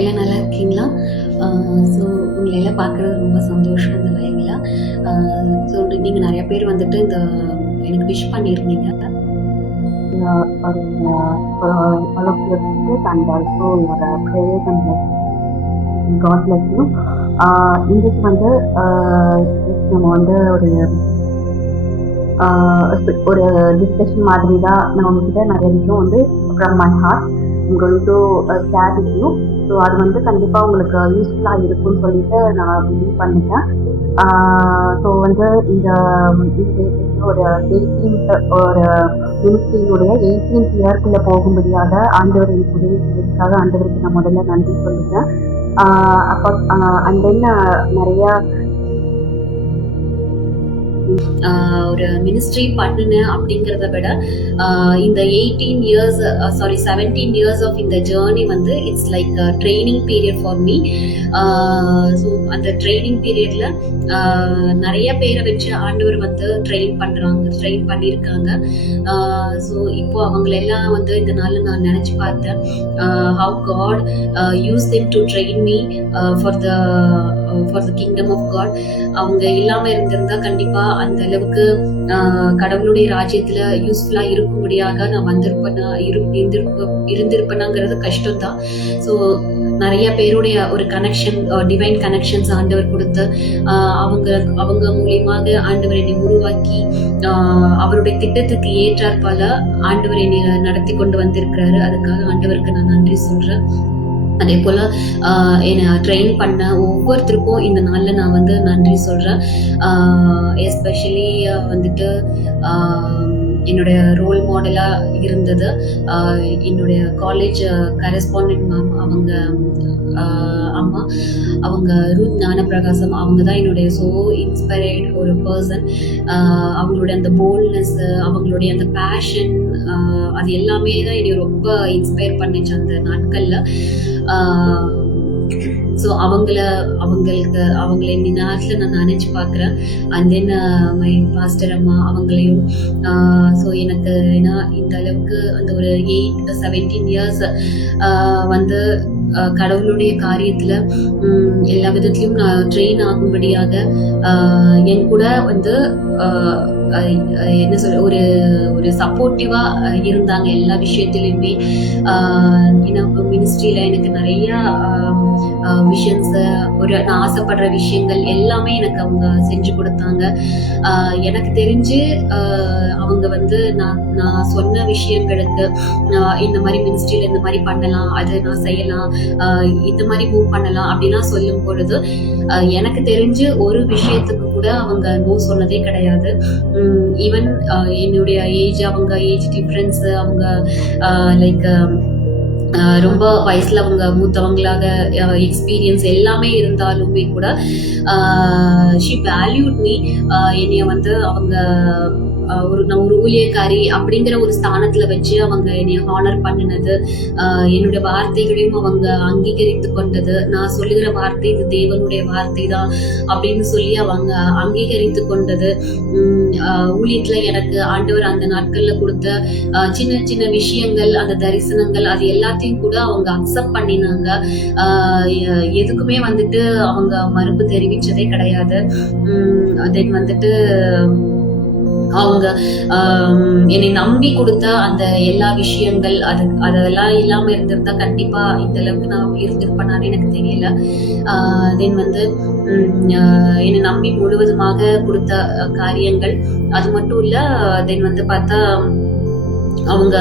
எல்லாம் நல்லா இருக்கீங்களா? ஸோ உங்களை எல்லாம் பார்க்குறது ரொம்ப சந்தோஷம் இந்த லைவ்ல. ஸோ நீங்கள் நிறைய பேர் வந்துட்டு எனக்கு விஷ் பண்ணியிருந்தீங்க. all of your wishes and also your prayers and blessings. God bless you. இன்றைக்கு வந்து நம்ம வந்து ஒரு டிஸ்கஷன் மாதிரி தான் நான் உங்ககிட்ட நிறைய விஷயம் வந்து from my heart I'm going to share with you. So அது வந்து கண்டிப்பாக உங்களுக்கு யூஸ்ஃபுல்லாக இருக்கும்னு சொல்லிட்டு நான் பிலீவ் பண்ணிட்டேன். ஸோ வந்து இந்த ஒரு 18th ஒரு மினிஸ்ட்ரியினுடைய 18th இயர்க்குள்ளே போகும்படியாக ஆண்டவர் எனக்கு உதவி செய்வதற்காக ஆண்டவருக்கு நான் முதல்ல நன்றி சொல்லிட்டேன். அப்போ அண்ட் தென் நிறையா ஒரு மினிஸ்ட்ரி பண்ணினேன் அப்படிங்கிறத விட இந்த 17 இயர்ஸ் ஆஃப் இந்த ஜேர்னி வந்து it's like training period for me. So அந்த ட்ரைனிங் பீரியட்ல நிறைய பேரை வச்சு ஆண்டவர் வந்து ட்ரெயின் பண்ணியிருக்காங்க. ஸோ இப்போ அவங்களெல்லாம் வந்து இந்த நாளில் நான் நினச்சி பார்த்தேன், how God use them to train me for the kingdom of God. அவங்க இல்லாமல் இருந்திருந்தா கண்டிப்பா அந்த அளவுக்கு கடவுளுடைய ராஜ்யத்துல யூஸ்ஃபுல்லா இருக்கும்படியாக நான் இருந்திருப்பேனாங்கிறது கஷ்டம்தான். ஸோ நிறைய பேருடைய ஒரு கனெக்ஷன், டிவைன் கனெக்ஷன்ஸ் ஆண்டவர் கொடுத்து அவங்க மூலியமாக ஆண்டவர் என்னை உருவாக்கி அவருடைய திட்டத்துக்கு ஏற்றாற்போல ஆண்டவர் என்னை நடத்தி கொண்டு வந்திருக்கிறாரு. அதுக்காக ஆண்டவருக்கு நான் நன்றி சொல்றேன். அதே போல என்னை ட்ரெயின் பண்ண ஒவ்வொருத்தருக்கும் இந்த நாளில் நான் வந்து நன்றி சொல்றேன். எஸ்பெஷலி வந்துட்டு என்னுடைய ரோல் மாடலா இருந்தது என்னுடைய காலேஜ் கரஸ்பாண்டன்ட் மேம், அவங்க அம்மா, அவங்க ரூத் ஞானப்பிரகாசம். அவங்க தான் என்னுடைய இன்ஸ்பைர்ட் ஒரு பர்சன். அவங்களுடைய அந்த போல்ட்னஸ், அவங்களுடைய அந்த பேஷன், அது எல்லாமே தான் என்னை ரொம்ப இன்ஸ்பயர் பண்ணிச்சு அந்த நாட்கள்ல. ஸோ அவங்கள இந்த நேரத்தில் நான் நினைச்சு பார்க்குறேன். அண்ட் தென் மை பாஸ்டர் அம்மா அவங்களையும். ஸோ எனக்கு ஏன்னா இந்த அளவுக்கு அந்த ஒரு 17 இயர்ஸ் வந்து கடவுளுடைய காரியத்துல எல்லா விதத்திலும் நான் ட்ரெயின் ஆகும்படியாக என் கூட வந்து என்ன சொல்ற ஒரு சப்போர்ட்டிவா இருந்தாங்க எல்லா விஷயத்திலுமே. மினிஸ்ட்ரியில எனக்கு நிறைய விஷன்ஸ், நான் ஆசைப்படுற விஷயங்கள் எல்லாமே எனக்கு அவங்க செஞ்சு கொடுத்தாங்க. எனக்கு தெரிஞ்சு அவங்க வந்து நான் சொன்ன விஷயங்களுக்கு இந்த மாதிரி மினிஸ்ட்ரியில இந்த மாதிரி பண்ணலாம், அது நான் செய்யலாம், இந்த மாதிரி மூவ் பண்ணலாம் அப்படிலாம் சொல்லும் பொழுது எனக்கு தெரிஞ்சு ஒரு விஷயத்துக்கு கூட அவங்க நோ சொன்னதே கிடையாது. ஈவன் என்னுடைய அவங்க ஏஜ் டிஃப்ரென்ஸ், அவங்க லைக் ரொம்ப வயசுல அவங்க மூத்தவங்களாக எக்ஸ்பீரியன்ஸ் எல்லாமே இருந்தாலுமே கூட ஷி வேல்யூட் மீ. என்னைய வந்து அவங்க நான் ஒரு ஊழியக்காரி அப்படிங்கிற ஒரு ஸ்தானத்துல வச்சு அவங்க என்னைய ஹானர் பண்ணினது, என்னுடைய வார்த்தைகளையும் அவங்க அங்கீகரித்து கொண்டது. நான் சொல்லுகிற வார்த்தை இது தேவனுடைய வார்த்தை தான் அப்படின்னு சொல்லி அவங்க அங்கீகரித்து கொண்டது. ஊழியத்துல எனக்கு ஆண்டவர் அந்த நாட்கள்ல கொடுத்த சின்ன சின்ன விஷயங்கள், அந்த தரிசனங்கள், அது எல்லாத்தையும் கூட அவங்க அக்செப்ட் பண்ணினாங்க. எதுக்குமே வந்துட்டு அவங்க மறுப்பு தெரிவிச்சதே கிடையாது. தென் வந்துட்டு அவங்க என்னை நம்பி கொடுத்த அந்த எல்லா விஷயங்கள், அதெல்லாம் இல்லாம இருந்திருந்தா கண்டிப்பா இந்த அளவுக்கு நான் இருந்திருப்பேனான்னு எனக்கு தெரியல. தென் வந்து என்னை நம்பி முழுவதுமாக கொடுத்த காரியங்கள் அது மட்டும் இல்ல. தென் வந்து பார்த்தா அவங்க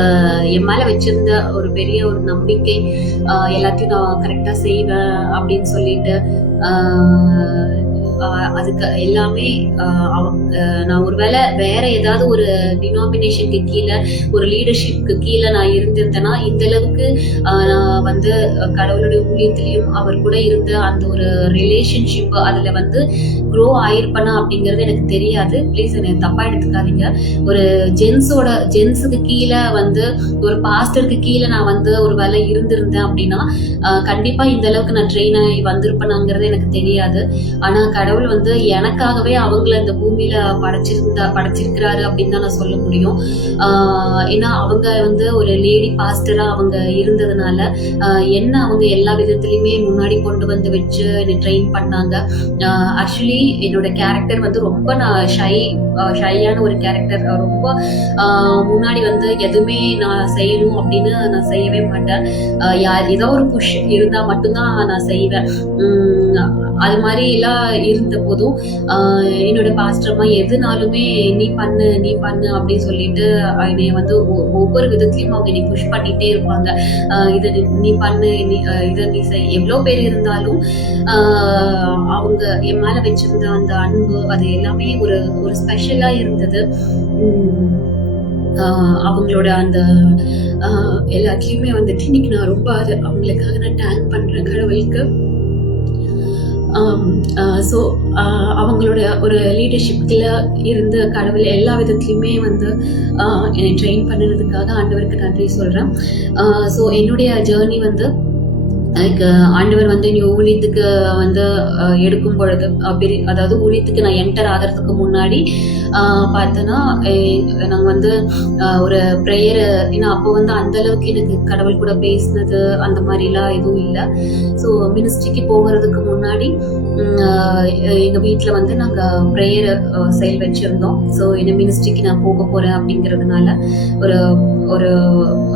என் மேல வச்சிருந்த ஒரு பெரிய ஒரு நம்பிக்கை, எல்லாத்தையும் நான் கரெக்டா செய்வேன் அப்படின்னு சொல்லிட்டு அதுக்கு எல்லாமே நான் ஒருவேளை வேற ஏதாவது ஒரு டினாமினேஷனுக்கு கீழே, ஒரு லீடர்ஷிப்க்கு கீழே நான் இருந்திருந்தேன்னா இந்த அளவுக்கு நான் வந்து கடவுளுடைய ஊழியத்திலையும் அவர் கூட இருந்த அந்த ஒரு ரிலேஷன்ஷிப் அதுல வந்து க்ரோ ஆயிருப்பேனா அப்படிங்கிறது எனக்கு தெரியாது. ப்ளீஸ் என்னை தப்பா எடுத்துக்காதீங்க. ஒரு ஜென்ஸுக்கு கீழே வந்து ஒரு பாஸ்டருக்கு கீழே நான் வந்து ஒரு வேலை இருந்திருந்தேன் அப்படின்னா கண்டிப்பா இந்த அளவுக்கு நான் ட்ரெயின் ஆகி வந்திருப்பேனாங்கிறது எனக்கு தெரியாது. ஆனா கடவுள் வந்து எனக்காகவே அவங்கள இந்த பூமியில படைச்சிருக்கிறாரு அப்படின்னு தான் நான் சொல்ல முடியும். ஏன்னா அவங்க வந்து ஒரு லேடி பாஸ்டரா அவங்க இருந்ததுனால என்ன அவங்க எல்லா விதத்துலயுமே முன்னாடி கொண்டு வந்து வச்சு என்னை ட்ரெயின் பண்ணாங்க. ஆக்சுவலி என்னோட கேரக்டர் வந்து ரொம்ப நான் ஷையான ஒரு கேரக்டர். ரொம்ப முன்னாடி வந்து எதுவுமே நான் செய்யணும் அப்படின்னு நான் செய்யவே மாட்டேன். ஏதோ ஒரு புஷ் இருந்தா மட்டும்தான் நான் செய்வேன். அது மாதிரி எல்லாம் இருந்த போதும் என்னோட பாஸ்டர்மா எதுனாலுமே நீ பண்ணு அப்படின்னு சொல்லிட்டு என்னை வந்து ஒவ்வொரு விதத்துலயும் அவங்க என்னை புஷ் பண்ணிட்டே இருப்பாங்க. இதை நீ பண்ணு, இதை நீ செய். எவ்வளவு பேர் இருந்தாலும் அவங்க என் மேல வச்சிருந்த அந்த அன்பு அது எல்லாமே ஒரு ஒரு ஸ்பெஷலா இருந்தது. அவங்களோட அந்த எல்லாத்துலயுமே வந்துட்டு இன்னைக்கு நான் ரொம்ப அவங்களுக்காக நான் டேங்க் பண்றேன் கடவுளுக்கு. ஸோ அவங்களோட ஒரு லீடர்ஷிப்ல இருந்து கடவுள் எல்லா விதத்துலையுமே வந்து என்னை ட்ரெயின் பண்ணினதுக்காக ஆண்டவருக்கு நன்றி சொல்கிறேன். ஸோ என்னுடைய ஜேர்னி வந்து எனக்கு ஆண்டவர் வந்து நீ ஊழியத்துக்கு வந்து எடுக்கும் பொழுது அதாவது ஊழியத்துக்கு நான் என்டர் ஆகிறதுக்கு முன்னாடி பார்த்தோன்னா நாங்கள் வந்து ஒரு ப்ரேயர், ஏன்னா அப்போ வந்து அந்த அளவுக்கு எனக்கு கடவுள் கூட பேசினது அந்த மாதிரிலாம் எதுவும் இல்லை. ஸோ மினிஸ்ட்ரிக்கு போகிறதுக்கு முன்னாடி எங்கள் வீட்டில் வந்து நாங்கள் ப்ரேயர் செயல் வச்சுருந்தோம். ஸோ என்ன மினிஸ்ட்ரிக்கு நான் போக போகிறேன் அப்படிங்கிறதுனால ஒரு ஒரு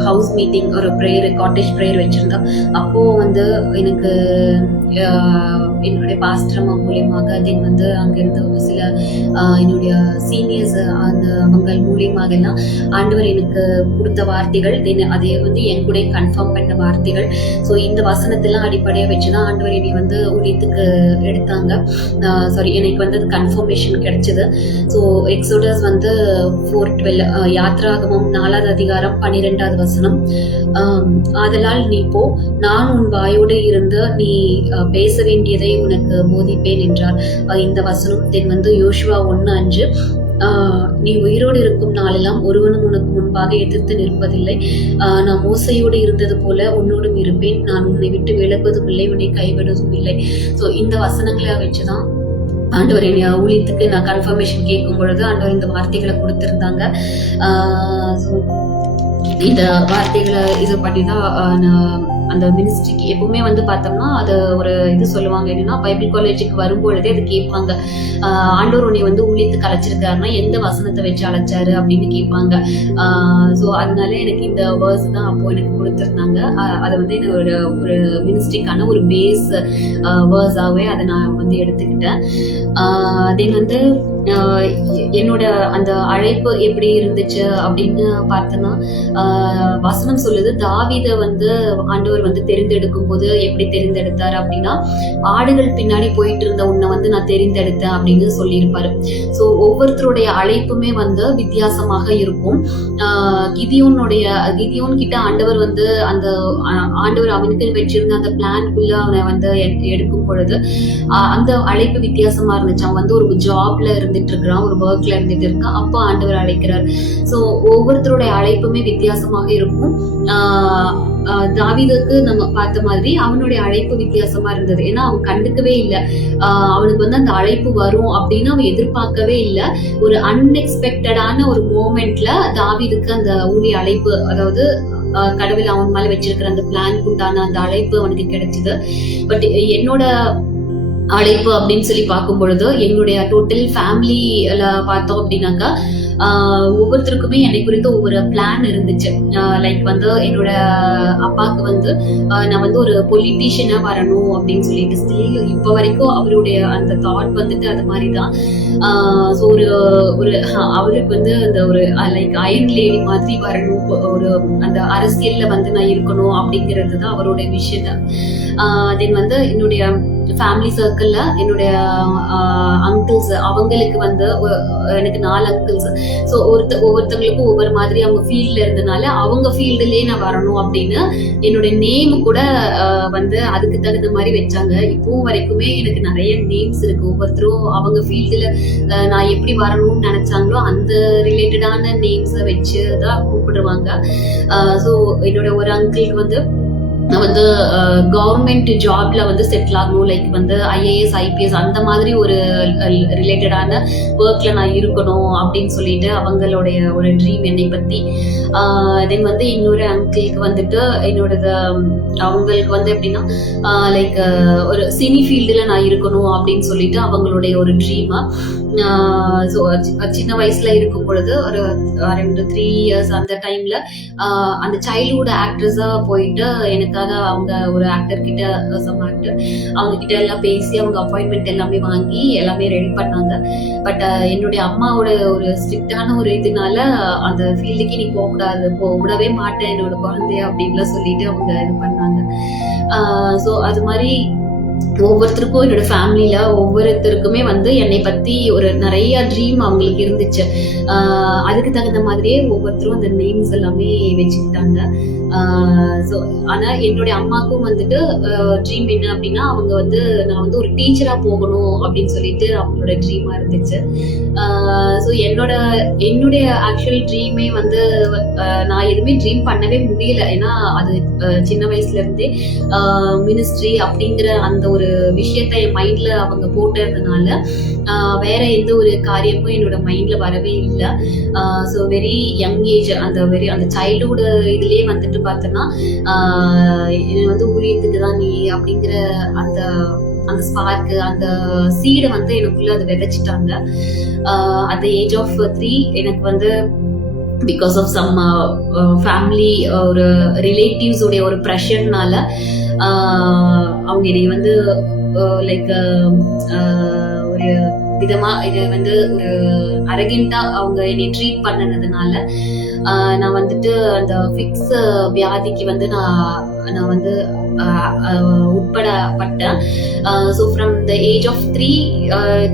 ஹவுஸ் மீட்டிங், ஒரு ப்ரேயர், காட்டேஜ் ப்ரேயர் வச்சுருந்தோம். அப்போது வந்து எனக்கு என்னுடைய பாஸ்டர் மூலியமாக தென் வந்து அங்கேருந்து ஒரு சில என்னுடைய சீனியர்ஸ் அவங்க மூலியமாக எல்லாம் ஆண்டவர் எனக்கு கொடுத்த வார்த்தைகள், தென் அதை வந்து என் கூட கன்ஃபார்ம் பண்ண வார்த்தைகள். ஸோ இந்த வசனத்தெல்லாம் அடிப்படையாக வச்சுதான் ஆண்டவர் என்னை வந்து ஊழியத்துக்கு எடுத்தாங்க. எனக்கு வந்து அது கன்ஃபர்மேஷன் கிடைச்சது. ஸோ எக்ஸோடஸ் வந்து 4:12 யாத்ராகமம் 4வது அதிகாரம் 12வது வசனம். ஆதலால் நீ போ, நான் உன் வாயோடு இருந்து நீ பேச வேண்டியதை உனக்கு போதிப்பேன் என்றார். இந்த வசனம் தென் வந்து யோசுவா 1:5 நீ உயிரோடு இருக்கும் நாளெல்லாம் ஒருவனும் உனக்கு முன்பாக எதிர்த்து நிற்பதில்லை. நான் மோசையோடு இருந்தது போல உன்னோடும் இருப்பேன். நான் உன்னை விட்டு விலகுவதும் இல்லை, உன்னை கைவிடுவதும் இல்லை. ஸோ இந்த வசனங்களை வச்சுதான் ஆண்டவர் என்னை ஊழியத்துக்கு நான் கன்ஃபர்மேஷன் கேட்கும் பொழுது ஆண்டவர் இந்த வார்த்தைகளை கொடுத்திருந்தாங்க. ஸோ இந்த வார்த்தைகளை இது பண்ணி தான் நான் அந்த மினிஸ்ட்ரிக்கு எப்பவுமே வந்து பார்த்தோம்னா அது ஒரு இது சொல்லுவாங்க, என்னன்னா பைபிள் காலேஜுக்கு வரும்பொழுதே அது கேட்பாங்க, ஆண்டவர் உன்னை வந்து ஊழியத்துக்கு அழைச்சிருக்காருன்னா எந்த வசனத்தை வச்சு அழைச்சாரு அப்படின்னு கேட்பாங்க. ஸோ அதனால எனக்கு இந்த வேர்ஸ் தான் அப்போ எனக்கு கொடுத்துருந்தாங்க. அதை வந்து என்னோட ஒரு மினிஸ்ட்ரிக்கான ஒரு பேஸ் வேர்ஸாகவே அதை நான் வந்து எடுத்துக்கிட்டேன். தென் வந்து என்னோட அந்த அழைப்பு எப்படி இருந்துச்சு அப்படின்னு பார்த்தோன்னா வசனம் சொல்லுது, தாவீதை வந்து ஆண்டவர் வந்து தெரிந்தெடுக்கும் போது எப்படி தெரிந்தெடுத்தாரு அப்படின்னா, ஆடுகள் பின்னாடி போயிட்டு இருந்த உன்னை வந்து நான் தெரிந்தெடுத்தேன் அப்படின்னு சொல்லியிருப்பாரு. ஸோ ஒவ்வொருத்தருடைய அழைப்புமே வந்து வித்தியாசமாக இருக்கும். கிதியோன் கிட்ட ஆண்டவர் வந்து அந்த ஆண்டவர் அவனுக்கு வச்சிருந்த அந்த பிளான்குள்ள அவனை வந்து எடுக்கும் பொழுது அந்த அழைப்பு வித்தியாசமா இருந்துச்சு. அவன் வந்து ஒரு ஜாப்ல இருந்துட்டு இருக்கிறான், ஒரு ஒர்க்ல இருந்துட்டு இருக்கான், அப்போ ஆண்டவர் அழைக்கிறார். ஸோ ஒவ்வொருத்தருடைய அழைப்புமே வித்தியாசமாக இருக்கும். தாவீதுக்கு நம்ம பார்த்த மாதிரி அவனுடைய அழைப்பு வித்தியாசமா இருந்தது. ஏன்னா அவன் கண்டுக்கவே இல்லை, அவனுக்கு வந்து அந்த அழைப்பு வரும் அப்படின்னு அவன் எதிர்பார்க்கவே இல்லை. ஒரு அன்எக்ஸ்பெக்டடான ஒரு மோமெண்ட்ல தாவீதுக்கு அந்த ஊழிய அழைப்பு, அதாவது கடவுள் அவன் மேல வச்சிருக்கிற அந்த பிளான் உண்டான அந்த அழைப்பு அவனுக்கு கிடைச்சது. பட் என்னோட அழைப்பு அப்படின்னு சொல்லி பார்க்கும் பொழுது எங்களுடைய டோட்டல் ஃபேமிலியில பார்த்தோம் அப்படின்னாக்கா ஒவ்வொருத்தருக்குமே என்னை குறித்து ஒவ்வொரு பிளான் இருந்துச்சு. லைக் வந்து என்னோட அப்பாவுக்கு வந்து நான் வந்து ஒரு பொலிட்டீஷியனா வரணும் அப்படின்னு சொல்லிட்டு ஸ்டில் இப்போ வரைக்கும் அவருடைய அந்த தாட் வந்துட்டு அது மாதிரி தான். ஸோ ஒரு அவருக்கு வந்து அந்த ஒரு லைக் அயன் லேடி மாதிரி வரணும், ஒரு அந்த அரசியல்ல வந்து நான் இருக்கணும் அப்படிங்கிறது தான் அவருடைய விஷயம். தென் வந்து என்னுடைய ஃபேமிலி சர்க்கிள்ல என்னுடைய அங்கிள்ஸ், அவங்களுக்கு வந்து எனக்கு 4 அங்கிள்ஸ். ஸோ ஒவ்வொருத்தவங்களுக்கும் ஒவ்வொரு மாதிரி அவங்க ஃபீல்ட்ல இருந்தனால அவங்க ஃபீல்டுலயே நான் வரணும் அப்படின்னு என்னோட நேம் கூட வந்து அதுக்கு தகுந்த மாதிரி வச்சாங்க. இப்பவும் வரைக்குமே எனக்கு நிறைய நேம்ஸ் இருக்கு. ஒவ்வொருத்தரும் அவங்க ஃபீல்டுல நான் எப்படி வரணும்னு நினைச்சாங்களோ அந்த ரிலேட்டடான நேம்ஸை வச்சு தான் கூப்பிடுவாங்க. ஸோ என்னோட ஒரு அங்கிளுக்கு வந்து நான் வந்து கவர்மெண்ட் ஜாப்ல வந்து செட்டில் ஆகணும், லைக் வந்து IAS IPS அந்த மாதிரி ஒரு ரிலேட்டடான ஒர்க்ல நான் இருக்கணும் அப்படின்னு சொல்லிட்டு அவங்களுடைய ஒரு ட்ரீம் என்னை பத்தி. தென் வந்து இன்னொரு அங்கிளுக்கு வந்துட்டு என்னோடது அவங்களுக்கு வந்து எப்படின்னா லைக் ஒரு சினி ஃபீல்டில் நான் இருக்கணும் அப்படின்னு சொல்லிட்டு அவங்களுடைய ஒரு ட்ரீமா. ஸோ சின்ன வயசுல இருக்கும் பொழுது ஒரு 2-3 இயர்ஸ் அந்த டைம்ல அந்த சைல்ட்ஹுட் ஆக்ட்ரஸா போயிட்டு எனக்காக அவங்க ஒரு ஆக்டர் கிட்ட ஆக்டர் அவங்க கிட்ட எல்லாம் பேசி அவங்க அப்பாயின்மெண்ட் எல்லாமே வாங்கி எல்லாமே ரெடி பண்ணாங்க. பட் என்னுடைய அம்மாவோட ஒரு ஸ்ட்ரிக்டான ஒரு இதனால அந்த ஃபீல்டுக்கு நீ போகக்கூடாது, விடவே மாட்டேன் என்னோட குழந்தைய அப்படின்லாம் சொல்லிட்டு அவங்க இது பண்ணாங்க. ஸோ அது மாதிரி ஒவ்வொருத்தருக்கும் என்னோட ஃபேமிலியில ஒவ்வொருத்தருக்குமே வந்து என்னை பத்தி ஒரு நிறைய ட்ரீம் அவங்களுக்கு இருந்துச்சு. அதுக்கு தகுந்த மாதிரியே ஒவ்வொருத்தரும் அந்த நேம்ஸ் எல்லாமே வச்சுக்கிட்டாங்க. ஸோ ஆனா என்னுடைய அம்மாவுக்கும் வந்துட்டு ட்ரீம் என்ன அப்படின்னா அவங்க வந்து நான் வந்து ஒரு டீச்சரா போகணும் அப்படின்னு சொல்லிட்டு அவங்களோட ட்ரீமா இருந்துச்சு. ஸோ என்னுடைய ஆக்சுவல் ட்ரீமே வந்து நான் எதுவுமே ட்ரீம் பண்ணவே முடியல. ஏன்னா அது சின்ன வயசுல இருந்தே மினிஸ்ட்ரி அப்படிங்கிற அந்த ஒரு விஷயத்த என் மைண்ட்ல அவங்க போட்டதுனால வேற எந்த ஒரு காரியமும் என்னோட மைண்ட்ல வரவே இல்லை. ஸோ வெரி யங் ஏஜ் அந்த சைல்ட்ஹுட் இதுலயே வந்துட்டு பார்த்தோன்னா என்னை வந்து ஊழியத்துக்கு தான் நீ அப்படிங்கிற அந்த அந்த ஸ்பார்க்கு அந்த சீடை வந்து எனக்குள்ள அதை விதைச்சிட்டாங்க. அட் த ஏஜ் ஆஃப் 3 எனக்கு வந்து பிகாஸ் ஆஃப் சம் ஃபேமிலி ஒரு ரிலேட்டிவ்ஸ் உடைய ஒரு ப்ரெஷர்னால அவங்க என்னை வந்து லைக் ஒரு விதமா இது வந்து ஒரு அரகெண்டா அவங்க என்னை ட்ரீட் பண்ணனதுனால நான் வந்துட்டு அந்த ஃபிக்ஸ் வியாதிக்கு வந்து நான் வந்து உட்படப்பட்டேன். So from the age of 3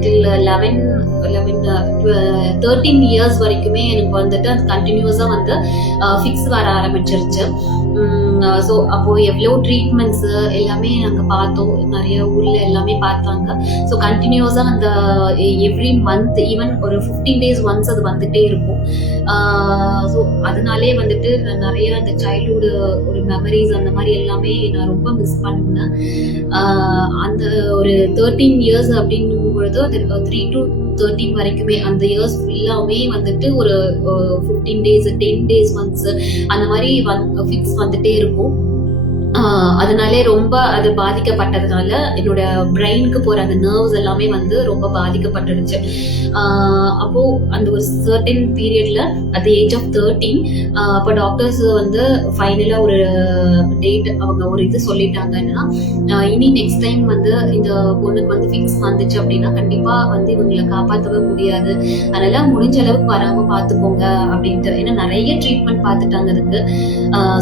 till 13 years வரைக்குமே எனக்கு வந்துட்டு அது கண்டினியூஸா வந்து ஃபிக்ஸ் வர ஆரம்பிச்சிருச்சு. ஸோ அப்போ எவ்வளோ ட்ரீட்மெண்ட்ஸ் எல்லாமே நாங்கள் பார்த்தோம், நிறைய ஊர்ல எல்லாமே பார்த்தாங்க. ஸோ கண்டினியூஸா அந்த எவ்ரி மந்த் ஈவன் ஒரு 15 days ஒன்ஸ் அது வந்துட்டே இருக்கும். ஸோ அதனாலே வந்துட்டு நான் நிறைய அந்த சைல்ட்ஹுட் ஒரு மெமரிஸ் அந்த மாதிரி எல்லாமே நான் ரொம்ப மிஸ் பண்ணேன். அந்த ஒரு 13 இயர்ஸ் அப்படின்னும் பொழுது அது 3 to 13 வரைக்குமே அந்த இயர்ஸ் ஃபுல்லாமே வந்துட்டு ஒரு 15 days 10 days ஒன்ஸ் அந்த மாதிரி ஃபிக்ஸ் வந்துட்டே இருக்கும். அதனாலே ரொம்ப அது பாதிக்கப்பட்டதுனால என்னோட பிரெயினுக்கு போற அந்த நர்வ்ஸ் எல்லாமே வந்து ரொம்ப பாதிக்கப்பட்டுடுச்சு. அப்போ அந்த ஒரு சர்டன் பீரியட்ல அட் த ஏஜ் ஆஃப் 13 அப்போ டாக்டர்ஸ் வந்து ஃபைனலா ஒரு டேட் அவங்க ஒரு இது சொல்லிட்டாங்க, என்னன்னா இனி நெக்ஸ்ட் டைம் வந்து இந்த பொண்ணுக்கு வந்து ஃபிக்ஸ் வந்துச்சு அப்படின்னா கண்டிப்பா வந்து இவங்களை காப்பாற்றவே முடியாது, அதனால முடிஞ்ச அளவுக்கு வராம பாத்துக்கோங்க அப்படின்ட்டு. ஏன்னா நிறைய ட்ரீட்மெண்ட் பார்த்துட்டாங்க அதுக்கு.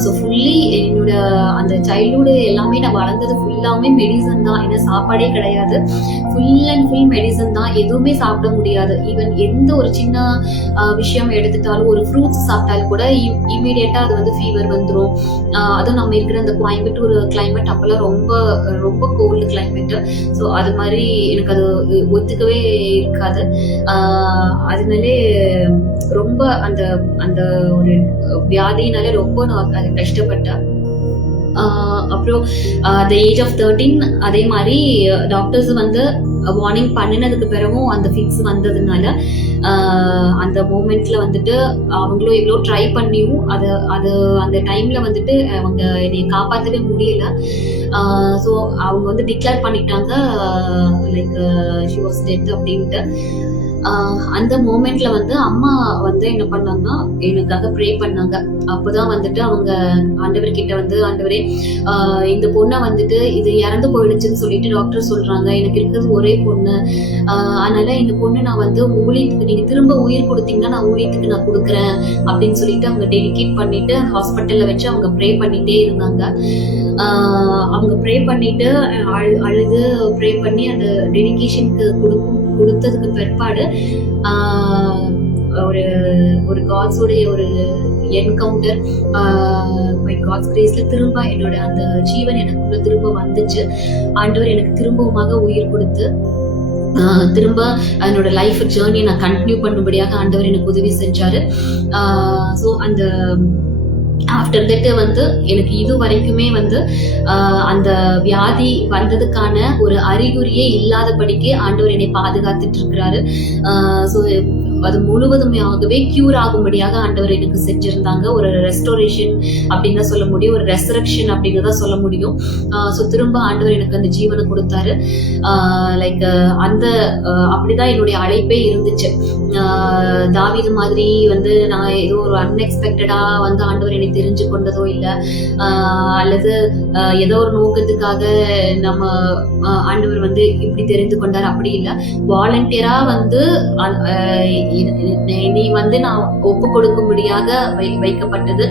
ஸோ ஃபுல்லி என்னோட அந்த சைல்ட்ஹுட் எல்லாமே நான் வளர்ந்தது ஃபுல்லாமே மெடிசன் தான். ஏன்னா சாப்பாடே கிடையாது, ஃபுல் அண்ட் ஃபுல் மெடிசன் தான். எதுவுமே சாப்பிட முடியாது. ஈவன் எந்த ஒரு சின்ன விஷயம் எடுத்துட்டாலும் ஒரு ஃப்ரூட்ஸ் சாப்பிட்டாலும் கூட இமீடியட்டா அது வந்து ஃபீவர் வந்துடும். அதுவும் நம்ம இருக்கிற அந்த கோயம்புத்தூர் கிளைமேட் அப்பெல்லாம் ரொம்ப ரொம்ப கோல்டு கிளைமேட். ஸோ அது மாதிரி எனக்கு அது ஒத்துக்கவே இருக்காது. அதனாலே ரொம்ப அந்த அந்த ஒரு வியாதினாலே ரொம்ப நான் கஷ்டப்பட்டேன். அப்புறம் த ஏஜ் ஆஃப் 13 அதே மாதிரி டாக்டர்ஸ் வந்து வார்னிங் பண்ணினதுக்கு பிறகும் அந்த ஃபிக்ஸ் வந்ததுனால அந்த மூமெண்ட்ல வந்துட்டு அவங்களும் எவ்வளோ ட்ரை பண்ணியும் அது அந்த டைம்ல வந்துட்டு அவங்க என்னை காப்பாற்றவே முடியல. ஸோ அவங்க வந்து டிக்ளேர் பண்ணிட்டாங்க லைக் ஷி வாஸ் டெத் அப்படின்ட்டு. அந்த மூமெண்ட்ல வந்து அம்மா வந்து என்ன பண்ணாங்கன்னா எனக்காக ப்ரே பண்ணாங்க. அப்போதான் வந்துட்டு அவங்க ஆண்டவர்கிட்ட வந்து ஆண்டவரே இந்த பொண்ணை வந்துட்டு இது இறந்து போயிடுச்சுன்னு சொல்லிட்டு டாக்டர் சொல்றாங்க, எனக்கு இருக்கிறது ஒரே பொண்ணு, அதனால இந்த பொண்ணு நான் வந்து ஊழியத்துக்கு நீங்க திரும்ப உயிர் கொடுத்தீங்கன்னா நான் ஊழியத்துக்கு நான் கொடுக்குறேன் அப்படின்னு சொல்லிட்டு அவங்க டெடிகேட் பண்ணிட்டு ஹாஸ்பிட்டல்ல வச்சு அவங்க ப்ரே பண்ணிட்டே இருந்தாங்க. அவங்க ப்ரே பண்ணிட்டு அழுது ப்ரே பண்ணி அந்த டெடிகேஷனுக்கு கொடுத்ததுக்கு பிற்பாடு ஒரு ஒரு காட்ஸோடைய ஒரு என்கவுண்டர் பை காட்ஸ் கிரேஸ்ல திரும்ப என்னோட அந்த ஜீவன் எனக்குள்ள திரும்ப வந்துச்சு. ஆண்டவர் எனக்கு திரும்பவுமாக உயிர் கொடுத்து திரும்ப என்னோட லைஃப் ஜேர்னியை நான் கண்டினியூ பண்ணும்படியாக ஆண்டவர் எனக்கு உதவி செஞ்சாரு. ஸோ அந்த ஆஃப்டர் தட் வந்து எனக்கு இது வரைக்குமே வந்து அந்த வியாதி வந்ததுக்கான ஒரு அறிகுறியே இல்லாதபடிக்கு ஆண்டவர் என்னை பாதுகாத்துட்டு இருக்கிறாரு. ஸோ அது முழுவதுமாகவே கியூர் ஆகும்படியாக ஆண்டவர் எனக்கு செஞ்சிருந்தாங்க. ஒரு ரெஸ்டோரேஷன் அப்படின்னு தான் சொல்ல முடியும், ஒரு ரெசரக்ஷன் அப்படின்னு தான் சொல்ல முடியும். ஸோ திரும்ப ஆண்டவர் எனக்கு அந்த ஜீவனை கொடுத்தாரு. லைக் அந்த அப்படிதான் என்னுடைய அழைப்பே இருந்துச்சு. தாவீது மாதிரி வந்து நான் ஏதோ ஒரு அன்எக்ஸ்பெக்டடா வந்து ஆண்டவர் என்னை தெரிஞ்சு கொண்டதோ இல்லை, அல்லது ஏதோ ஒரு நோக்கத்துக்காக நம்ம ஆண்டவர் வந்து இப்படி தெரிந்து கொண்டார், அப்படி இல்லை. வாலண்டியரா வந்து நீ வந்து நான் ஒப்பு கொடுக்கும்படியாக வைக்கப்பட்டது.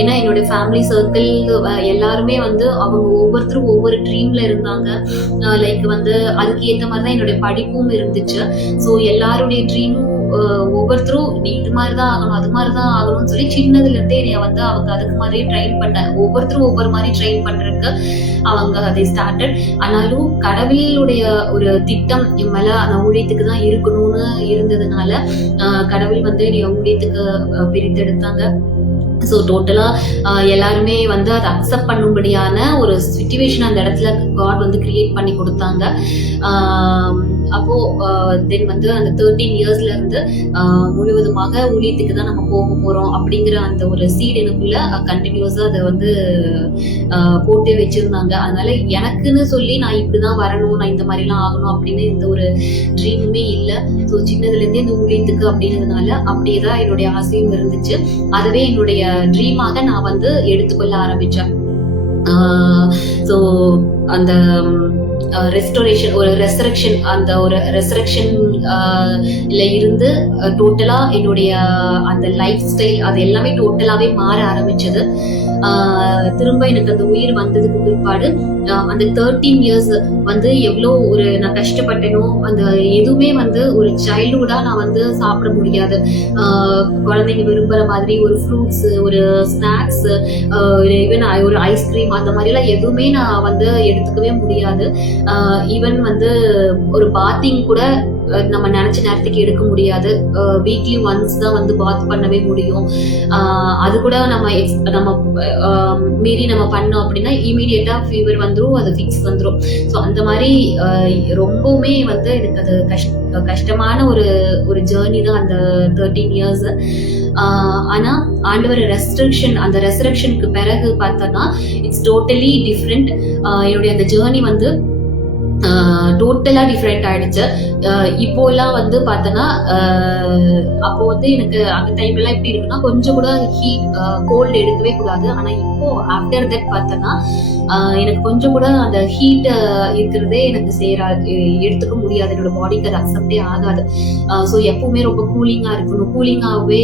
ஏன்னா என்னுடைய ஃபேமிலி சர்க்கிள் எல்லாருமே வந்து அவங்க ஒவ்வொருத்தரும் ஒவ்வொரு ட்ரீம்ல இருந்தாங்க. லைக் வந்து அதுக்கு ஏற்ற மாதிரிதான் என்னுடைய படிப்பும் இருந்துச்சு. ஸோ எல்லாருடைய ட்ரீமும் ஒவ்வொருத்தரும் நீ இது மாதிரிதான் ஆகணும், அது மாதிரிதான் ஆகணும்னு சொல்லி சின்னதுல இருந்தே என்னைய வந்து அவங்க அதுக்கு மாதிரியே ட்ரெயின் பண்ண, ஒவ்வொருத்தரும் ஒவ்வொரு மாதிரி ட்ரெயின் பண்றதுக்கு அவங்க அதை ஸ்டார்டட். ஆனாலும் கடவுளுடைய ஒரு திட்டம் என் மேல அந்த ஊழியத்துக்கு தான் இருக்கணும்னு இருந்ததுனால கடவுள் வந்து என்னைய ஊழியத்துக்கு பிரித்தெடுத்தாங்க. ஸோ டோட்டலா எல்லாருமே வந்து அதை அக்செப்ட் பண்ணும்படியான ஒரு சிச்சுவேஷன் அந்த இடத்துல காட் வந்து கிரியேட் பண்ணி கொடுத்தாங்க. அப்போ தென் வந்து அந்த 13 இயர்ஸ்ல இருந்து முழுவதுமாக ஊழியத்துக்கு தான் நம்ம போக போறோம் அப்படிங்கிற அந்த ஒரு சீட் எனக்குள்ள கண்டினியூஸா அதை வந்து போட்டு வச்சிருந்தாங்க. அதனால எனக்குன்னு சொல்லி நான் இப்படிதான் வரணும், நான் இந்த மாதிரி எல்லாம் ஆகணும் அப்படின்னு எந்த ஒரு ட்ரீமுமே இல்லை. ஸோ சின்னதுல இருந்தே இந்த ஊழியத்துக்கு அப்படிங்கிறதுனால அப்படியேதான் என்னுடைய ஆசையும் இருந்துச்சு. அதுவே என்னுடைய ட்ரீமாக நான் வந்து எடுத்துக்கொள்ள ஆரம்பிச்சேன். ஸோ அந்த ரெஸ்டோரேஷன், ஒரு ரெசரக்ஷன், அந்த ஒரு ரெசரக்ஷன்ல இருந்து டோட்டலா என்னுடைய அந்த லைஃப் ஸ்டைல் அது எல்லாமே டோட்டலாவே மாற ஆரம்பிச்சது. திரும்ப எனக்கு அந்த உயிர் வந்ததுக்கு பிற்பாடு அந்த 13 இயர்ஸ் வந்து எவ்வளோ ஒரு நான் கஷ்டப்பட்டேனோ, அந்த எதுவுமே வந்து ஒரு சைல்டுஹுடா நான் வந்து சாப்பிட முடியாது. குழந்தைங்க விரும்புற மாதிரி ஒரு ஃப்ரூட்ஸ், ஒரு ஸ்நாக்ஸ், ஈவன் ஒரு ஐஸ்கிரீம் அந்த மாதிரி எல்லாம் எதுவுமே நான் வந்து எடுத்துக்கவே முடியாது. ஈவன் வந்து ஒரு பாத்திங் கூட நம்ம நினைச்ச நேரத்துக்கு எடுக்க முடியாது. வீக்லி ஒன்ஸ் தான் வந்து பாத் பண்ணவே முடியும். அது கூட நம்ம மீறி நம்ம பண்ணோம் அப்படின்னா இமீடியட்டா ஃபீவர் வந்துடும், அது ஃபிக்ஸ் வந்துடும். ஸோ அந்த மாதிரி ரொம்பவுமே வந்து எனக்கு அது கஷ்டமான ஒரு ஜேர்னி தான் அந்த 13 இயர்ஸ். ஆனா ஆண்டவர் அந்த ரெசரக்ஷனுக்கு பிறகு பார்த்தோம்னா இட்ஸ் டோட்டலி டிஃப்ரெண்ட். என்னுடைய அந்த ஜேர்னி வந்து டோட்டலா டிஃப்ரெண்ட் ஆயிடுச்சு. இப்போ எல்லாம் வந்து பார்த்தோன்னா அப்போ வந்து எனக்கு அந்த டைம் எல்லாம் எப்படி இருக்குன்னா கொஞ்சம் கூட கோல்டு எடுக்கவே கூடாது. ஆனா இப்போ ஆஃப்டர் தட் பார்த்தோன்னா எனக்கு கொஞ்சம் கூட அந்த ஹீட் இருக்கிறதே எனக்கு எடுத்துக்க முடியாது. என்னோட பாடிக்கு அது அக்செப்டே ஆகாது. ஸோ எப்பவுமே ரொம்ப கூலிங்கா இருக்கணும், கூலிங்காகவே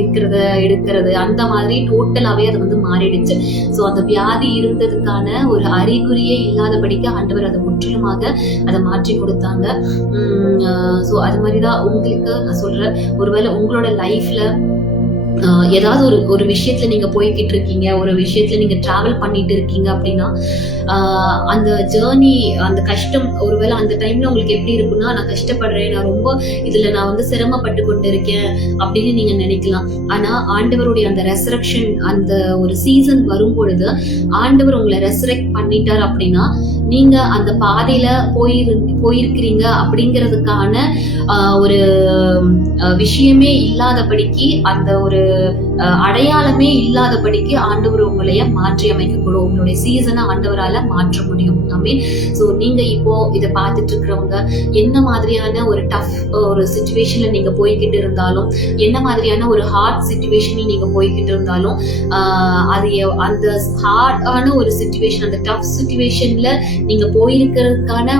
எடுக்கிறது அந்த மாதிரி டோட்டலாவே அது வந்து மாறிடுச்சு. ஸோ அந்த வியாதி இருந்ததுக்கான ஒரு அறிகுறியே இல்லாதபடிக்கு ஆண்டவர் அதை முற்றிலுமாக அதை மாற்றி கொடுத்தாங்க. ஸோ அது மாதிரிதான் உங்களுக்கு நான் சொல்றேன், ஒருவேளை உங்களோட லைஃப்ல ஏதாவது ஒரு விஷயத்துல நீங்க போய்கிட்டு இருக்கீங்க, ஒரு விஷயத்துல நீங்க டிராவல் பண்ணிட்டு இருக்கீங்க அப்படின்னா அந்த ஜேர்னி, அந்த கஷ்டம் ஒருவேளை அந்த டைம்ல உங்களுக்கு எப்படி இருக்குன்னா, நான் கஷ்டப்படுறேன், நான் ரொம்ப இதுல நான் வந்து சிரமப்பட்டு கொண்டு இருக்கேன் அப்படின்னு நீங்க நினைக்கலாம். ஆனா ஆண்டவருடைய அந்த ரெசரக்ஷன், அந்த ஒரு சீசன் வரும் பொழுது ஆண்டவர் உங்களை ரெசரெக்ட் பண்ணிட்டார் அப்படின்னா நீங்க அந்த பாதையில போயிருக்கிறீங்க அப்படிங்கிறதுக்கான ஒரு விஷயமே இல்லாதபடிக்கு, அந்த ஒரு அடையாளமே இல்லாதபடிக்கு ஆண்டவர் உங்களைய மாற்றி அமைக்கக்கூடும். உங்களுடைய சீசனை ஆண்டவரால மாற்ற முடியும். ஆமீன். ஸோ நீங்க இப்போ இதை பார்த்துட்டு இருக்கிறவங்க என்ன மாதிரியான ஒரு டஃப் ஒரு சிச்சுவேஷன்ல நீங்க போய்கிட்டு இருந்தாலும், என்ன மாதிரியான ஒரு ஹார்ட் சிச்சுவேஷன்ல நீங்க போய்கிட்டு இருந்தாலும், அது அந்த ஹார்டான ஒரு சிச்சுவேஷன், அந்த டஃப் சிச்சுவேஷன்ல நீங்க போயிருக்கிறதுக்கான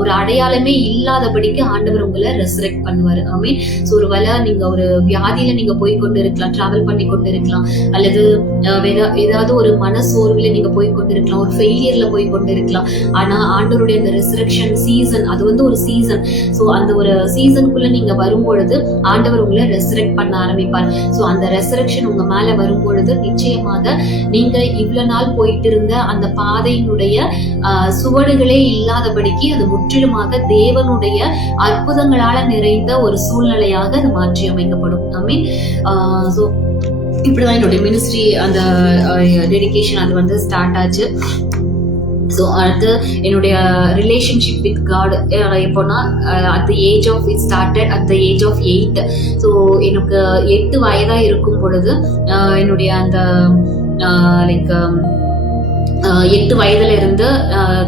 ஒரு அடையாளமே இல்லாதபடிக்கு ஆண்டவர் உங்களை ரெசரெக்ட் பண்ணுவாரு. ஆமீன். ஸோ ஒருவேளை நீங்க ஒரு வியாதியில நீங்க போய் கொண்டு இருக்கலாம், டிராவல் பண்ணி கொண்டு இருக்கலாம், அல்லது ஏதாவது ஒரு மனசோர்வுல நீங்க போய் கொண்டு இருக்கலாம், ஒரு ஃபெயிலியர்ல போய் கொண்டு இருக்கலாம். ஆனா ஆண்டவருடைய அந்த ரெசரக்ஷன் சீசன், அது வந்து ஒரு சீசன். ஸோ அந்த ஒரு சீசனுக்குள்ள நீங்க வரும்பொழுது ஆண்டவர் உங்களை ரெசரெக்ட் பண்ண ஆரம்பிப்பார். ஸோ அந்த ரெசரக்ஷன் உங்க மேல வரும்பொழுது நிச்சயமாக நீங்க இவ்வளவு நாள் போயிட்டு இருந்த அந்த பாதையினுடைய சுவடுகளே இல்லாதபடிக்கு அது முற்றிலுமாக தேவனுடைய அற்புதங்களால நிறைந்த ஒரு சூழ்நிலையாக அது மாற்றி அமைக்கப்படும். ஐ மீன், ஸோ இப்படிதான் என்னுடைய மினிஸ்ட்ரி அந்த டெடிகேஷன் அது வந்து ஸ்டார்ட் ஆச்சு. ஸோ அடுத்து என்னுடைய ரிலேஷன்ஷிப் வித் காட் எப்போனா at the age of it started at the age of 8. So எனக்கு 8 வயதாக இருக்கும் பொழுது என்னுடைய அந்த லைக் 8 வயதுல இருந்து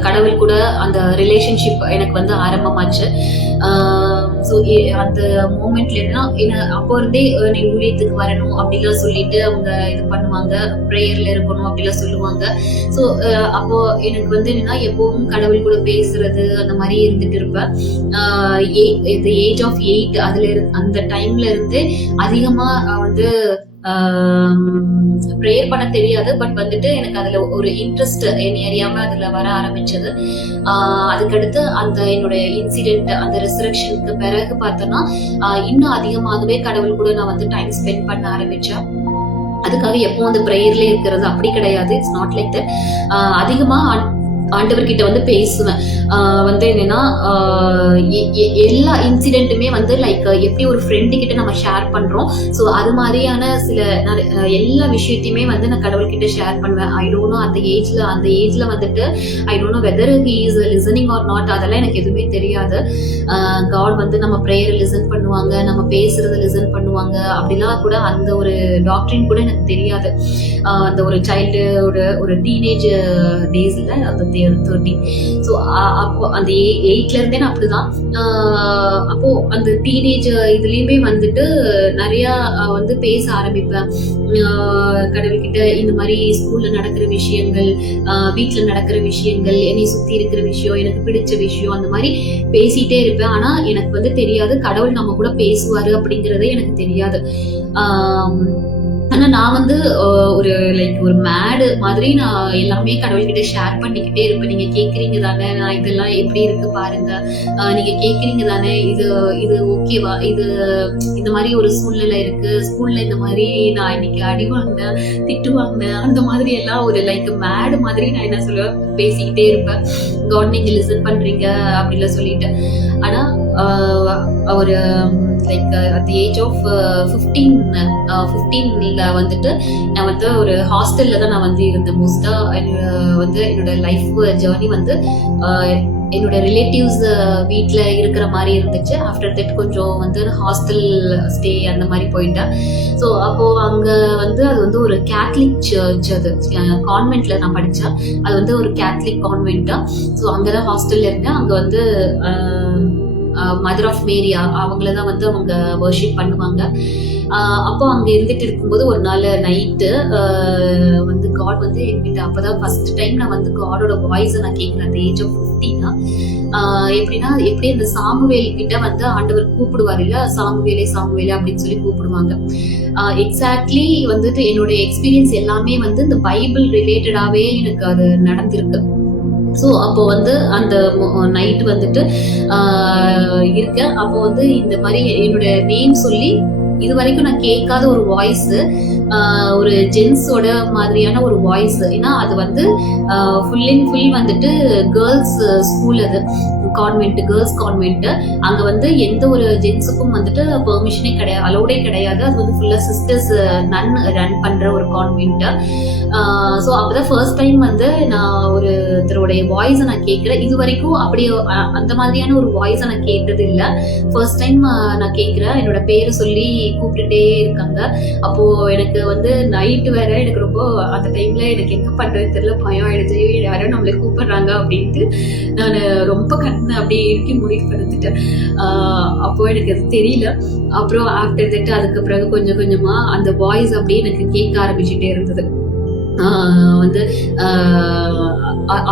கடவுள் கூட அந்த ரிலேஷன்ஷிப் எனக்கு வந்து ஆரம்பமாச்சு. ஸோ அந்த மூமெண்ட்ல என்ன அப்போ இருந்தே நீ ஊழியத்துக்கு வரணும் அப்படிலாம் சொல்லிட்டு அவங்க இது பண்ணுவாங்க, ப்ரேயர்ல இருக்கணும் அப்படிலாம் சொல்லுவாங்க. ஸோ அப்போ எனக்கு வந்து என்னன்னா எப்பவும் கடவுள் கூட பேசுறது அந்த மாதிரி இருந்துட்டு இருப்பேன். ஏஜ் ஆஃப் 8 அதுல அந்த டைம்ல இருந்து அதிகமா வந்து ப்ரேயர் பண்ண தெரியாது. பட் வந்துட்டு எனக்கு அதுல ஒரு இன்ட்ரெஸ்ட் என்ன அறியாம அதுல வர ஆரம்பிச்சது. அதுக்கடுத்து அந்த என்னுடைய இன்சிடென்ட் அந்த ரெசரக்ஷனுக்கு பிறகு பார்த்தோம்னா இன்னும் அதிகமாகவே கடவுள் கூட நான் வந்து டைம் ஸ்பெண்ட் பண்ண ஆரம்பிச்சேன். அதுக்காக எப்பவும் அந்த ப்ரேயர்ல இருக்கிறது அப்படி கிடையாது. It's not like that. அதிகமா ஆண்டவர்கிட்ட வந்து பேசுவேன். வந்து என்னன்னா எல்லா இன்சிடென்ட்டுமே வந்து லைக் எப்படி ஒரு ஃப்ரெண்டு கிட்ட நம்ம ஷேர் பண்றோம், ஸோ அது மாதிரியான சில எல்லா விஷயத்தையுமே வந்து நான் கடவுள்கிட்ட ஷேர் பண்ணுவேன். ஐ டோன்ட் நோ அந்த ஏஜ்ல வந்துட்டு I don't know whether he is listening or not, அதெல்லாம் எனக்கு எதுவுமே தெரியாது. காட் வந்து நம்ம ப்ரேயரை லிசன் பண்ணுவாங்க, நம்ம பேசுறத லிசன் பண்ணுவாங்க அப்படிலாம் கூட அந்த ஒரு டாக்டரின் கூட எனக்கு தெரியாது. அந்த ஒரு சைல்டு ஒரு டீனேஜ் டேஸ்ல அந்த 13. ஸோ அப்போ அந்த 8ல இருந்தே நான் அப்படிதான். அப்போ அந்த டீனேஜ் இதுலயுமே வந்துட்டு நிறைய வந்து பேச ஆரம்பிப்பேன் கடவுள்கிட்ட. இந்த மாதிரி ஸ்கூல்ல நடக்கிற விஷயங்கள், வீட்டுல நடக்கிற விஷயங்கள், என்னை சுத்தி இருக்கிற விஷயம், எனக்கு பிடிச்ச விஷயம், அந்த மாதிரி பேசிட்டே இருப்பேன். ஆனா எனக்கு வந்து தெரியாது கடவுள் நம்ம கூட பேசுவாரு அப்படிங்கறதே எனக்கு தெரியாது. ஆனா நான் வந்து ஒரு லைக் ஒரு மேடு மாதிரி நான் எல்லாமே கடவுள்கிட்ட ஷேர் பண்ணிக்கிட்டே இருப்பேன். நீங்க கேக்குறீங்க தானே, நான் இதெல்லாம் எப்படி இருக்கு பாருங்க, நீங்க கேக்குறீங்க தானே, இது ஓகேவா, இது இந்த மாதிரி ஒரு சூழ்நிலை இருக்கு, ஸ்கூல்ல இந்த மாதிரி நான் இன்னைக்கு அடி வாங்கினேன், திட்டு வாங்கினேன், அந்த மாதிரி எல்லாம் ஒரு லைக் மேடு மாதிரி நான் என்ன சொல்லுவேன் பேசிக்கிட்டே இருப்பேன். காட் நீங்க லிசன் பண்றீங்க அப்படிலாம் சொல்லிட்டு. ஆனா ஒரு like at the age of 15ல வந்துட்டு நான் வந்து ஒரு ஹாஸ்டல்ல தான் நான் வந்து இருந்தேன். மோஸ்டா வந்து என்னோட லைஃப் ஜேர்னி வந்து என்னோட ரிலேட்டிவ்ஸ் வீட்டில் இருக்கிற மாதிரி இருந்துச்சு. ஆஃப்டர் தட் கொஞ்சம் வந்து ஹாஸ்டல் ஸ்டே அந்த மாதிரி போயிட்டேன். ஸோ அப்போது அங்கே வந்து அது வந்து ஒரு கேத்லிக் சர்ச், அது கான்வென்ட்ல நான் படித்தேன். அது வந்து ஒரு கேத்லிக் கான்வென்ட்டா. ஸோ அங்கே தான் ஹாஸ்டல்ல இருந்தேன். அங்கே வந்து மதர் ஆஃப் மேரி அவங்கள தான் வந்து அவங்க வர்ஷிப் பண்ணுவாங்க. அப்போ அங்க இருந்துட்டு இருக்கும்போது ஒரு நாள் நைட்டு வந்து காட் வந்து என்கிட்ட அப்பதான் ஃபர்ஸ்ட் டைம் நான் வந்து காடோட வாய்ஸை நான் கேட்கிறேன். அந்த ஏஜ் ஆஃப் 15 எப்படின்னா எப்படி அந்த சாமுவேல் கிட்ட வந்து ஆண்டவர் கூப்பிடுவார் இல்ல, சாமுவேலே சாமுவேலே அப்படின்னு சொல்லி கூப்பிடுவாங்க. எக்ஸாக்ட்லி வந்துட்டு என்னோட எக்ஸ்பீரியன்ஸ் எல்லாமே வந்து இந்த பைபிள் ரிலேட்டடாவே எனக்கு அது நடந்திருக்கு. ஸோ அப்போ வந்து அந்த நைட்டு வந்துட்டு இருக்கேன். அப்போ வந்து இந்த மாதிரி என்னோட நேம் சொல்லி இது வரைக்கும் நான் கேட்காத ஒரு வாய்ஸ், ஒரு ஜென்ஸோட மாதிரியான ஒரு வாய்ஸ். ஏன்னா அது வந்து ஃபுல் அண்ட் ஃபுல் வந்துட்டு கேர்ள்ஸ் ஸ்கூல், அது கான்வென்ட், கேர்ள்ஸ் கான்வென்ட். அங்க வந்து எந்த ஒரு ஜென்ஸுக்கும் வந்துட்டு பெர்மிஷனே கிடையாது, அலோடே கிடையாது. அது வந்து ஃபுல்லா சிஸ்டர்ஸ் ரன் பண்ற ஒரு கான்வென்ட். ஸோ அப்பதான் ஃபர்ஸ்ட் டைம் வந்து நான் ஒருத்தருடைய வாய்ஸை நான் கேட்கிறேன். இது வரைக்கும் அப்படி அந்த மாதிரியான ஒரு வாய்ஸை நான் கேட்டது இல்லை. ஃபர்ஸ்ட் டைம் நான் கேட்கிறேன். என்னோட பேரை சொல்லி கூப்பிட்டுட்டே இருக்காங்க. அப்போ எனக்கு வந்து நைட்டு வேற, எனக்கு ரொம்ப அந்த டைம்ல எனக்கு என்ன பண்றது தெரியல, பயம் ஆயிடுச்சு. யாரும் நம்மளை கூப்பிடுறாங்க அப்படின்ட்டு நான் ரொம்ப கண்ணு அப்படியே இறுக்கி முடிவு பண்ணிட்டேன். அப்போ எனக்கு அது தெரியல. அப்புறம் ஆஃப்டர் தட் அதுக்கு பிறகு கொஞ்சம் கொஞ்சமா அந்த வாய்ஸ் அப்படியே எனக்கு கேட்க ஆரம்பிச்சுட்டே இருந்தது. வந்து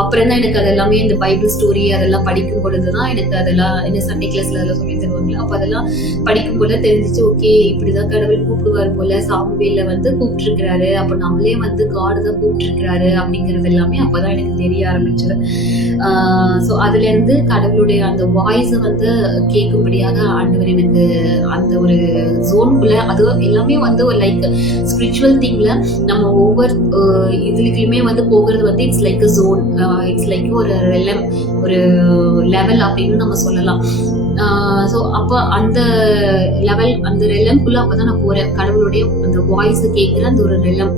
அப்புறம் தான் எனக்கு அது எல்லாமே இந்த பைபிள் ஸ்டோரி அதெல்லாம் படிக்கும் பொழுதுதான் எனக்கு அதெல்லாம் என்ன சண்டே கிளாஸ்ல அதெல்லாம் சொல்லி தருவாங்களா, அப்ப அதெல்லாம் படிக்கும் போல தெரிஞ்சிச்சு. ஓகே, இப்படிதான் கடவுள் கூப்பிடுவார் போல, சாமுவேல வந்து கூப்பிட்டு இருக்கிறாரு, அப்ப நம்மளே வந்து காடு தான் கூப்பிட்டு இருக்கிறாரு அப்படிங்கிறது எல்லாமே அப்பதான் எனக்கு தெரிய ஆரம்பிச்சது. ஸோ அதுல இருந்து கடவுளுடைய அந்த வாய்ஸ் வந்து கேட்கும்படியாக ஆண்டவர் எனக்கு அந்த ஒரு ஜோனுக்குள்ள, அது எல்லாமே வந்து ஒரு லைக் ஸ்பிரிச்சுவல் திங்ல நம்ம ஒவ்வொரு இதுலயுமே வந்து போகிறது வந்து it's like a zone, it's like ஒரு லெவல் அப்படின்னு நம்ம சொல்லலாம். ஸோ அப்போ அந்த லெவல், அந்த ரெலம்குள்ள அப்பதான் நான் போறேன். கடவுளுடைய அந்த வாய்ஸ் கேட்கிற அந்த ஒரு ரெலம்.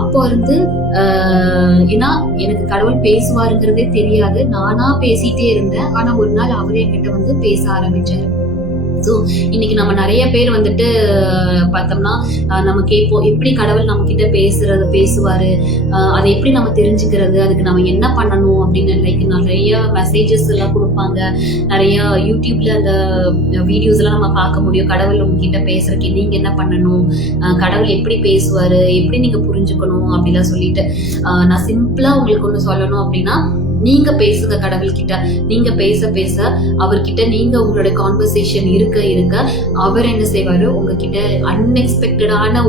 அப்போ இருந்து ஏன்னா எனக்கு கடவுள் பேசுவாருங்கிறதே தெரியாது, நானா பேசிட்டே இருந்தேன். ஆனா ஒரு நாள் அவரே என்கிட்ட வந்து பேச ஆரம்பிச்சாரு. ஸோ இன்னைக்கு நம்ம நிறைய பேர் வந்துட்டு பார்த்தோம்னா நம்ம கேட்போம், எப்படி கடவுள் நம்ம கிட்ட பேசுவாரு, அதை எப்படி நம்ம தெரிஞ்சுக்கிறது, அதுக்கு நம்ம என்ன பண்ணணும் அப்படின்னு. லைக் நிறைய மெசேஜஸ் எல்லாம் கொடுப்பாங்க, நிறைய யூடியூப்ல அந்த வீடியோஸ் எல்லாம் நம்ம பார்க்க முடியும். கடவுள் உங்ககிட்ட பேசுறதுக்கு நீங்க என்ன பண்ணணும், கடவுள் எப்படி பேசுவாரு, எப்படி நீங்க புரிஞ்சுக்கணும் அப்படிலாம் சொல்லிட்டு நான் சிம்பிளா உங்களுக்கு ஒண்ணு சொல்லணும் அப்படின்னா, நீங்க பேசுங்க கடவுள் கிட்ட. நீங்க பேச பேச அவர்கிட்ட நீங்க உங்களோட கான்வர்சேஷன் இருக்க அவர் என்ன செய்வாரு, உங்ககிட்ட அன்எக்ஸ்பெக்டடான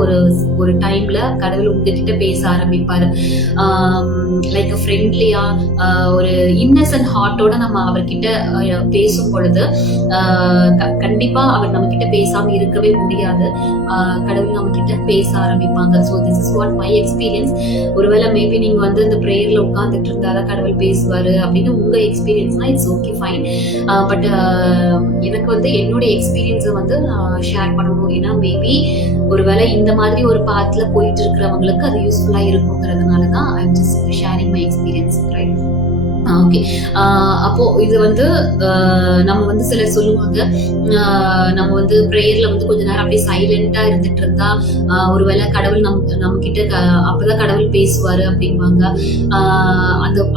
ஒரு டைம்ல கடவுள் உங்ககிட்ட பேச ஆரம்பிப்பாரு. லைக் ஃப்ரெண்ட்லியா, ஒரு இன்னசென்ட் ஹார்ட்டோட நம்ம அவர்கிட்ட பேசும் பொழுது கண்டிப்பா அவர் நம்ம கிட்ட பேசாம இருக்கவே முடியாது. கடவுள் நம்ம கிட்ட பேச ஆரம்பிப்பாங்க. So this is what my experience. ஒருவேளை மேபி நீங்க வந்து இந்த ப்ரேயர்ல உட்கார்ந்துட்டு இருந்தாதான் கடவுள் பேசுவாரு அப்படின்னு உங்க எக்ஸ்பீரியன்ஸ்னா இட்ஸ் ஓகே, ஃபைன். பட் எனக்கு வந்து என்னுடைய எக்ஸ்பீரியன்ஸை வந்து ஷேர் பண்ணணும். ஏன்னா மேபி ஒருவேளை இந்த மாதிரி ஒரு பாத்துல போயிட்டு இருக்கிறவங்களுக்கு அது யூஸ்ஃபுல்லா இருக்குங்கிறதுனாலதான் I am just sharing my experience, right? Okay. அப்போ இது வந்து நம்ம வந்து சிலர் சொல்லுவாங்க, நம்ம வந்து ப்ரேயர்ல வந்து கொஞ்ச நேரம் அப்படியே சைலண்டா இருந்துட்டு இருந்தா ஒருவேளை கடவுள் நம்ம கிட்ட அப்பதான் கடவுள் பேசுவாரு அப்படிம்பாங்க.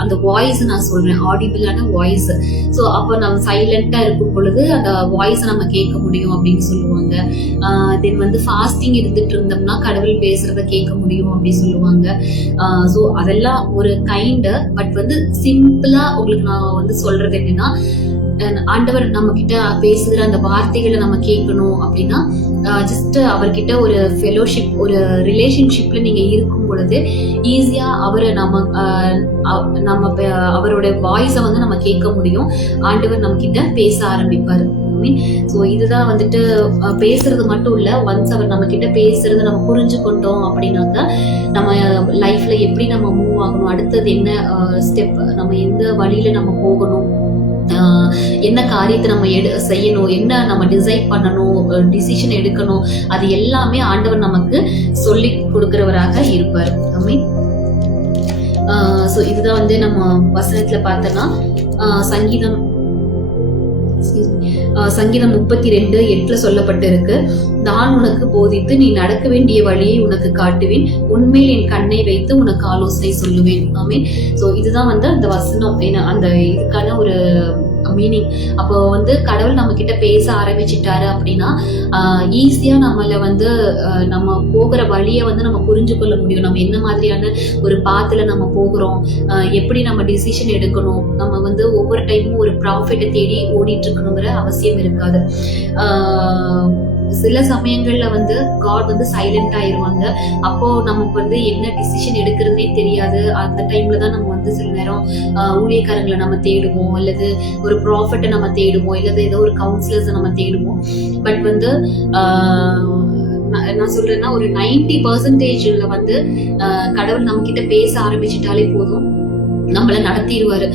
அந்த வாய்ஸ் நான் சொல்றேன், ஆடிபிளான வாய்ஸ். ஸோ அப்போ நம்ம சைலண்டா இருக்கும் பொழுது அந்த வாய்ஸ் நம்ம கேட்க முடியும் அப்படின்னு சொல்லுவாங்க. தென் வந்து ஃபாஸ்டிங் இருந்துட்டு இருந்தோம்னா கடவுள் பேசுறத கேட்க முடியும் அப்படின்னு சொல்லுவாங்க. ஸோ அதெல்லாம் ஒரு கைண்ட். பட் வந்து சிம்பிளா உங்களுக்கு நான் வந்து சொல்றது என்னன்னா, ஆண்டவர் நம்ம கிட்ட பேசுகிற அந்த வார்த்தைகளை நம்ம கேட்கணும் அப்படின்னா ஜஸ்ட் அவர்கிட்ட ஒரு ஃபெலோஷிப், ஒரு ரிலேஷன்ஷிப்ல நீங்க இருக்கும் பொழுது ஈஸியா அவரை நம்ம அவரோட வாய்ஸை வந்து நம்ம கேட்க முடியும். ஆண்டவர் நம்ம கிட்ட பேச ஆரம்பிப்பாரு. ஸோ இதுதான் வந்துட்டு பேசுறது மட்டும் இல்ல, ஒன்ஸ் அவர் நம்ம கிட்ட பேசுறது நம்ம புரிஞ்சுக்கொண்டோம் அப்படின்னாக்கா நம்ம லைஃப்ல எப்படி நம்ம மூவ் ஆகணும், அடுத்தது என்ன ஸ்டெப், நம்ம எந்த வழியில நம்ம போகணும், என்ன காரியத்தை நம்ம செய்யணும், என்ன நம்ம டிசைட் பண்ணணும், டிசிஷன் எடுக்கணும், அது எல்லாமே ஆண்டவர் நமக்கு சொல்லி கொடுக்கிறவராக இருப்பார். ஆமென். ஸோ இதுதான் வந்து நம்ம வசனத்துல பார்த்தோம்னா சங்கீதம் 32:8 சொல்லப்பட்டு இருக்கு. நான் உனக்கு போதித்து நீ நடக்க வேண்டிய வழியை உனக்கு காட்டுவேன், உண்மையில் என் கண்ணை வைத்து உனக்கு ஆலோசனை சொல்லுவேன். ஆமென். ஸோ இதுதான் வந்து அந்த வசனம், அந்த இதுக்கான ஒரு மீனிங். அப்போ வந்து கடவுள் நம்ம கிட்ட பேச ஆரம்பிச்சிட்டாரு அப்படின்னா ஈஸியா நம்மள வந்து நம்ம போகிற வழியை வந்து நம்ம புரிஞ்சு கொள்ள முடியும். நம்ம என்ன மாதிரியான ஒரு பாத்துல நம்ம போகிறோம், எப்படி நம்ம டிசிஷன் எடுக்கணும். நம்ம வந்து ஒவ்வொரு டைமும் ஒரு ப்ராஃபிட்டை தேடி ஓடிட்டு இருக்கணுங்கிற அவசியம் இருக்காது. சில சமயங்கள்ல வந்து காட் வந்து சைலண்ட் ஆயிருவாங்க. அப்போ நமக்கு வந்து என்ன டிசிஷன் எடுக்கிறதுனே தெரியாது. அந்த டைம்ல தான் நம்ம வந்து சில நேரம் ஊழியக்காரங்களை நம்ம தேடுவோம், அல்லது ஒரு ப்ராஃபிட்டை நம்ம தேடுவோம், இல்லது ஏதோ ஒரு கவுன்சிலர்ஸை நம்ம தேடுவோம். பட் வந்து நான் சொல்றேன்னா ஒரு 90% வந்து கடவுள் நம்ம கிட்ட பேச ஆரம்பிச்சுட்டாலே போதும், நம்மள நடத்திடுவாரு.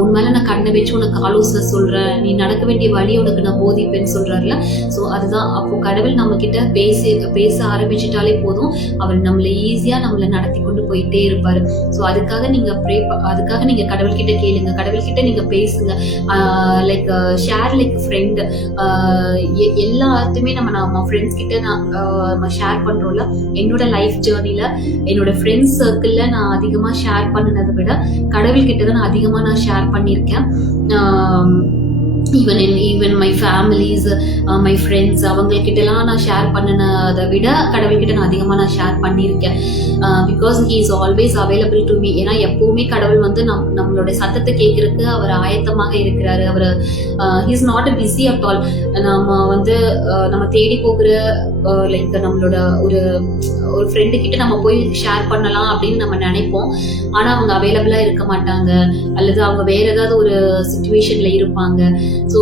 உண்மையில நான் கண்ணை வச்சு உனக்கு ஆலோசனை சொல்றேன், நீ நடக்க வேண்டிய வழி உனக்கு நான் போதிப்பேன்னு சொல்றாருல. ஸோ அதுதான், அப்போ கடவுள் நம்ம கிட்ட பேச ஆரம்பிச்சுட்டாலே போதும், அவர் நம்மளை ஈஸியா நம்மளை நடத்தி கொண்டு போயிட்டே இருப்பாரு. ஸோ அதுக்காக நீங்க கடவுள் கிட்ட கேளுங்க, கடவுள் கிட்ட நீங்க பேசுங்க. Like share like friend. எல்லாத்தையுமே நம்ம ஃப்ரெண்ட்ஸ் கிட்ட நான் ஷேர் பண்றோம்ல. என்னோட லைஃப் ஜேர்னில என்னோட ஃப்ரெண்ட்ஸ் சர்க்கிள்ல நான் அதிகமா ஷேர் பண்ணதை விட கடவுள் கிட்டதான் நான் அதிகமா ஷேர் பண்ணியிருக்கேன். Even my families, my friends, அவங்கக்கிட்ட எல்லாம் நான் ஷேர் பண்ணினதை விட கடவுள்கிட்ட நான் அதிகமாக ஷேர் பண்ணியிருக்கேன். Because he is always available to me. ஏன்னா எப்பவுமே கடவுள் வந்து நம்மளோட சத்தத்தை கேட்கறதுக்கு அவர் ஆயத்தமாக இருக்கிறாரு. அவர் he is not a busy at all. நம்ம வந்து நம்ம தேடி போகிற லைக் நம்மளோட ஒரு ஃப்ரெண்டு கிட்ட நம்ம போய் ஷேர் பண்ணலாம் அப்படின்னு நம்ம நினைப்போம். ஆனா அவங்க அவைலபிளா இருக்க மாட்டாங்க, அல்லது அவங்க வேற ஏதாவது ஒரு சிச்சுவேஷன்ல இருப்பாங்க. ஸோ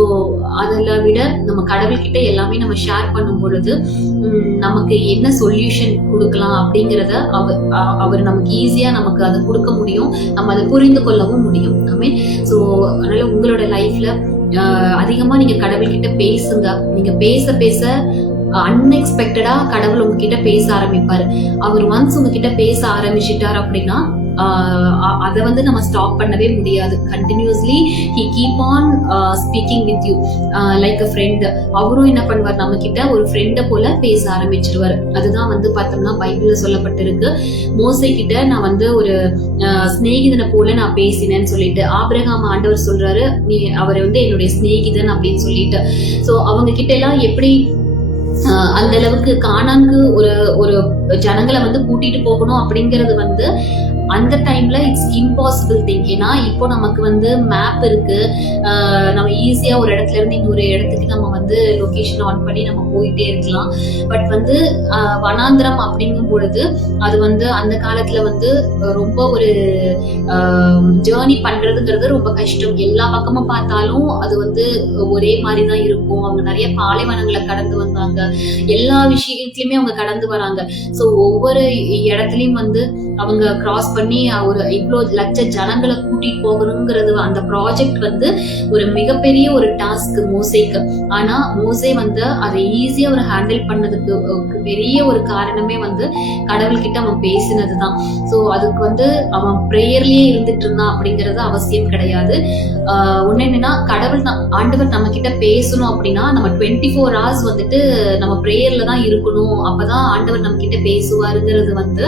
அதெல்லாம் விட நம்ம கடவுள்கிட்ட எல்லாமே நம்ம ஷேர் பண்ணும் பொழுது நமக்கு என்ன சொல்யூஷன் கொடுக்கலாம் அப்படிங்கிறத அவர் நமக்கு ஈஸியா நமக்கு அதை கொடுக்க முடியும், நம்ம அதை புரிந்து கொள்ளவும் முடியும். ஸோ அதனால உங்களோட லைஃப்ல அதிகமா நீங்க கடவுள்கிட்ட பேசுங்க. நீங்க பேச பேச அன்எக்ஸ்பெக்டடா கடவுள் உங்ககிட்ட பேச ஆரம்பிப்பாரு. அவர் ஒன்ஸ் உங்ககிட்ட பேச ஆரம்பிச்சிட்டார் அப்படின்னா அதை வந்து நம்ம ஸ்டாப் பண்ணவே முடியாது. Continuously he keep on speaking with you like a friend. அவரும் என்ன பண்ணுவார், நம்ம கிட்ட ஒரு ஃப்ரெண்டை போல பேச ஆரம்பிச்சிருவாரு. அதுதான் வந்து பார்த்தோம்னா பைபிள்ல சொல்லப்பட்டிருக்கு. மோசே கிட்ட நான் வந்து ஒரு சிநேகிதனை போல நான் பேசினேன்னு சொல்லிட்டு ஆபிரகாம் ஆண்டவர் சொல்றாரு, நீ அவரை வந்து என்னுடைய சிநேகிதன் அப்படின்னு சொல்லிட்டு. ஸோ அவங்க கிட்ட எல்லாம் எப்படி அந்த அளவுக்கு கானானுக்கு ஒரு ஒரு ஜனங்களை வந்து கூட்டிட்டு போகணும் அப்படிங்கிறது வந்து அந்த டைம்ல இட்ஸ் இம்பாசிபிள் திங். ஏன்னா இப்போ நமக்கு வந்து மேப் இருக்கு, நம்ம ஈஸியா ஒரு இடத்துல இருந்து இன்னொரு இடத்துக்கு நம்ம வந்து லொகேஷன் ஆன் பண்ணி நம்ம போயிட்டே இருக்கலாம். பட் வந்து வனாந்திரம் அப்படிங்கும் பொழுது அது வந்து அந்த காலத்துல வந்து ரொம்ப ஒரு ஜேர்னி பண்றதுங்கிறது ரொம்ப கஷ்டம். எல்லா பக்கமும் பார்த்தாலும் அது வந்து ஒரே மாதிரிதான் இருக்கும். அவங்க நிறைய பாலைவனங்களை கடந்து வந்தாங்க, எல்லா விஷயத்திலயுமே அவங்க கடந்து வராங்க. ஸோ ஒவ்வொரு இடத்துலயும் வந்து அவங்க கிராஸ் பண்ணி ஒரு இவ்வளவு லட்ச ஜனங்களை கூட்டிட்டு போகணுங்கிறது அந்த ப்ராஜெக்ட் வந்து ஒரு மிகப்பெரிய ஒரு டாஸ்க் மோசேக்கு. ஆனா மோசே வந்து அதை ஈஸியா ஒரு ஹேண்டில் பண்ணதுக்கு பெரிய ஒரு காரணமே வந்து கடவுள்கிட்ட அவன் பேசினதுதான். ஸோ அதுக்கு வந்து அவன் பிரேயர்லயே இருந்துட்டு இருந்தான் அப்படிங்கிறது அவசியம் கிடையாது. ஒண்ணு என்னன்னா, ஆண்டவர் நம்ம கிட்ட பேசணும் அப்படின்னா நம்ம 24 hours வந்துட்டு நம்ம பிரேயர்ல தான் இருக்கணும். அப்பதான் ஆண்டவர் நம்ம கிட்ட பேசுவாருங்கிறது வந்து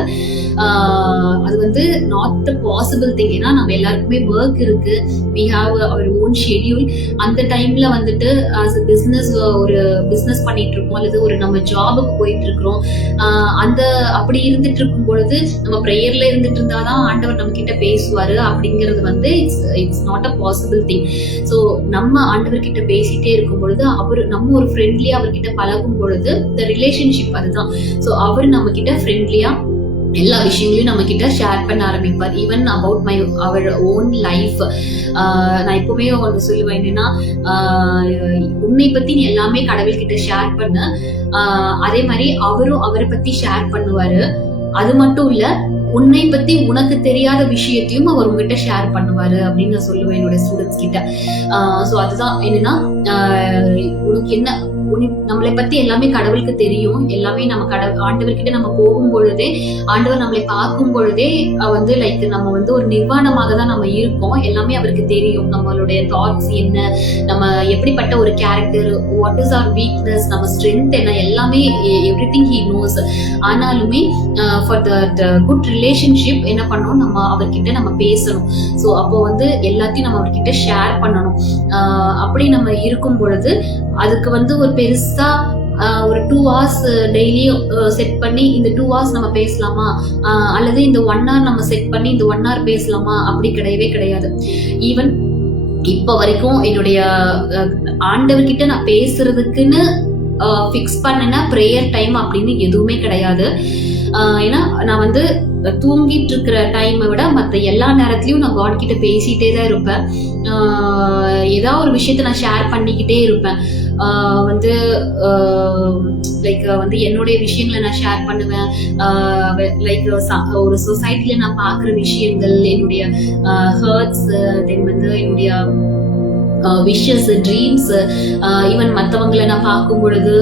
அது வந்து நாட் த பாசிபிள் திங். ஏன்னா நம்ம எல்லாருக்குமே ஒர்க் இருக்கு, we have our own schedule. அந்த டைம்ல வந்துட்டு as a business ஒரு பிசினஸ் பண்ணிட்டு இருக்கோம், அல்லது ஒரு நம்ம ஜாபுக்கு போயிட்டு இருக்கிறோம். அந்த அப்படி இருந்துட்டு இருக்கும் பொழுது நம்ம பிரேயர்ல இருந்துட்டு இருந்தாதான் ஆண்டவர் நம்ம கிட்ட பேசுவாரு அப்படிங்கிறது வந்து it's not a possible thing. So நம்ம ஆண்டவர் கிட்ட பேசிட்டே இருக்கும் பொழுது நம்ம ஒரு ஃப்ரெண்ட்லியா அவர்கிட்ட பழகும் பொழுது இந்த ரிலேஷன்ஷிப் அதுதான். ஸோ அவர் நம்ம கிட்ட ஃப்ரெண்ட்லியா எல்லா விஷயங்களையும் நம்ம கிட்ட ஷேர் பண்ண ஆரம்பிப்பார். ஈவன் அபவுட் அவர் ஓன் லைஃப். நான் எப்பவுமே ஒன்று சொல்லுவேன், என்னன்னா உன்னை பத்தி நீ எல்லாமே கடவுள் கிட்ட ஷேர் பண்ண, அதே மாதிரி அவரும் அவரை பத்தி ஷேர் பண்ணுவாரு. அது மட்டும் இல்ல, உன்னை பத்தி உனக்கு தெரியாத விஷயத்தையும் அவர் உங்ககிட்ட ஷேர் பண்ணுவாரு அப்படின்னு நான் சொல்லுவேன் என்னோட ஸ்டூடெண்ட்ஸ் கிட்ட. ஸோ அதுதான் என்னன்னா, உனக்கு என்ன நம்மளை பத்தி எல்லாமே கடவுளுக்கு தெரியும். எல்லாமே நம்ம ஆண்டவர்கிட்ட நம்ம போகும் பொழுதே, ஆண்டவர் நம்மளை பார்க்கும் பொழுதே வந்து லைக் நம்ம வந்து ஒரு நிர்வாணமாக தான் நம்ம இருக்கோம். எல்லாமே அவருக்கு தெரியும். நம்மளுடைய தாட்ஸ் என்ன, நம்ம எப்படிப்பட்ட ஒரு character, what is our weakness, நம்ம ஸ்ட்ரென்த் என்ன, எல்லாமே எவ்ரிதிங் ஹி நோஸ். ஆனாலுமே ஃபார் தட் குட் ரிலேஷன்ஷிப் என்ன பண்ணணும், நம்ம அவர்கிட்ட நம்ம பேசணும். ஸோ அப்போ வந்து எல்லாத்தையும் நம்ம அவர்கிட்ட ஷேர் பண்ணணும். அப்படி நம்ம இருக்கும் பொழுது அதுக்கு வந்து ஒரு பெருசா ஒரு 2 hours டெய்லியும் செட் பண்ணி இந்த 2 hours நம்ம பேசலாமா, அல்லது இந்த 1 hour நம்ம செட் பண்ணி இந்த 1 hour பேசலாமா, அப்படி கிடையவே கிடையாது. ஈவன் இப்ப வரைக்கும் என்னுடைய ஆண்டவர்கிட்ட நான் பேசுறதுக்குன்னு ஃபிக்ஸ் பண்ணின ப்ரேயர் டைம் அப்படின்னு எதுவுமே கிடையாது. ஏன்னா நான் வந்து தூங்கிட்டு இருக்கிற டைமை விட மற்ற எல்லா நேரத்துலயும் நான் காட் கிட்ட பேசிட்டே தான் இருப்பேன். ஏதாவது ஒரு விஷயத்த நான் ஷேர் பண்ணிக்கிட்டே இருப்பேன். வந்து லைக் வந்து என்னுடைய விஷயங்களை நான் ஷேர் பண்ணுவேன். லைக் ஒரு சொசைட்டில நான் பார்க்குற விஷயங்கள், என்னுடைய ஹர்ட்ஸ், தென் வந்து என்னுடைய விஷஸ், ட்ரீம்ஸ், ஈவன் மற்றவங்களை நான் பார்க்கும் பொழுது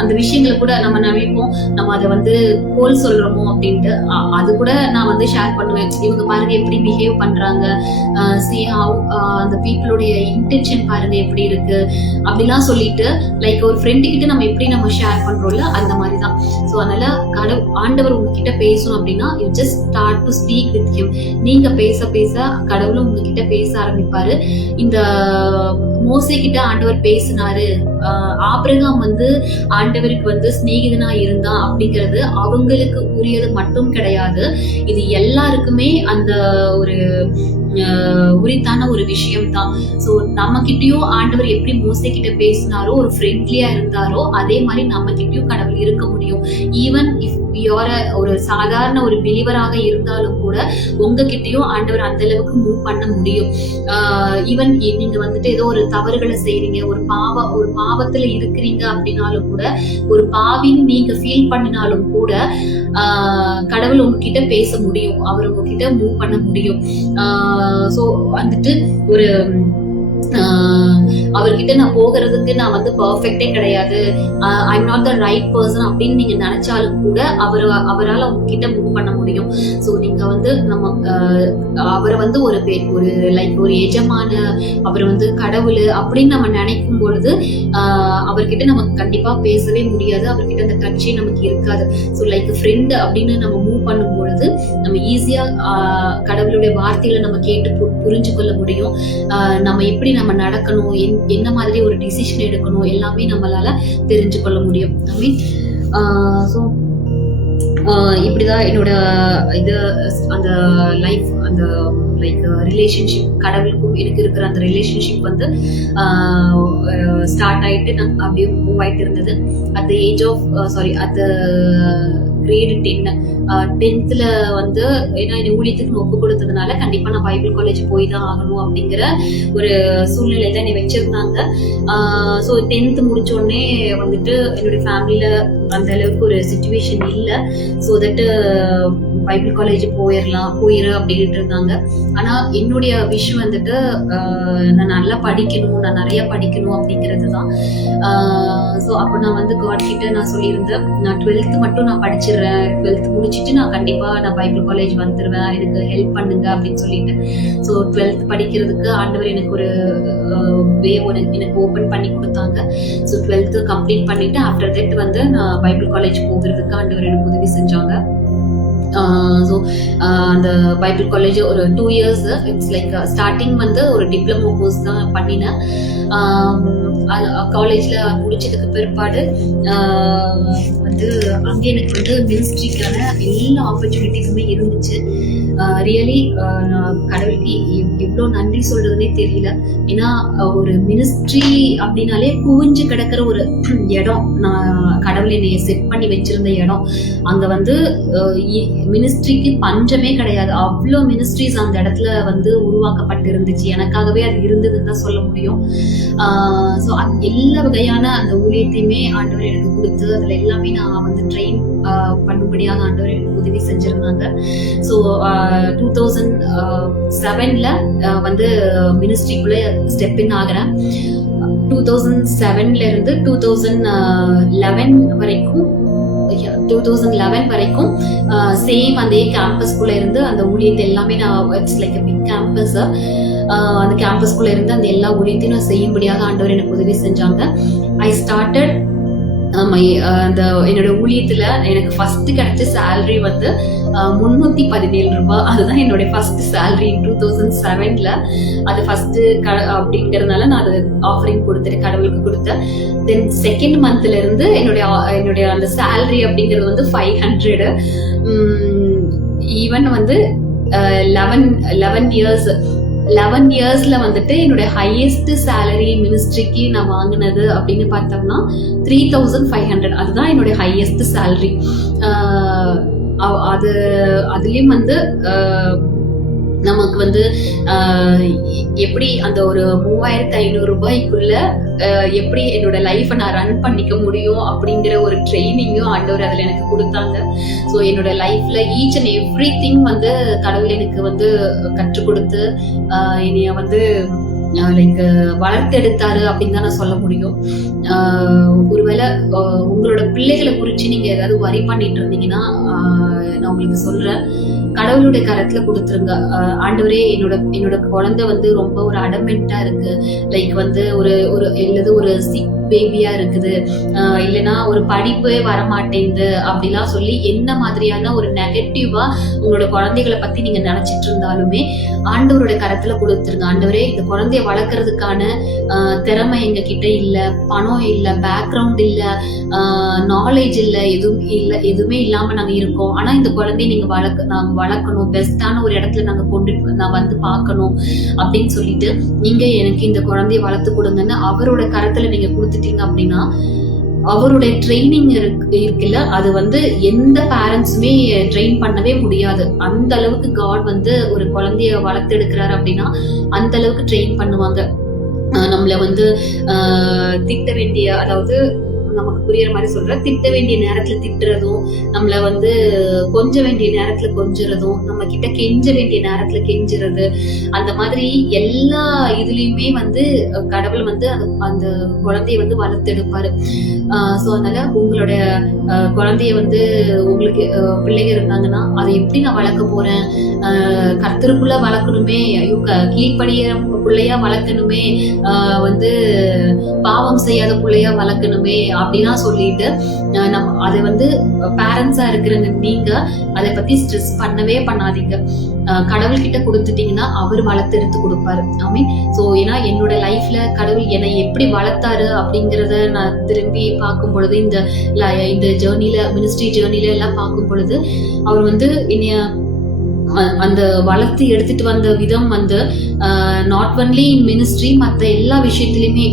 அந்த விஷயங்களை கூட நம்ம நினைப்போம், நம்ம அதை வந்து கோல் சொல்றோமோ அப்படின்ட்டு. அது கூட நான் வந்து ஷேர் பண்ணுவேன். இவங்க பாருங்க எப்படி பிஹேவ் பண்றாங்க, see how அந்த பீப்புளுடைய இன்டென்ஷன் பாருங்க எப்படி இருக்கு அப்படிலாம் சொல்லிட்டு, லைக் ஒரு ஃப்ரெண்டு கிட்ட நம்ம எப்படி நம்ம ஷேர் பண்றோம்ல அந்த மாதிரி தான். ஸோ அதனால ஆண்டவர் உங்ககிட்ட பேசணும் அப்படின்னா you just start to speak with him. நீங்க பேச பேச கடவுளும் உங்ககிட்ட பேச ஆரம்பிப்பாரு. இந்த மோசே கிட்ட ஆண்டவர் பேசினாரு, ஆபிரகாம் வந்து ஆண்டவருக்கு வந்து சிநேகிதனா இருந்தான் அப்படிங்கிறது அவங்களுக்கு உரியது மட்டும் கிடையாது. இது எல்லாருக்குமே அந்த ஒரு உரித்தான ஒரு விஷயம் தான். ஸோ நம்ம கிட்டயும் ஆண்டவர் எப்படி மோசே கிட்ட பேசினாரோ, ஒரு ஃப்ரெண்ட்லியா இருந்தாரோ, அதே மாதிரி நம்ம கிட்டயும் கடவுள் இருக்க முடியும். ஈவன் இஃப் யூஆர் ஒரு சாதாரண ஒரு பிலீவராக இருந்தாலும் கூட உங்ககிட்டயும் ஆண்டவர் அந்த அளவுக்கு மூவ் பண்ண முடியும். ஈவன் நீங்க வந்துட்டு ஏதோ ஒரு தவறுகளை செய்றீங்க, ஒரு பாவத்துல இருக்கிறீங்க அப்படின்னாலும் கூட, ஒரு பாவின்னு நீங்க ஃபீல் பண்ணினாலும் கூட கடவுள் உங்ககிட்ட பேச முடியும், அவர் உங்ககிட்ட மூவ் பண்ண முடியும். ஸோ வந்துட்டு ஒரு அவர்கிட்ட நான் போகிறதுக்கு நான் வந்து பர்ஃபெக்டே கிடையாது, I'm not the right person அப்படின்னு நீங்க நினைச்சாலும் கூட அவரால் உங்ககிட்ட மூவ் பண்ண முடியும். ஸோ நீங்க வந்து நம்ம அவரை வந்து ஒரு லைக் ஒரு எஜமான, அவர் வந்து கடவுள் அப்படின்னு நம்ம நினைக்கும் பொழுது அவர்கிட்ட நமக்கு கண்டிப்பா பேசவே முடியாது, அவர்கிட்ட அந்த டச்சே நமக்கு இருக்காது. ஸோ லைக் ஃப்ரெண்ட் அப்படின்னு நம்ம மூவ் பண்ணும் பொழுது நம்ம ஈஸியா கடவுளுடைய வார்த்தைகளை நம்ம கேட்டு புரிஞ்சு கொள்ள முடியும். நம்ம எப்படி நம்ம நடக்கணும், என்ன மாதிரி ஒரு டிசிஷன் எடுக்கணும், எல்லாமே நம்மளால தெரிஞ்சு கொள்ள முடியும். ஐ மீன் ஸோ இப்படிதான் என்னோட இது அந்த லைஃப், அந்த லைக் ரிலேஷன்ஷிப், கடவுளுக்கும் எனக்கு இருக்கிற அந்த ரிலேஷன்ஷிப் வந்து ஸ்டார்ட் ஆயிட்டு நான் அப்படியே மூவ் ஆயிட்டு இருந்தது. At the age of at grade 10th வந்து ஏன்னா என்னை ஊழியத்துக்கு ஒப்பு கொடுத்ததுனால கண்டிப்பா நான் பைபிள் காலேஜ் போய் தான் ஆகணும் அப்படிங்கிற ஒரு சூழ்நிலை தான் என்னை வச்சிருந்தாங்க. ஸோ 10th முடிச்ச உடனே வந்துட்டு என்னுடைய ஃபேமிலியில அந்த அளவுக்கு ஒரு சிச்சுவேஷன் இல்லை. ஸோ தட் பைபிள் காலேஜ் போயிரு அப்படின்ட்டு இருந்தாங்க. ஆனா என்னுடைய விஷயம் வந்துட்டு நான் நல்லா படிக்கணும், நான் நிறைய படிக்கணும் அப்படிங்கிறது தான். ஸோ அப்போ நான் வந்து காட் கிட்ட நான் சொல்லியிருந்தேன், நான் 12th மட்டும் நான் படிச்சிடுறேன், 12th முடிச்சுட்டு நான் கண்டிப்பா நான் பைபிள் காலேஜ் வந்துடுவேன், எனக்கு ஹெல்ப் பண்ணுங்க அப்படின்னு சொல்லிட்டு. ஸோ 12th படிக்கிறதுக்கு ஆண்டவர் எனக்கு ஒரு வே எனக்கு ஓப்பன் பண்ணி கொடுத்தாங்க. ஸோ 12th கம்ப்ளீட் பண்ணிட்டு ஆஃப்டர் தட் வந்து நான் பைபிள் காலேஜ் போகிறதுக்கு ஆண்டவர் எனக்கு உதவி செஞ்சாங்க. ஸோ அந்த பைபிள் காலேஜ் ஒரு 2 years, இட்ஸ் லைக் ஸ்டார்டிங் வந்து ஒரு டிப்ளமோ கோர்ஸ் தான் பண்ணினேன். காலேஜ்ல முடிச்சதுக்கு பிற்பாடு வந்து அங்கே எனக்கு வந்து மினிஸ்ட்ரிக்கான எல்லா ஆப்பர்ச்சுனிட்டிஸுமே இருந்துச்சு. ரியலி கடவுளுக்கு எவ்வளோ நன்றி சொல்றதுன்னே தெரியல. ஏன்னா ஒரு மினிஸ்ட்ரி அப்படின்னாலே குவிஞ்சு கிடக்கிற ஒரு இடம், நான் கடவுள் என்னைய செட் பண்ணி வச்சிருந்த இடம். அங்க வந்து மினிஸ்ட்ரிக்கு பஞ்சமே கிடையாது, அவ்வளோ மினிஸ்ட்ரிஸ் அந்த இடத்துல வந்து உருவாக்கப்பட்டு இருந்துச்சு. எனக்காகவே அது இருந்ததுன்னு தான் சொல்ல முடியும். ஸோ எல்லா வகையான அந்த ஊழியத்தையுமே ஆண்டவர் எனக்கு கொடுத்து அதுல எல்லாமே நான் வந்து ட்ரெயின் பண்ணும்படியாக ஆண்டவர் எனக்கு உதவி செஞ்சிருந்தாங்க. ஸோ 2007ல வந்து மினிஸ்ட்ரிக்குள்ள ஸ்டெப் இன் ஆகிறேன். 2007ல இருந்து 2011 வரைக்கும் சேம் அதே கேம்பஸ்குள்ள இருந்து அந்த ஊழியத்தை எல்லாமே நான், இட்ஸ் லைக் பிக் கேம்பஸ், அந்த கேம்பஸ்குள்ள இருந்து அந்த எல்லா ஊழியத்தையும் நான் செய்யும்படியாக ஆண்டவர் எனக்கு உதவி செஞ்சாங்க. ஐ ஸ்டார்டட் அந்த என்னோட ஊழியத்துல எனக்கு ஃபர்ஸ்ட் கிடைச்ச சேலரி வந்து 317 ரூபாய். அதுதான் என்னோட ஃபர்ஸ்ட் சேலரி 2007ல. அது ஃபர்ஸ்ட் அப்படிங்கறதுனால நான் அது ஆஃபரிங் கொடுத்துட்டு கடவுளுக்கு கொடுத்தேன். தென் செகண்ட் மந்த்ல இருந்து என்னுடைய அந்த சேலரி அப்படிங்கிறது வந்து 500. ஈவன் வந்து 11 இயர்ஸ்ல வந்துட்டு என்னோட ஹையஸ்ட் சேலரி மினிஸ்ட்ரிக்கு நான் வாங்கினது அப்படின்னு பார்த்தோம்னா 3500. அதுதான் என்னோட ஹையஸ்ட் சேலரி. அதுலயும் வந்து நமக்கு வந்து எப்படி அந்த ஒரு 3500 ரூபாய்க்குள்ள எப்படி என்னோட லைஃபை நான் ரன் பண்ணிக்க முடியும் அப்படிங்கிற ஒரு ட்ரைனிங்கும் ஆண்டவர் அதுல எனக்கு கொடுத்தாங்க. ஸோ என்னோட லைஃப்ல ஈச் அண்ட் எவ்ரி திங் வந்து கடவுள் எனக்கு வந்து கற்றுக் கொடுத்து என்னைய வந்து லைக் வளர்த்தெடுத்தாரு அப்படின்னு தான் நான் சொல்ல முடியும். ஒருவேளை உங்களோட பிள்ளைகளை குறிச்சு நீங்க ஏதாவது வரி பண்ணிட்டு இருந்தீங்கன்னா நான் உங்களுக்கு சொல்றேன், கடவுளுடைய கரத்துல கொடுத்துருங்க. ஆண்டவரே, என்னோட குழந்தை வந்து ரொம்ப ஒரு அடமெண்டா இருக்கு, லைக் வந்து ஒரு சிக் பேபியா இருக்குது, இல்லைன்னா ஒரு படிப்பே வரமாட்டேங்குது அப்படிலாம் சொல்லி என்ன மாதிரியான ஒரு நெகட்டிவா உங்களோட குழந்தைகளை பத்தி நீங்க நினைச்சிட்டு இருந்தாலுமே ஆண்டவரோட கரத்துல கொடுத்துருங்க. ஆண்டவரே, இந்த குழந்தைய வளர்க்கறதுக்கான திறமை எங்க கிட்ட இல்ல, பணம் இல்ல, பேக்ரவுண்ட் இல்ல, நாலேஜ் இல்ல, எதுவுமே இல்லாம நாங்க இருக்கோம். ஆனா இந்த குழந்தைய நீங்க நாங்க வளர்க்கணும், பெஸ்டான ஒரு இடத்துல நான் வந்து பார்க்கணும் அப்படின்னு சொல்லிட்டு நீங்க எனக்கு இந்த குழந்தைய வளர்த்து கொடுங்கன்னு அவரோட கரத்துல நீங்க கொடுத்துட்டீங்க அப்படின்னா அவருடைய ட்ரைனிங் இருக்குல்ல, அது வந்து எந்த பேரண்ட்ஸுமே ட்ரெயின் பண்ணவே முடியாது. அந்த அளவுக்கு காட் வந்து ஒரு குழந்தைய வளர்த்து எடுக்கிறாரு அப்படின்னா அந்த அளவுக்கு ட்ரெயின் பண்ணுவாங்க. நம்மள வந்து திட்ட வேண்டிய, அதாவது நமக்கு புரியற மாதிரி சொல்றேன். திட்ட வேண்டிய நேரத்துல திட்டுறதும், நம்மள வந்து கொஞ்ச வேண்டிய நேரத்துல கொஞ்சுறதும், நம்ம கிட்ட கெஞ்ச வேண்டிய நேரத்துல கெஞ்சுறது, அந்த மாதிரி எல்லா இதுலயுமே வந்து கடவுள் வந்து அந்த குழந்தைய வந்து வளர்த்தெடுப்பாரு. ஸோ அதனால உங்களோட குழந்தைய வந்து உங்களுக்கு பிள்ளைங்க இருந்தாங்கன்னா அதை எப்படி நான் வளர்க்க போறேன், கர்த்தருக்குள்ள வளர்க்கணுமே, ஐயோ கீழ்ப்படிய பிள்ளையா வளர்க்கணுமே, வந்து பாவம் செய்யாத பிள்ளையா வளர்க்கணுமே அப்படின்னா சொல்லிட்டு நம்ம அதை வந்து பேரண்ட்ஸா இருக்கிறவங்க நீங்க அதை பத்தி ஸ்ட்ரெஸ் பண்ணவே பண்ணாதீங்க. கடவுள்கிட்ட கொடுத்துட்டீங்கன்னா அவர் வளர்த்தெடுத்து கொடுப்பாரு. ஆமீன். ஸோ ஏன்னா என்னோட லைஃப்ல கடவுள் என்னை எப்படி வளர்த்தாரு அப்படிங்கிறத நான் திரும்பி பார்க்கும் பொழுது, இந்த ஜேர்னில, மினிஸ்ட்ரி ஜேர்னில எல்லாம் பார்க்கும் பொழுது, அவர் வந்து என்னைய அந்த வளர்த்து எடுத்துட்டு வந்த விதம் வந்து நாட் ஒன்லி மினிஸ்ட்ரி, மற்ற எல்லா விஷயத்திலுமே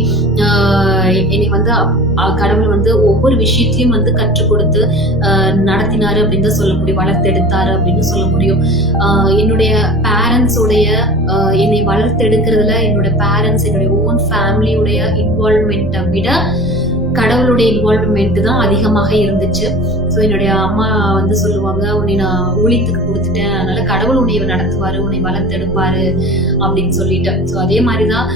என்னை வந்து கடவுள் வந்து ஒவ்வொரு விஷயத்திலையும் வந்து கற்றுக் கொடுத்து நடத்தினாரு அப்படின்னு தான் சொல்ல முடியும், வளர்த்தெடுத்தாரு அப்படின்னு சொல்ல முடியும். என்னுடைய பேரண்ட்ஸோடைய என்னை வளர்த்தெடுக்கிறதுல என்னோட பேரண்ட்ஸ், என்னுடைய ஓன் ஃபேமிலியுடைய இன்வால்வ்மெண்ட்டை விட கடவுளுடைய இன்வால்வ்மெண்ட் தான் அதிகமாக இருந்துச்சு. ஸோ என்னுடைய அம்மா வந்து சொல்லுவாங்க, உன்னை நான் ஊழியத்துக்கு கொடுத்துட்டேன், அதனால கடவுள் உன்னை நடத்துவாரு, உன்னை வளர்த்தெடுப்பாரு அப்படின்னு சொல்லிட்டு. ஸோ அதே மாதிரிதான்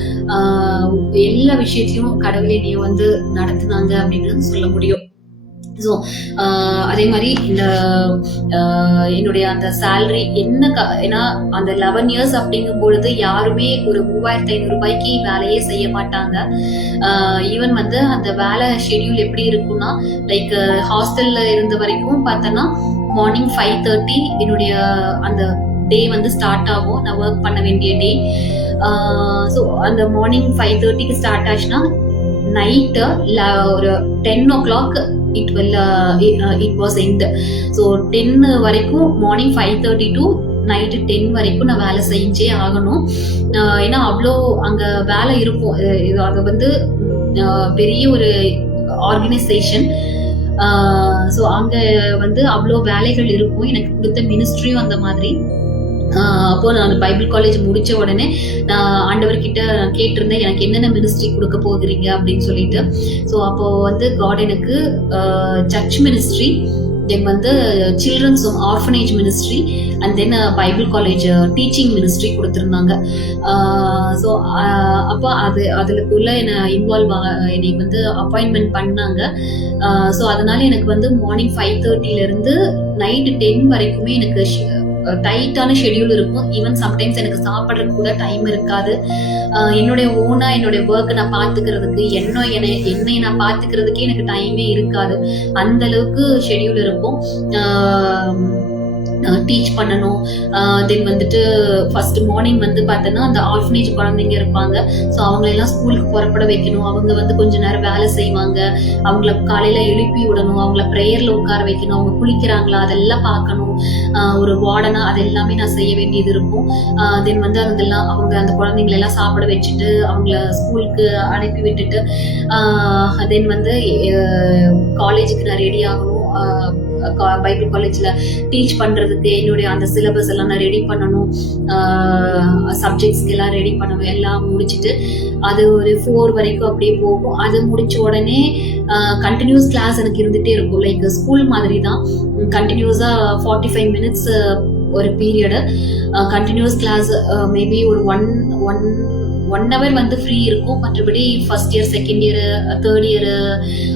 எல்லா விஷயத்தையும் கடவுள் என்னைய வந்து நடத்துனாங்க அப்படின்னு சொல்ல முடியும். ஸோ அதே மாதிரி இந்த என்னுடைய அந்த சேலரி ஏன்னா அந்த 11 years அப்படிங்கும் பொழுது யாருமே ஒரு 3500 ரூபாய்க்கு வேலையே செய்ய மாட்டாங்க. ஈவன் வந்து அந்த வேலை ஷெட்யூல் எப்படி இருக்கும்னா, லைக் ஹாஸ்டல்ல இருந்த வரைக்கும் பார்த்தோன்னா மார்னிங் 5:30 என்னுடைய அந்த டே வந்து ஸ்டார்ட் ஆகும், நான் ஒர்க் பண்ண வேண்டிய டே. ஸோ அந்த மார்னிங் 5:30க்கு ஸ்டார்ட் ஆச்சுன்னா நைட்டு ஒரு 10 o'clock it was end. So 10 வரைக்கும், மார்னிங் 5:30 to நைட்டு 10 வரைக்கும் நான் வேலை செஞ்சே ஆகணும். ஏன்னா அவ்வளோ அங்கே வேலை இருக்கும். அது வந்து பெரிய ஒரு ஆர்கனைசேஷன். ஸோ அங்கே வந்து அவ்வளோ வேலைகள் இருக்கும். எனக்கு கொடுத்த மினிஸ்ட்ரியும் அந்த மாதிரி. அப்போ நான் பைபிள் காலேஜ் முடிச்ச உடனே நான் ஆண்டவர்கிட்ட கேட்டிருந்தேன், எனக்கு என்னென்ன மினிஸ்ட்ரி கொடுக்க போகிறீங்க அப்படின்னு சொல்லிட்டு. ஸோ அப்போ வந்து காட் எனக்கு சர்ச் மினிஸ்ட்ரி, தென் வந்து children's orphanage ministry, and then Bible college teaching ministry கொடுத்துருந்தாங்க. ஸோ அப்போ அதுக்குள்ள என்னை என்னை வந்து அப்பாயின்மெண்ட் பண்ணாங்க. ஸோ அதனால எனக்கு வந்து மார்னிங் 5:30 நைட்டு 10 வரைக்குமே எனக்கு டைட்டான ஷெட்யூல் இருக்கும். ஈவன் சம்டைம்ஸ் எனக்கு சாப்பிட்றதுக்கு கூட டைம் இருக்காது. என்னுடைய ஓனா என்னுடைய ஒர்க்கை நான் பார்த்துக்கிறதுக்கு, என்னை நான் பார்த்துக்கிறதுக்கே எனக்கு டைமே இருக்காது. அந்த அளவுக்கு ஷெட்யூல் இருக்கும். டீச் பண்ணணும். தென் வந்துட்டு ஃபர்ஸ்ட் மார்னிங் வந்து பார்த்தோன்னா அந்த ஆர்ஃபனேஜ் குழந்தைங்க இருப்பாங்க. ஸோ அவங்களெல்லாம் ஸ்கூலுக்கு புறப்பட வைக்கணும். அவங்க வந்து கொஞ்ச நேரம் வேலை செய்வாங்க. அவங்கள காலையில் எழுப்பி விடணும், அவங்கள ப்ரேயரில் உட்கார வைக்கணும், அவங்க குளிக்கிறாங்களா அதெல்லாம் பார்க்கணும். ஒரு வார்டனா அது எல்லாமே நான் செய்ய வேண்டியது இருக்கும். தென் வந்து அவங்க அந்த குழந்தைங்களெல்லாம் சாப்பிட வச்சுட்டு அவங்கள ஸ்கூலுக்கு அனுப்பி விட்டுட்டு தென் வந்து காலேஜுக்கு நான் ரெடி ஆகணும். பைபிள் காலேஜ்ல டீச் பண்றதுக்கு என்னுடைய அந்த சிலபஸ் எல்லாம் நான் ரெடி பண்ணணும், சப்ஜெக்ட்ஸ்க்கு எல்லாம் ரெடி பண்ணணும். எல்லாம் முடிச்சுட்டு அது ஒரு 4 வரைக்கும் அப்படியே போகும். அது முடிச்ச உடனே கண்டினியூஸ் கிளாஸ் எனக்கு இருந்துட்டே இருக்கும். லைக் ஸ்கூல் மாதிரி தான், கண்டினியூஸா 45 minutes ஒரு பீரியடு கண்டினியூஸ் கிளாஸ். மேபி ஒரு ஒன் ஹவர் வந்து ஃப்ரீ இருக்கும். மற்றபடி first year, second year, third year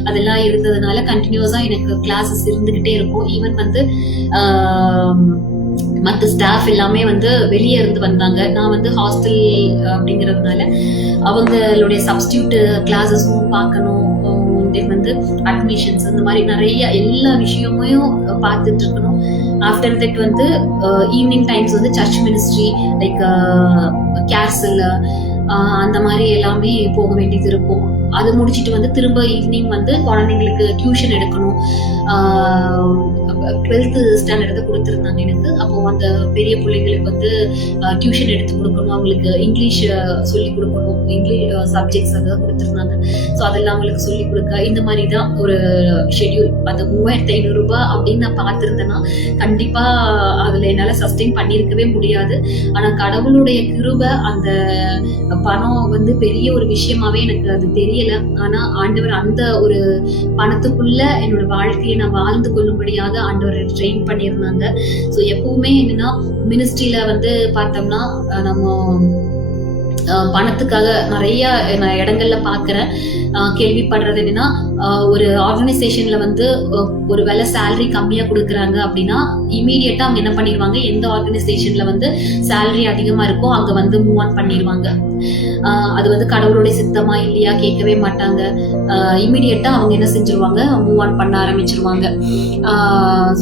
அதெல்லாம் இருந்ததுனால கண்டினியூஸாக எனக்கு கிளாஸஸ் இருந்துக்கிட்டே இருக்கும். ஈவன் வந்து மற்ற ஸ்டாஃப் எல்லாமே வந்து வெளியே இருந்து வந்தாங்க. நான் வந்து ஹாஸ்டல் அப்படிங்கிறதுனால அவங்களுடைய சப்ஸ்டியூட் கிளாஸஸும் பார்க்கணும். வந்து அட்மிஷன்ஸ் இந்த மாதிரி நிறைய எல்லா விஷயமும் பார்த்துட்டு இருக்கணும். ஆஃப்டர் தட் வந்து ஈவினிங் டைம்ஸ் வந்து சர்ச் மினிஸ்ட்ரி, லைக் கேர்சல், அந்த மாதிரி எல்லாமே போக வேண்டியது இருக்கும். அது முடிச்சுட்டு வந்து திரும்ப ஈவினிங் வந்து குழந்தைங்களுக்கு டியூஷன் எடுக்கணும். 12th ஸ்டாண்டர்ட் கொடுத்துருந்தாங்க எனக்கு. அப்போ அந்த பெரிய பிள்ளைங்களுக்கு வந்து டியூஷன் எடுத்து கொடுக்கணும், அவங்களுக்கு இங்கிலீஷ் சொல்லி கொடுக்கணும், இங்கிலீஷ் சப்ஜெக்ட்ஸ் அதான் கொடுத்துருந்தாங்க. ஸோ அதெல்லாம் அவங்களுக்கு சொல்லி கொடுக்க, இந்த மாதிரி தான் ஒரு ஷெட்யூல். அந்த 3500 ரூபாய் அப்படின்னு நான் பார்த்துருந்தேன்னா கண்டிப்பாக அதில் என்னால சஸ்டெயின் பண்ணியிருக்கவே முடியாது. ஆனா கடவுளுடைய கிருபை, அந்த பணம் வந்து பெரிய ஒரு விஷயமாவே எனக்கு அது தெரியல. ஆனா ஆண்டவர் அந்த ஒரு பணத்துக்குள்ள என்னோட வாழ்க்கையை நான் வாழ்ந்து கொள்ளும்படியாக ஆண்டவர் ட்ரெயின் பண்ணியிருந்தாங்க. ஸோ எப்பவுமே என்னன்னா மினிஸ்ட்ரியில வந்து பார்த்தோம்னா நம்ம பணத்துக்காக நிறைய நான் இடங்கள்ல பாக்குறேன், கேள்விப்படுறது என்னன்னா ஒரு ஆர்கனைசேஷன்ல வந்து ஒரு வேலை சேலரி கம்மியா கொடுக்குறாங்க அப்படின்னா இமீடியட்டா அவங்க என்ன பண்ணிடுவாங்க, எந்த ஆர்கனைசேஷன்ல வந்து சேலரி அதிகமா இருக்கோ அங்க வந்து மூவ் ஆன் பண்ணிடுவாங்க. அது வந்து கடவுளுடைய சித்தமா இல்லையா கேட்கவே மாட்டாங்க. இமீடியட்டா அவங்க என்ன செஞ்சிருவாங்க, மூவ் ஆன் பண்ண ஆரம்பிச்சிருவாங்க.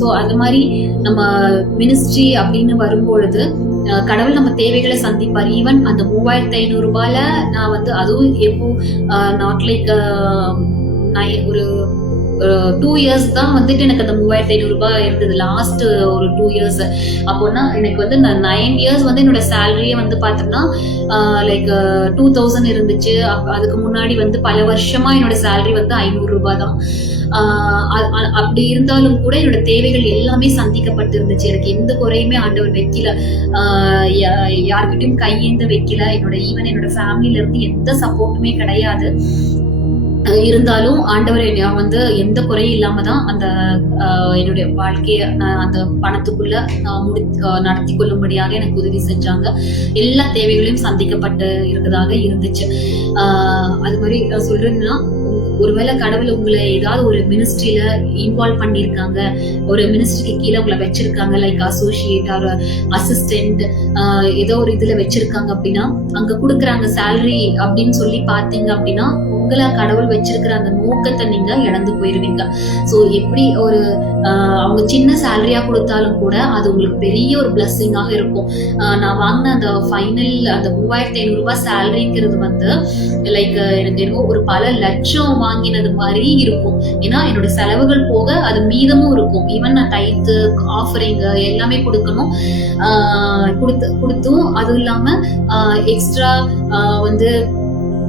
ஸோ அது மாதிரி நம்ம மினிஸ்ட்ரி அப்படின்னு வரும்பொழுது கடவுள் நம்ம தேவைகளை சந்திப்பார். ஈவன் அந்த 3500 ரூபாயில நான் வந்து அதுவும் எப்போ நாட் லைக் ஒரு 2 இயர்ஸ் தான் வந்துட்டு எனக்கு அந்த 3500 ரூபாய் இருந்தது லாஸ்ட் ஒரு 2 இயர்ஸ். அப்போனா எனக்கு வந்து 9 இயர்ஸ் வந்து என்னோட சேலரியே வந்து பார்த்தோம்னா லைக் 2000 இருந்துச்சு. அதுக்கு முன்னாடி வந்து பல வருஷமா என்னோட சேலரி வந்து 500 ரூபாய் தான். அப்படி இருந்தாலும் கூட என்னோட தேவைகள் எல்லாமே சந்திக்கப்பட்டு இருந்துச்சு. எனக்கு எந்த குறையுமே ஆண்டவர் வைக்கல, யார்கிட்டயும் கையேந்த வைக்கல. ஈவன் என்னோட ஃபேமிலில இருந்து எந்த சப்போர்ட்டுமே கிடையாது. இருந்தாலும் ஆண்டவர் நான் வந்து எந்த குறையும் இல்லாம தான் அந்த என்னுடைய வாழ்க்கைய நான் அந்த பணத்துக்குள்ள நடத்தி கொள்ளும்படியாக எனக்கு உதவி செஞ்சாங்க. எல்லா தேவைகளையும் சந்திக்கப்பட்டு இருக்கிறதாக இருந்துச்சு. அது மாதிரி நான் சொல்றேன்னா, ஒருவேளை கடவுள் உங்களை ஏதாவது ஒரு மினிஸ்ட்ரியில இன்வால்வ் பண்ணிருக்காங்க, ஒரு மினிஸ்ட்ரிக்கு கீழே உங்களை வச்சிருக்காங்க, லைக் அசோசியேட் ஆர் அசிஸ்டன்ட் ஏதோ ஒரு இதுல வச்சிருக்காங்க அப்படின்னா, அங்க கொடுக்குறாங்க சேலரி அப்படின்னு சொல்லி பாத்தீங்க அப்படின்னா உங்களை கடவுள் வச்சிருக்கிற அந்த நோக்கத்தை நீங்க இழந்து போயிருவீங்க. சோ எப்படி ஒரு அவங்க சின்ன சேலரியா கொடுத்தாலும் கூட அது உங்களுக்கு பெரிய ஒரு பிளஸ்ஸிங்காக இருக்கும். நான் வாங்கின அந்த ஃபைனல் அந்த 3500 ரூபாய் சேலரிங்கிறது வந்து லைக் எனக்கு என்னவோ ஒரு பல லட்சம் வாங்கினது மாதிரி இருக்கும். ஏன்னா என்னோட செலவுகள் போக அது மீதமும் இருக்கும். ஈவன் நான் டைத்து ஆஃபரிங் எல்லாமே கொடுக்கணும், கொடுத்தும் அதுவும் இல்லாம எக்ஸ்ட்ரா வந்து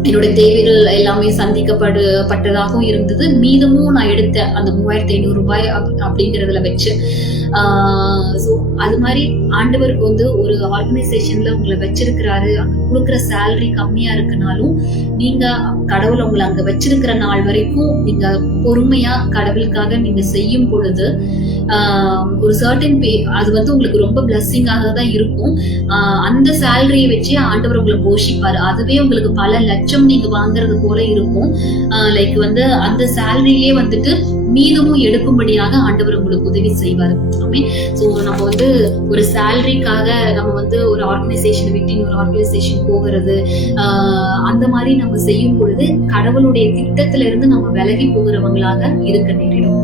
என்னோட தேவைகள் எல்லாமே சந்திக்கப்பட்டதாகவும் இருந்தது. மீதமும் நான் எடுத்த அந்த 3500 ரூபாய் அப்படிங்கறதுல வச்சு. ஸோ அது மாதிரி ஆண்டவருக்கு வந்து ஒரு ஆர்கனைசேஷன்ல உங்களை வச்சிருக்கிறாரு, அங்க கொடுக்குற சேலரி கம்மியா இருக்குனாலும் நீங்க கடவுள் உங்களை அங்க வச்சிருக்கிற நாள் வரைக்கும் நீங்க பொறுமையா கடவுளுக்காக நீங்க செய்யும் பொழுது ஒரு சர்டன் பே அது வந்து உங்களுக்கு ரொம்ப பிளஸ்ஸிங்காக தான் இருக்கும். அந்த சேலரியை வச்சு ஆண்டவர் உங்களை போஷிப்பாரு. அதுவே உங்களுக்கு பல லட்சம் நீங்க வாங்குறது போல இருக்கும். லைக் வந்து அந்த சேலரியிலே வந்துட்டு மீதமும் எடுக்கும்படியாக ஆண்டவர் உங்களுக்கு உதவி செய்வாரு. சோ நம்ம வந்து ஒரு சேலரிக்காக நம்ம வந்து ஒரு ஆர்கனைசேஷன் விட்டு இன்னொரு ஆர்கனைசேஷன் போகிறது, அந்த மாதிரி நம்ம செய்யும் பொழுது கடவுளுடைய திட்டத்துல இருந்து நம்ம விலகி போகிறவங்களாக இருக்க நேரிடும்.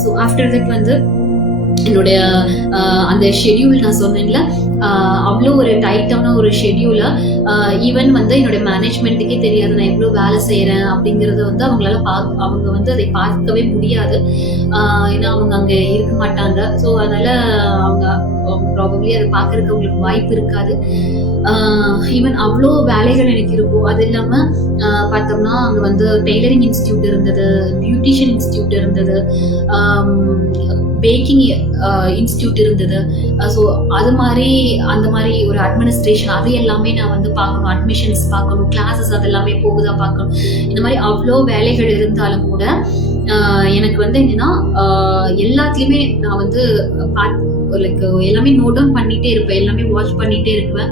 ஸோ ஆஃப்டர் தட் வந்து என்னுடைய அந்த ஷெட்யூல் நான் சொன்னேன்ல, அவ்வளோ ஒரு டைட்டான ஒரு ஷெட்யூல ஈவன் வந்து என்னோட மேனேஜ்மெண்ட்டுக்கே தெரியாது நான் எவ்வளோ வேலை செய்யறேன் அப்படிங்கறத வந்து அவங்களால அவங்க வந்து அதை பார்க்கவே முடியாது. ஏன்னா அவங்க அங்க இருக்க மாட்டாங்க. ஸோ அதனால அவங்க ப்ராபப்ளி அதை பார்க்கறதுக்கு அவங்களுக்கு வாய்ப்பு இருக்காது. ஈவன் அவ்வளோ வேலைகள் எனக்கு இருக்கும். அது இல்லாம பார்த்தோம்னா அங்க வந்து டெய்லரிங் இன்ஸ்டியூட் இருந்தது, பியூட்டிஷியன் இன்ஸ்டியூட் இருந்தது, பேக்கிங் இன்ஸ்டியூட் இருந்தது. ஸோ அது மாதிரி அந்த மாதிரி ஒரு அட்மினிஸ்ட்ரேஷன் அது எல்லாமே நான் வந்து பார்க்கணும், அட்மிஷன்ஸ் பார்க்கணும், கிளாஸஸ் அது எல்லாமே போகுதா பார்க்கணும். இந்த மாதிரி அவ்வளோ வேலைகள் இருந்தாலும் கூட எனக்கு வந்து என்னன்னா எல்லாத்துலயுமே நான் வந்து லைக் எல்லாமே நோட் டவுன் பண்ணிட்டே இருப்பேன், எல்லாமே வாட்ச் பண்ணிட்டே இருப்பேன்.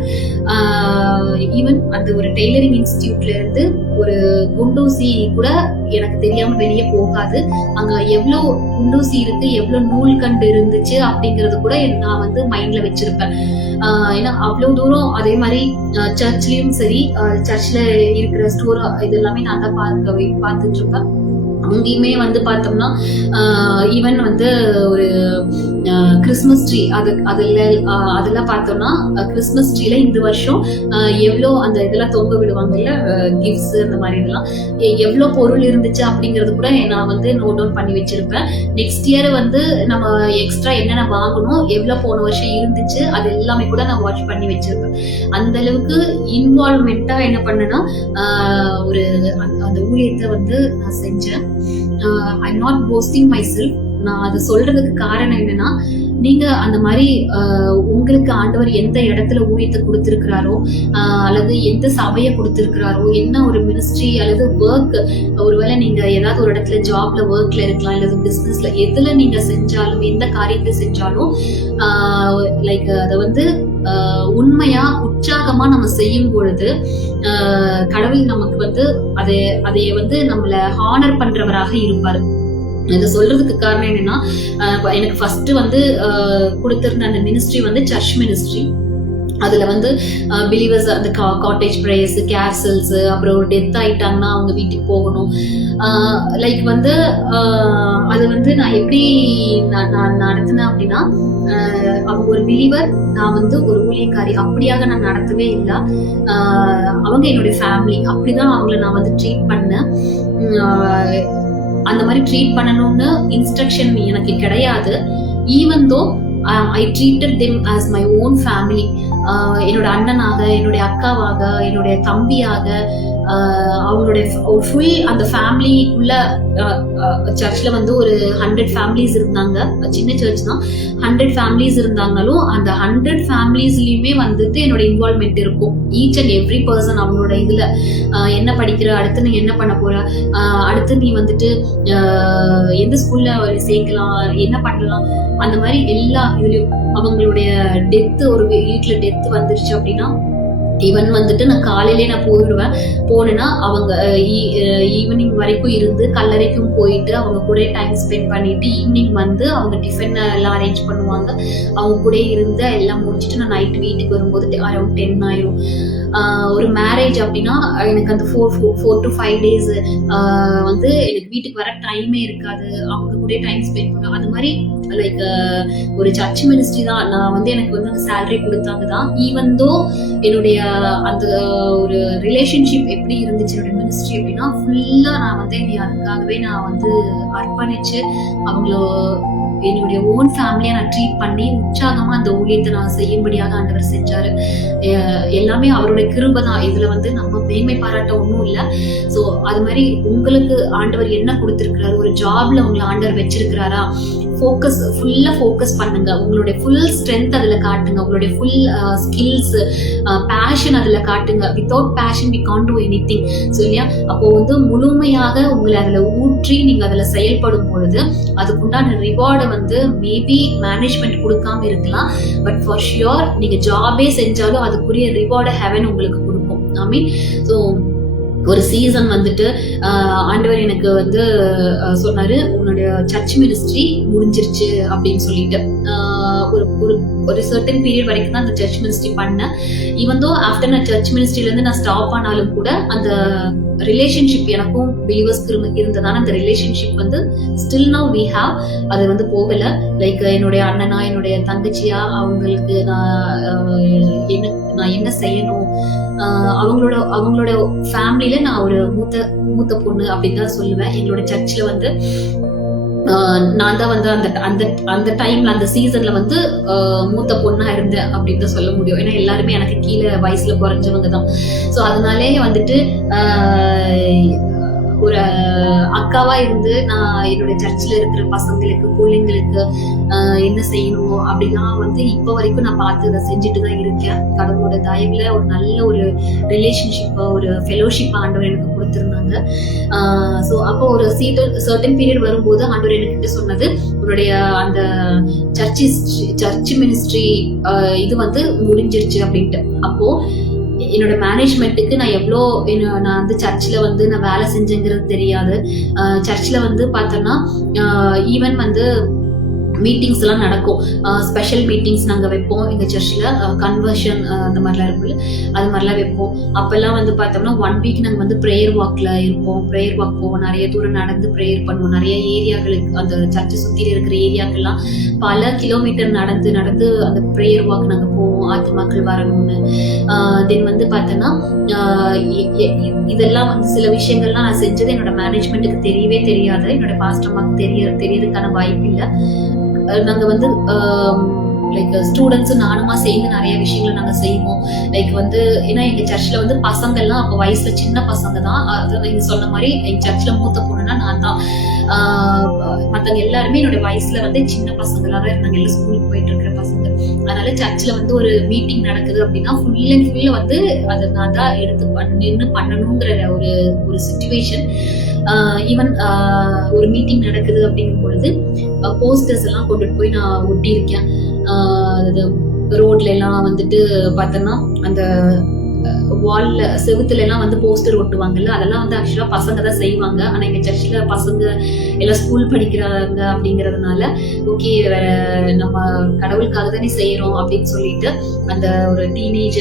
ஈவன் அந்த ஒரு டெய்லரிங் இன்ஸ்டியூட்ல இருந்து ஒரு குண்டூசி கூட எனக்கு தெரியாம வெளியே போகாது. அங்க எவ்வளவு குண்டூசி இருக்கு, எவ்வளவு நூல் கண்டு இருந்துச்சு அப்படிங்கறது கூட நான் வந்து மைண்ட்ல வச்சிருப்பேன். ஏன்னா அவ்வளவு தூரம். அதே மாதிரி சர்ச்லயும் சரி, சர்ச்ல இருக்கிற ஸ்டோர் இது எல்லாமே நான் தான் பார்த்துட்டு இருப்பேன். அங்கேயுமே வந்து பார்த்தோம்னா ஈவன் வந்து ஒரு கிறிஸ்மஸ் ட்ரீ அதெல்லாம் பார்த்தோம்னா கிறிஸ்மஸ் ட்ரீல இந்த வருஷம் எவ்வளோ அந்த இதெல்லாம் தொங்க விடுவாங்கல்ல, கிஃப்ட்ஸ் அந்த மாதிரி இதெல்லாம் எவ்வளோ பொருள் இருந்துச்சு அப்படிங்கறது கூட நான் வந்து நோட் டவுன் பண்ணி வச்சிருப்பேன். நெக்ஸ்ட் இயர் வந்து நம்ம எக்ஸ்ட்ரா என்னென்ன வாங்கணும், எவ்வளோ போன வருஷம் இருந்துச்சு அது எல்லாமே கூட நான் வாட்ச் பண்ணி வச்சிருப்பேன். அந்த அளவுக்கு இன்வால்வ்மெண்டா என்ன பண்ணேன்னா அந்த ஊழியத்தை வந்து நான் செஞ்சேன். I'm not posting my self. நான் அதை சொல்றதுக்கு காரணம் என்னன்னா, நீங்க அந்த மாதிரி உங்களுக்கு ஆண்டவர் எந்த இடத்துல ஊழியத்தை கொடுத்திருக்கிறாரோ, அல்லது எந்த சபையை கொடுத்திருக்கிறாரோ, என்ன ஒரு மினிஸ்ட்ரி அல்லது ஒர்க், ஒருவேளை நீங்க ஏதாவது ஒரு இடத்துல ஜாப்ல ஒர்க்ல இருக்கலாம், அல்லது பிசினஸ்ல எதுல நீங்க செஞ்சாலும், எந்த காரியத்தை செஞ்சாலும் லைக் அதை வந்து உண்மையா உற்சாகமா நம்ம செய்யும் பொழுது கடவுள் நமக்கு வந்து அதை வந்து நம்மள ஹானர் பண்றவராக இருப்பாரு. இதை சொல்றதுக்கு காரணம் என்னன்னா, எனக்கு ஃபர்ஸ்ட் வந்து கொடுத்திருந்த அந்த மினிஸ்ட்ரி வந்து சர்ச் மினிஸ்ட்ரி. அதுல வந்து பிலீவர்ஸ் அந்த காட்டேஜ் ப்ரேயர்ஸ், கேர்சல்ஸ், அப்புறம் ஒரு டெத் ஆயிட்டாங்கன்னா அவங்க வீட்டுக்கு போகணும். லைக் வந்து அது வந்து நான் எப்படி நான் நடத்தினேன் அப்படின்னா, அவங்க ஒரு பிலீவர், நான் வந்து ஒரு ஊழியக்காரி, அப்படியாக நான் நடத்தவே இல்லை. அவங்க என்னுடைய ஃபேமிலி, அப்படிதான் அவங்கள நான் வந்து ட்ரீட் பண்ணேன். அந்த மாதிரி ட்ரீட் பண்ணணும்னு இன்ஸ்ட்ரக்ஷன் எனக்கு கிடையாது. Even though I treated them as my own family. என்னோட அண்ணனாக, என்னுடைய அக்காவாக, என்னுடைய தம்பியாக, அவங்களுடைய ஃபுல் அந்த ஃபேமிலிக்குள்ள சர்ச்ல வந்து ஒரு 100 ஃபேமிலிஸ் இருந்தாங்க. சின்ன சர்ச் தான், 100 ஃபேமிலிஸ் இருந்தாங்கனாலும் அந்த 100 ஃபேமிலிஸ்லயுமே வந்துட்டு என்னோட இன்வால்வ்மெண்ட் இருக்கும். ஈச் அண்ட் எவ்ரி பர்சன் அவங்களோட இதுல என்ன படிக்கிற, அடுத்து நீ என்ன பண்ண போற, அடுத்து நீ வந்துட்டு எந்த ஸ்கூல்ல சேர்க்கலாம், என்ன பண்ணலாம், அந்த மாதிரி எல்லா இதுலயும் அவங்களுடைய டெத்து, ஒரு வீட்டுல டெத்து வந்துருச்சு அப்படின்னா, ஈவன் வந்துட்டு நான் காலையிலே நான் போயிடுவேன். போனேன்னா அவங்க ஈவினிங் வரைக்கும் இருந்து கல்லறைக்கும் போயிட்டு அவங்க கூட டைம் ஸ்பெண்ட் பண்ணிட்டு, ஈவினிங் வந்து அவங்க டிஃபன் எல்லாம் அரேஞ்ச் பண்ணுவாங்க. அவங்க கூட இருந்து எல்லாம் முடிச்சுட்டு நான் நைட் வீட்டுக்கு வரும்போது அரௌண்ட் 10 ஆயிரும். ஒரு மேரேஜ் அப்படின்னா எனக்கு அந்த 4 to 5 days வந்து எனக்கு வீட்டுக்கு வர டைமே இருக்காது. அவங்க கூட டைம் ஸ்பெண்ட் பண்ணுவேன். அது மாதிரி லைக் ஒரு சர்ச் மினிஸ்ட்ரி தான். நான் வந்து எனக்கு வந்து அந்த சேலரி கொடுத்தாங்க தான். ஈவன் தோ என்னுடைய அந்த ஒரு ரிலேஷன்ஷிப் எப்படி இருந்துச்சு என்னோட மினிஸ்ட்ரி அப்படின்னா, ஃபுல்லா நான் வந்து என்னை அதுக்காகவே நான் வந்து அர்ப்பணிச்சு அவங்கள என்னுடைய ஓன் ஃபேமிலியா நான் ட்ரீட் பண்ணி உற்சாகமா அந்த ஊழியத்தை நான் செய்யும்படியாக ஆண்டவர் செஞ்சாரு. எல்லாமே அவருடைய கிருபை தான். இதுல வந்து நம்ம மேன்மை பாராட்ட ஒன்றும் இல்லை. ஸோ அது மாதிரி உங்களுக்கு ஆண்டவர் என்ன கொடுத்திருக்கிறாரு, ஒரு ஜாப்ல உங்களை ஆண்டவர் வச்சிருக்கிறாரா, ஃபுல்லா ஃபோக்கஸ் பண்ணுங்க. உங்களுடைய ஃபுல் ஸ்ட்ரென்த் அதுல காட்டுங்க. உங்களுடைய ஃபுல் ஸ்கில்ஸ், பேஷன் அதுல காட்டுங்க. Without passion we can't do anything. So இல்லையா, அப்போ வந்து முழுமையாக உங்களை அதுல ஊற்றி நீங்க அதுல செயல்படும் பொழுது அதுக்குண்டான ரிவார்டை வந்து மேபி மேனேஜ்மெண்ட் கொடுக்காம இருக்கலாம். பட் ஃபார் ஷியோர் நீங்க ஜாபே செஞ்சாலும் அதுக்குரிய ரிவார்டை ஹெவன் உங்களுக்கு கொடுக்கும். ஐ மீன், ஸோ ஒரு சீசன் வந்துட்டு ஆண்டவர் எனக்கு வந்து சொன்னாரு, உன்னுடைய சர்ச் மினிஸ்ட்ரி முடிஞ்சிருச்சு அப்படின்னு சொல்லிட்டு. ஒரு சர்டன் பீரியட் வரைக்கும் தான் அந்த சர்ச் மினிஸ்ட்ரி பண்ணேன். ஈவன் தோ ஆஃப்டர் நான் சர்ச் மினிஸ்ட்ரில இருந்து நான் ஸ்டாப் ஆனாலும் கூட அந்த ரிலேஷன்ஷிப் எனக்கும் பிலீவர்ஸ்க்கு இருந்ததான அந்த ரிலேஷன்ஷிப் வந்து ஸ்டில் நவ் வி ஹாவ். அது வந்து போகல. லைக் என்னுடைய அண்ணனா, என்னுடைய தங்கச்சியா, அவங்களுக்கு நான் என்ன செய்யணும், அவங்களோட ஃபேமிலியில நான் ஒரு மூத்த பொண்ணு அப்படின்னு தான் சொல்லுவேன். எங்களோட சர்ச்ல வந்து நான் தான் வந்து அந்த டைம்ல அந்த சீசன்ல வந்து மூத்த பொண்ணா இருந்தேன் அப்படின்னு தான் சொல்ல முடியும். ஏன்னா எல்லாருமே எனக்கு கீழே வயசுல குறைஞ்சவங்க தான். ஸோ அதனாலே வந்துட்டு ஒரு அக்காவா இருந்து நான் என்னோட சர்ச்சில் இருக்கிற பசங்களுக்கு, பிள்ளைங்களுக்கு என்ன செய்யணும் அப்படின்னா வந்து இப்போ வரைக்கும் நான் பார்த்து அதை செஞ்சுட்டு தான் இருக்கேன். கடவுளோட தயவுல ஒரு நல்ல ஒரு ரிலேஷன்ஷிப்பை, ஒரு ஃபெலோஷிப் ஆண்டவர் எனக்கு கொடுத்துருந்தாங்க. ஸோ அப்போ ஒரு சர்டன் பீரியட் வரும்போது ஆண்டவர் என்கிட்ட சொன்னது, உன்னுடைய அந்த சர்ச் மினிஸ்ட்ரி இது வந்து முடிஞ்சிருச்சு அப்படின்ட்டு. அப்போ என்னோட மேனேஜ்மெண்ட்டுக்கு நான் எவ்வளோ நான் வந்து சர்ச்சில் வந்து நான் வேலை செஞ்சேங்கிறது தெரியாது. சர்ச்சில் வந்து பார்த்தோன்னா ஈவன் வந்து மீட்டிங்ஸ் எல்லாம் நடக்கும். ஸ்பெஷல் மீட்டிங்ஸ் நாங்கள் வைப்போம் எங்கள் சர்ச்சில். கன்வர்ஷன் அந்த மாதிரிலாம் இருக்குல்ல, அது மாதிரிலாம் வைப்போம். அப்போல்லாம் வந்து பார்த்தோம்னா 1 week நாங்கள் வந்து ப்ரேயர் வாக்கில் இருப்போம். ப்ரேயர் வாக் போவோம், நிறைய தூரம் நடந்து ப்ரேயர் பண்ணுவோம். நிறைய ஏரியாக்களுக்கு, அந்த சர்ச்சை சுற்றி இருக்கிற ஏரியாக்கெல்லாம் பல கிலோமீட்டர் நடந்து அந்த ப்ரேயர் வாக் நாங்கள் போவோம், ஆத்துமாக்கள் வரணும்னு. தென் வந்து பார்த்தோன்னா இதெல்லாம் வந்து சில விஷயங்கள்லாம் நான் செஞ்சது என்னோட மேனேஜ்மெண்ட்டுக்கு தெரியவே தெரியாது. என்னோட பாஸ்டர்மாக்கு தெரியறதுக்கான வாய்ப்பு இல்லை. நாங்கள் வந்து லைக் ஸ்டூடெண்ட்ஸும் நானுமா சேர்ந்து நிறைய விஷயங்களை நாங்கள் செய்வோம். லைக் வந்து ஏன்னா எங்கள் சர்ச்சில் வந்து பசங்கள்லாம் அப்போ வயசுல சின்ன பசங்க தான். அதான் நீங்கள் சொன்ன மாதிரி எங்கள் சர்ச்சில் மூத்த பொண்ணுனா பண்ணா நான் தான். மற்றவங்க எல்லாருமே என்னோட வயசுல வந்து சின்ன பசங்களா தான் இருந்தாங்க, எல்லாம் ஸ்கூலுக்கு போயிட்டு இருக்கிற பசங்க. அதனால சர்ச்சில் வந்து ஒரு மீட்டிங் நடக்குது அப்படின்னா ஃபுல் அண்ட் ஃபுல் வந்து அதை நான் தான் எடுத்து நின்று பண்ணணுங்கிற ஒரு சுச்சுவேஷன். ஈவன் ஒரு மீட்டிங் நடக்குது அப்படிங்கும் பொழுது போஸ்டர்ஸ் எல்லாம் கொண்டுட்டு போய் நான் ஒட்டியிருக்கேன். ரோட்ல எல்லாம் வந்துட்டு பார்த்தோன்னா அந்த வால்ல செவுத்துல எல்லாம் வந்து போஸ்டர் ஒட்டுவாங்கல்ல, அதெல்லாம் வந்து ஆக்சுவலா பசங்க தான் செய்வாங்க. ஆனா எங்க சர்ச்ல பசங்க எல்லாம் ஸ்கூல் படிக்கிறாங்க அப்படிங்கறதுனால ஓகே நம்ம கடவுளுக்காக தானே செய்யறோம் அப்படின்னு சொல்லிட்டு அந்த ஒரு டீனேஜ்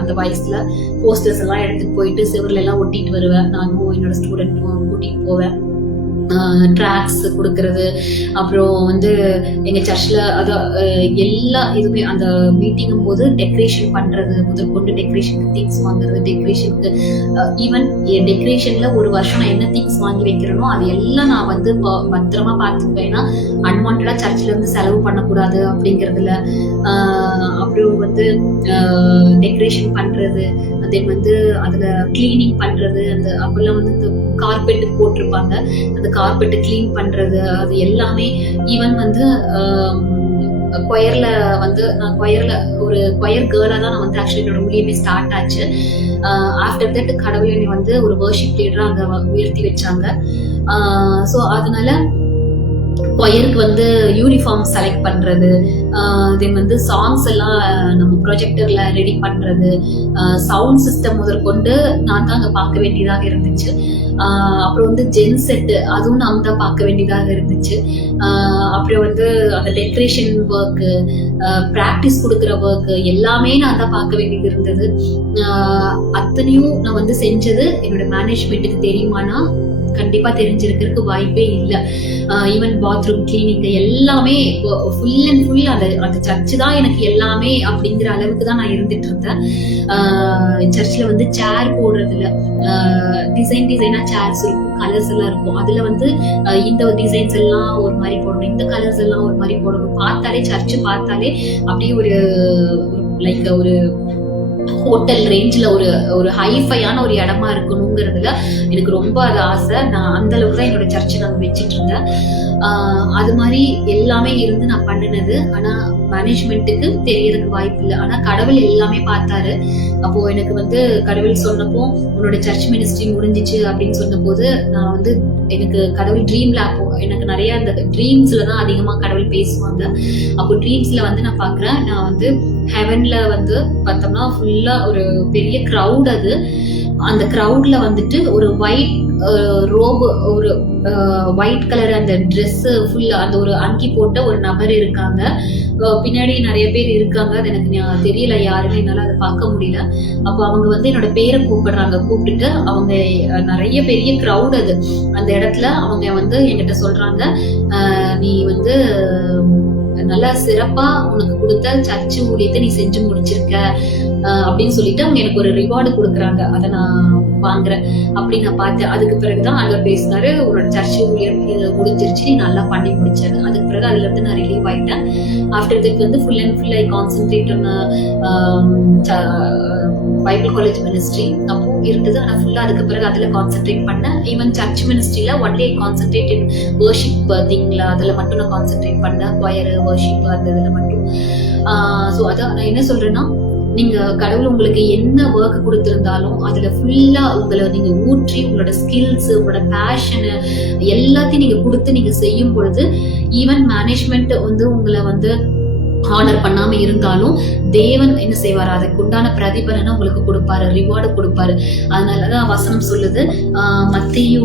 அந்த வயசுல போஸ்டர்ஸ் எல்லாம் எடுத்துட்டு போயிட்டு செவர்ல எல்லாம் ஒட்டிட்டு வருவேன். நானும் என்னோட ஸ்டூடெண்ட்டும் கூட்டிட்டு போவேன். ட்ராக்ஸ் கொடுக்கறது, அப்புறம் வந்து எங்க சர்ச்ல எல்லா இதுவுமே அந்த மீட்டிங்கும் போது டெக்கரேஷன் பண்றது முதற்கொண்டு டெக்கரேஷனுக்கு திங்ஸ் வாங்குறது, டெக்கரேஷனுக்கு ஈவன் டெக்கரேஷன்ல ஒரு வருஷம் நான் என்ன திங்ஸ் வாங்கி வைக்கிறேனோ அது எல்லாம் நான் வந்து பத்திரமா பார்த்துப்பேன். ஏன்னா அன்வான்டா சர்ச்ல இருந்து செலவு பண்ணக்கூடாது அப்படிங்கறதுல. அப்புறம் வந்து டெக்கரேஷன் பண்றது, தென் வந்து அதுல கிளீனிங் பண்றது, அந்த அப்பெல்லாம் வந்து இந்த கார்பெட் போட்டிருப்பாங்க, அந்த கார்பெட்டை கிளீன் பண்றது, அது எல்லாமே. ஈவன் வந்து கொயர்ல வந்து நான் ஒரு கொயர் கேர்லா தான் நான் வந்து ஆக்சுவலி என்னோட ஊழியமே ஸ்டார்ட் ஆச்சு. ஆஃப்டர் தட் கடவுள் என்னை வந்து ஒரு வர்ஷிப் லீடரா அங்க உயர்த்தி வச்சாங்க. ஸோ அதனால கொயருக்கு வந்து யூனிஃபார்ம் செலக்ட் பண்றது, தென் வந்து சாங்ஸ் எல்லாம் நம்ம ப்ரொஜெக்டர்ல ரெடி பண்றது, சவுண்ட் சிஸ்டம் முதற்கொண்டு நான் தான் அங்க பார்க்க வேண்டியதாக இருந்துச்சு. அப்புறம் வந்து ஜென் செட்டு அதுவும் நான் தான் பார்க்க வேண்டியதாக இருந்துச்சு. அப்புறம் வந்து அந்த டெக்கரேஷன் ஒர்க்கு, ப்ராக்டிஸ் கொடுக்குற ஒர்க்கு எல்லாமே நான் தான் பார்க்க வேண்டியது இருந்தது. அத்தனையும் நான் வந்து செஞ்சது என்னோட மேனேஜ்மெண்ட்டுக்கு தெரியுமானா கண்டிப்பா தெரிஞ்சிருக்கிறதுக்கு வாய்ப்பே இல்லை. ஈவன் பாத்ரூம் கிளீனிங் எல்லாமே ஃபுல் அண்ட் ஃபுல் அந்த சர்ச்சு தான் எனக்கு எல்லாமே அப்படிங்கிற அளவுக்கு தான் நான் இருந்துட்டு இருந்தேன். சர்ச்சில் வந்து சேர் போடுறதுல டிசைனா சேர்ஸ் இருக்கும், கலர்ஸ் எல்லாம் இருக்கும். அதுல வந்து இந்த டிசைன்ஸ் எல்லாம் ஒரு மாதிரி போடணும், இந்த கலர்ஸ் எல்லாம் ஒரு மாதிரி போடணும். பார்த்தாலே சர்ச்சு பார்த்தாலே அப்படியே ஒரு லைக் ஒரு ஹோட்டல் ரேஞ்சில் ஒரு ஹைஃபையான ஒரு இடமா இருக்கணுங்கிறதுல எனக்கு ரொம்ப அது ஆசை. நான் அந்த அளவுக்கு தான் என்னோட சர்ச்சை நான் வச்சுட்டு இருந்தேன். அது மாதிரி எல்லாமே இருந்து நான் பண்ணினது. ஆனா மேனேஜ்மெண்ட்டுக்கு தெரியறதுக்கு வாய்ப்பு இல்லை. ஆனா கடவுள் எல்லாமே பார்த்தாரு. அப்போ எனக்கு வந்து கடவுள் சொன்னப்போ உன்னோட சர்ச் மினிஸ்ட்ரி முடிஞ்சிச்சு அப்படின்னு சொன்ன போது நான் வந்து எனக்கு கடவுள் ட்ரீம்ல, அப்போ எனக்கு நிறைய அந்த ட்ரீம்ஸ்ல தான் அதிகமா கடவுள் பேசுவாங்க. அப்போ ட்ரீம்ஸ்ல வந்து நான் பாக்குறேன், நான் வந்து ஹெவன்ல வந்து பார்த்தோம்னா ஃபுல்லா ஒரு பெரிய கிரவுட். அது அந்த கிரவுட்ல வந்துட்டு ஒரு ஒயிட் ரோப், ஒரு ஒயிட் கலர் அந்த ட்ரெஸ் ஃபுல்லா அந்த ஒரு அங்கி போட்ட ஒரு நபர் இருக்காங்க. பின்னாடி நிறைய பேர் இருக்காங்க, அது எனக்கு தெரியல யாருன்னு, என்னால அதை பார்க்க முடியல. அப்போ அவங்க வந்து என்னோட பேரை கூப்பிடுறாங்க. கூப்பிட்டுட்டு அவங்க நிறைய பெரிய கிரவுட் அது அந்த இடத்துல அவங்க வந்து என்கிட்ட சொல்றாங்க, நீ வந்து நல்லா சிறப்பா உனக்கு கொடுத்த சர்ச்சு ஊழியத்தை நீ செஞ்சு முடிச்சிருக்க அப்படின்னு சொல்லிட்டு அவங்க எனக்கு ஒரு ரிவார்டு கொடுக்குறாங்க. அதை நான் வாங்குறேன் அப்படி நான் பார்த்தேன். அதுக்கு பிறகுதான் அங்க பேசினாரு, உன்னோட சர்ச்சு ஊழியம் முடிஞ்சிருச்சு, நீ நல்லா பண்ணி முடிச்சாரு. அதுக்கு பிறகு அதுல இருந்து நான் ரிலீவ் ஆயிட்டேன். ஆஃப்டர் தட் வந்து full and full I concentrate Bible college ministry அப்போ இருந்தது. ஆனா ஃபுல்லா அதுக்கு பிறகு அதுல கான்சென்ட்ரேட் பண்ணேன். ஈவன் சர்ச் மினிஸ்ட்ரியில ஒன்லி கான்சென்ட்ரேட் இன் வர்ஷிப் திங்ல, அதுல மட்டும் நான் கான்சென்ட்ரேட் பண்ணேன். கொயர் வர்ஷிப் அந்த இதுல மட்டும். ஸோ அதான் நான் என்ன சொல்றேன்னா, நீங்க கடவுள் உங்களுக்கு என்ன ஒர்க் கொடுத்திருந்தாலும் அதுல ஃபுல்லா உங்களை நீங்க ஊற்றி உங்களோட ஸ்கில்ஸ், உங்களோட பேஷனு எல்லாத்தையும் நீங்க கொடுத்து நீங்க செய்யும் பொழுது ஈவன் மேனேஜ்மெண்ட் வந்து உங்களை வந்து ஆனர் பண்ணாம இருந்தாலும் தேவன் என்ன செய்வாரு, அதுக்கு உண்டான பிரதிபலனை உங்களுக்கு கொடுப்பாரு, ரிவார்டு கொடுப்பாரு. அதனாலதான் வசனம் சொல்லுது, மத்தேயு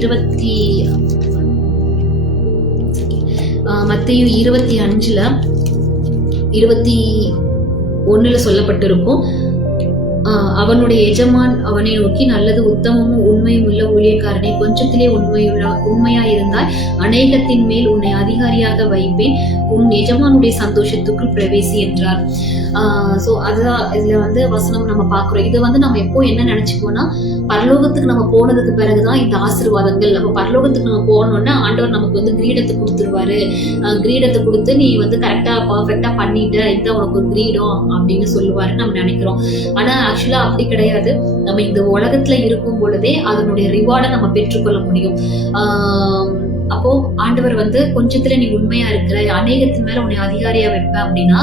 25:21 சொல்லப்பட்டிருக்கும், அவனுடைய எஜமான் அவனை நோக்கி, நல்லது உத்தமமும் உண்மையும் உள்ள ஊழியக்காரனை, கொஞ்சத்திலே உண்மையா இருந்தால் அநேகத்தின் மேல் உன்னை அதிகாரியாக வைப்பேன், உன் எஜமானுடைய சந்தோஷத்துக்குள் பிரவேசி என்றார். ஸோ அதுதான் இதுல வந்து வசனம் நம்ம பார்க்கிறோம். இது வந்து நம்ம எப்போ என்ன நினைச்சுக்கோன்னா, பரலோகத்துக்கு நம்ம போனதுக்கு பிறகுதான் இந்த ஆசீர்வாதங்கள். நம்ம பரலோகத்துக்கு நம்ம போனோம்னா ஆண்டவர் நமக்கு வந்து கிரீடத்தை கொடுத்துருவாரு. கிரீடத்தை கொடுத்து நீ வந்து கரெக்டா பர்ஃபெக்டா பண்ணிட்ட, இந்த உனக்கு ஒரு கிரீடம் அப்படின்னு சொல்லுவாரு நம்ம நினைக்கிறோம். ஆனா ஆக்சுவலா அப்படி கிடையாது. நம்ம இந்த உலகத்துல இருக்கும் பொழுதே அதனுடைய ரிவார்டை நம்ம பெற்றுக்கொள்ள முடியும். அப்போ ஆண்டவர் வந்து கொஞ்சத்துல நீ உண்மையா இருக்கிற, அநேகத்தின் மேல உன்னை அதிகாரியா வைப்ப அப்படின்னா,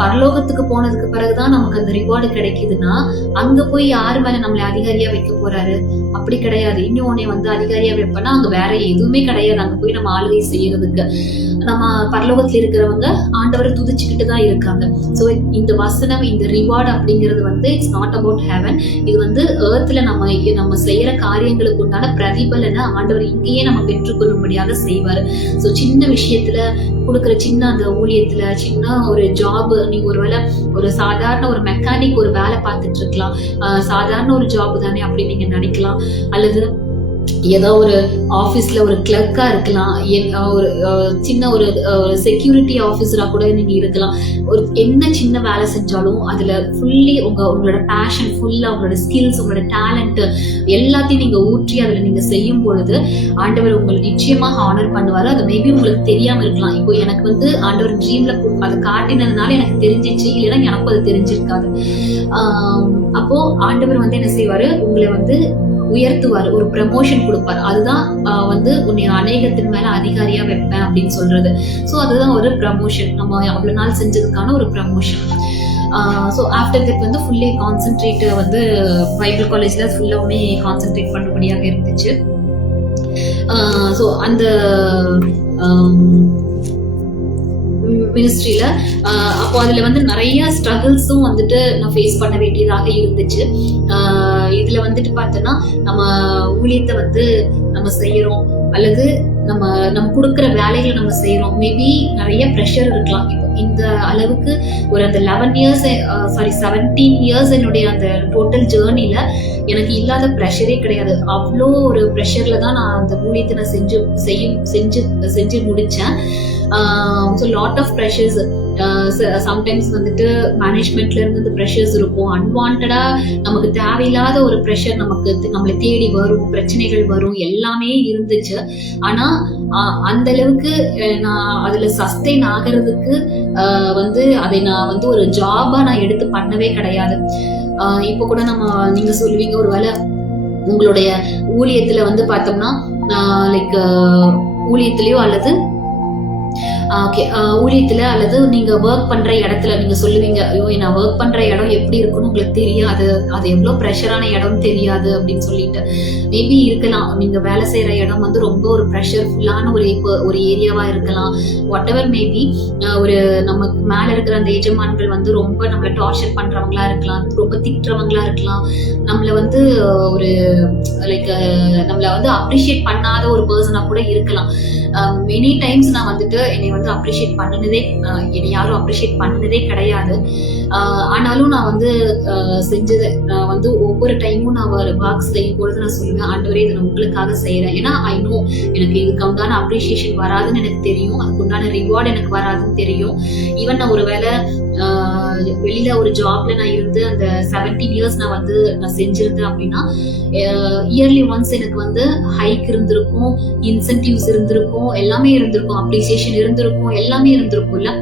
பரலோகத்துக்கு போனதுக்கு பிறகுதான் நமக்கு அந்த ரிவார்டு கிடைக்குதுன்னா, அங்க போய் யாரு மேல நம்மளை அதிகாரியா வைக்க போறாரு? அப்படி கிடையாது. இன்னும் உன்னை வந்து அதிகாரியா வைப்பனா அங்க வேற எதுவுமே கிடையாது. அங்க போய் நம்ம ஆளுகை செய்யறதுக்கு நம்ம பரலோகத்துல இருக்கிறவங்க ஆண்டவரை துதிச்சுக்கிட்டு தான் இருக்காங்க. ஸோ இந்த வசனம், இந்த ரிவார்டு அப்படிங்கிறது வந்து இட்ஸ் நாட் அபவுட் ஹெவன். இது வந்து ஏர்த்ல நம்ம செய்யற காரியங்களுக்கு உண்டான பிரதிபலனை ஆண்டவர் இங்கேயே நம்ம பெற்றுக்கொள்ளும்படியாக செய்வாரு. ஸோ சின்ன விஷயத்துல கொடுக்குற சின்ன அந்த ஊழியத்துல சின்ன ஒரு ஜாப், நீங்க ஒருவேளை ஒரு சாதாரண ஒரு மெக்கானிக் ஒரு வேலை பார்த்துட்டு இருக்கலாம், சாதாரண ஒரு ஜாப் தானே அப்படின்னு நீங்க நினைக்கலாம். அல்லது ஏதோ ஒரு ஆபீஸ்ல ஒரு கிளர்க்கா இருக்கலாம், ஒரு சின்ன ஒரு செக்யூரிட்டி ஆபீசரா கூட நீங்க இருக்கலாம். ஒரு என்ன சின்ன வேலை செஞ்சாலும் அதுல ஃபுல்லி உங்களோட பேஷன், ஃபுல்லா உங்களோட ஸ்கில்ஸ், உங்களோட டேலண்ட் எல்லாத்தையும் நீங்க ஊற்றி அதுல நீங்க செய்யும் பொழுது ஆண்டவர் உங்களுக்கு நிச்சயமா ஹானர் பண்ணுவாரு. அது மேபி உங்களுக்கு தெரியாம இருக்கலாம். இப்போ எனக்கு வந்து ஆண்டவர் ட்ரீம்ல அதை காட்டினதுனால எனக்கு தெரிஞ்சிச்சு, இல்லைன்னா எனக்கும் அது தெரிஞ்சிருக்காது. அப்போ ஆண்டவர் வந்து என்ன செய்வாரு, உங்களை வந்து உயர்த்துவார், ஒரு ப்ரமோஷன் கொடுப்பார். அதுதான் வந்து உன்னை அநேகத்தின் மேல அதிகாரியா வைப்பேன் அப்படின்னு சொல்றது. ஸோ அதுதான் ஒரு ப்ரமோஷன், நம்ம அவ்வளவு நாள் செஞ்சதுக்கான ஒரு ப்ரமோஷன். ஸோ ஆஃப்டர் தட் வந்து ஃபுல்லி கான்சென்ட்ரேட் வந்து பைபிள் காலேஜ்ல ஃபுல்லாவுமே கான்சென்ட்ரேட் பண்ணும்படியாக இருந்துச்சு. ஸோ அந்த மினிஸ்ட்ரியில அப்போ அதுல வந்து நிறைய ஸ்ட்ரகிள்ஸும் வந்துட்டு நான் ஃபேஸ் பண்ண வேண்டியதாக இருந்துச்சு. இதுல வந்துட்டு பார்த்தோன்னா, நம்ம ஊழியத்தை வந்து நம்ம செய்யறோம், அல்லது நம்ம கொடுக்குற வேலைகளை நம்ம செய்யறோம். மேபி நிறைய ப்ரெஷர் இருக்கலாம். இப்போ இந்த அளவுக்கு ஒரு அந்த 17 இயர்ஸ் என்னுடைய அந்த டோட்டல் ஜேர்னில எனக்கு இல்லாத ப்ரெஷரே கிடையாது. அவ்வளோ ஒரு ப்ரெஷர்ல தான் நான் அந்த ஊழியத்தை நான் செஞ்சு முடிச்சேன். So lot of pressures. Sometimes வந்துட்டு மேனேஜ்மெண்ட்ல இருந்து இந்த ப்ரெஷர்ஸ் இருக்கும். அன்வான்டா நமக்கு தேவையில்லாத ஒரு ப்ரெஷர் நம்மளை தேடி வரும், பிரச்சனைகள் வரும், எல்லாமே இருந்துச்சு. ஆனா அந்த அளவுக்கு நான் அதுல சஸ்டெயின் ஆகிறதுக்கு வந்து அதை நான் வந்து ஒரு ஜாபா நான் எடுத்து பண்ணவே கிடையாது. இப்ப கூட நீங்க சொல்லுவீங்க, ஒருவேளை உங்களுடைய ஊழியத்துல வந்து பார்த்தோம்னா லைக் ஊழியத்திலயோ அல்லது ஊழியத்துல அல்லது நீங்க ஒர்க் பண்ற இடத்துல நீங்க சொல்லுவீங்க, ஐயோ நான் ஒர்க் பண்ற இடம் எப்படி இருக்குன்னு உங்களுக்கு தெரியாது, அது எவ்வளவு ப்ரெஷரான இடம் தெரியாது அப்படின்னு சொல்லிட்டு. மேபி இருக்கலாம், நீங்க வேலை செய்யற இடம் வந்து ரொம்ப ஒரு ப்ரெஷர்ஃபுல்லான ஒரு ஏரியாவா இருக்கலாம். வாட் எவர் மேபி, ஒரு நமக்கு மேல இருக்கிற அந்த எஜமான்கள் வந்து ரொம்ப நம்மளை டார்ச்சர் பண்றவங்களா இருக்கலாம், ரொம்ப திட்டுறவங்களா இருக்கலாம், நம்மள வந்து ஒரு லைக் நம்மள வந்து அப்ரிஷியேட் பண்ணாத ஒரு பர்சனா கூட இருக்கலாம். மெனி டைம்ஸ் நான் வந்துட்டு என்னை வந்து அப்ரிஷியேட் பண்ணினதே, என்னை யாரும் அப்ரிஷியேட் பண்ணினதே கிடையாது. ஆனாலும் நான் வந்து செஞ்சது, நான் வந்து ஒவ்வொரு டைமும் நான் ஒரு ஒர்க் செய்யும் பொழுது நான் சொல்லுவேன், ஆண்டவரே இதை நான் உங்களுக்காக செய்யறேன். ஏன்னா ஐ நோ எனக்கு இதுக்கு உண்டான அப்ரிஷியேஷன் வராதுன்னு எனக்கு தெரியும், அதுக்கு உண்டான ரிவார்டு எனக்கு வராதுன்னு தெரியும். ஈவன் நான் ஒருவேளை வெளியில ஒரு ஜாப்ல நான் இருந்து அந்த 17 இயர்ஸ் நான் செஞ்சிருந்தேன் அப்படின்னா, இயர்லி ஒன்ஸ் எனக்கு வந்து ஹைக் இருந்திருக்கும், இன்சென்டிவ்ஸ் இருந்திருக்கும், எல்லாமே இருந்திருக்கும், அப்ரிசியேஷன் இருந்திருக்கும், எல்லாமே இருந்திருக்கும்ல.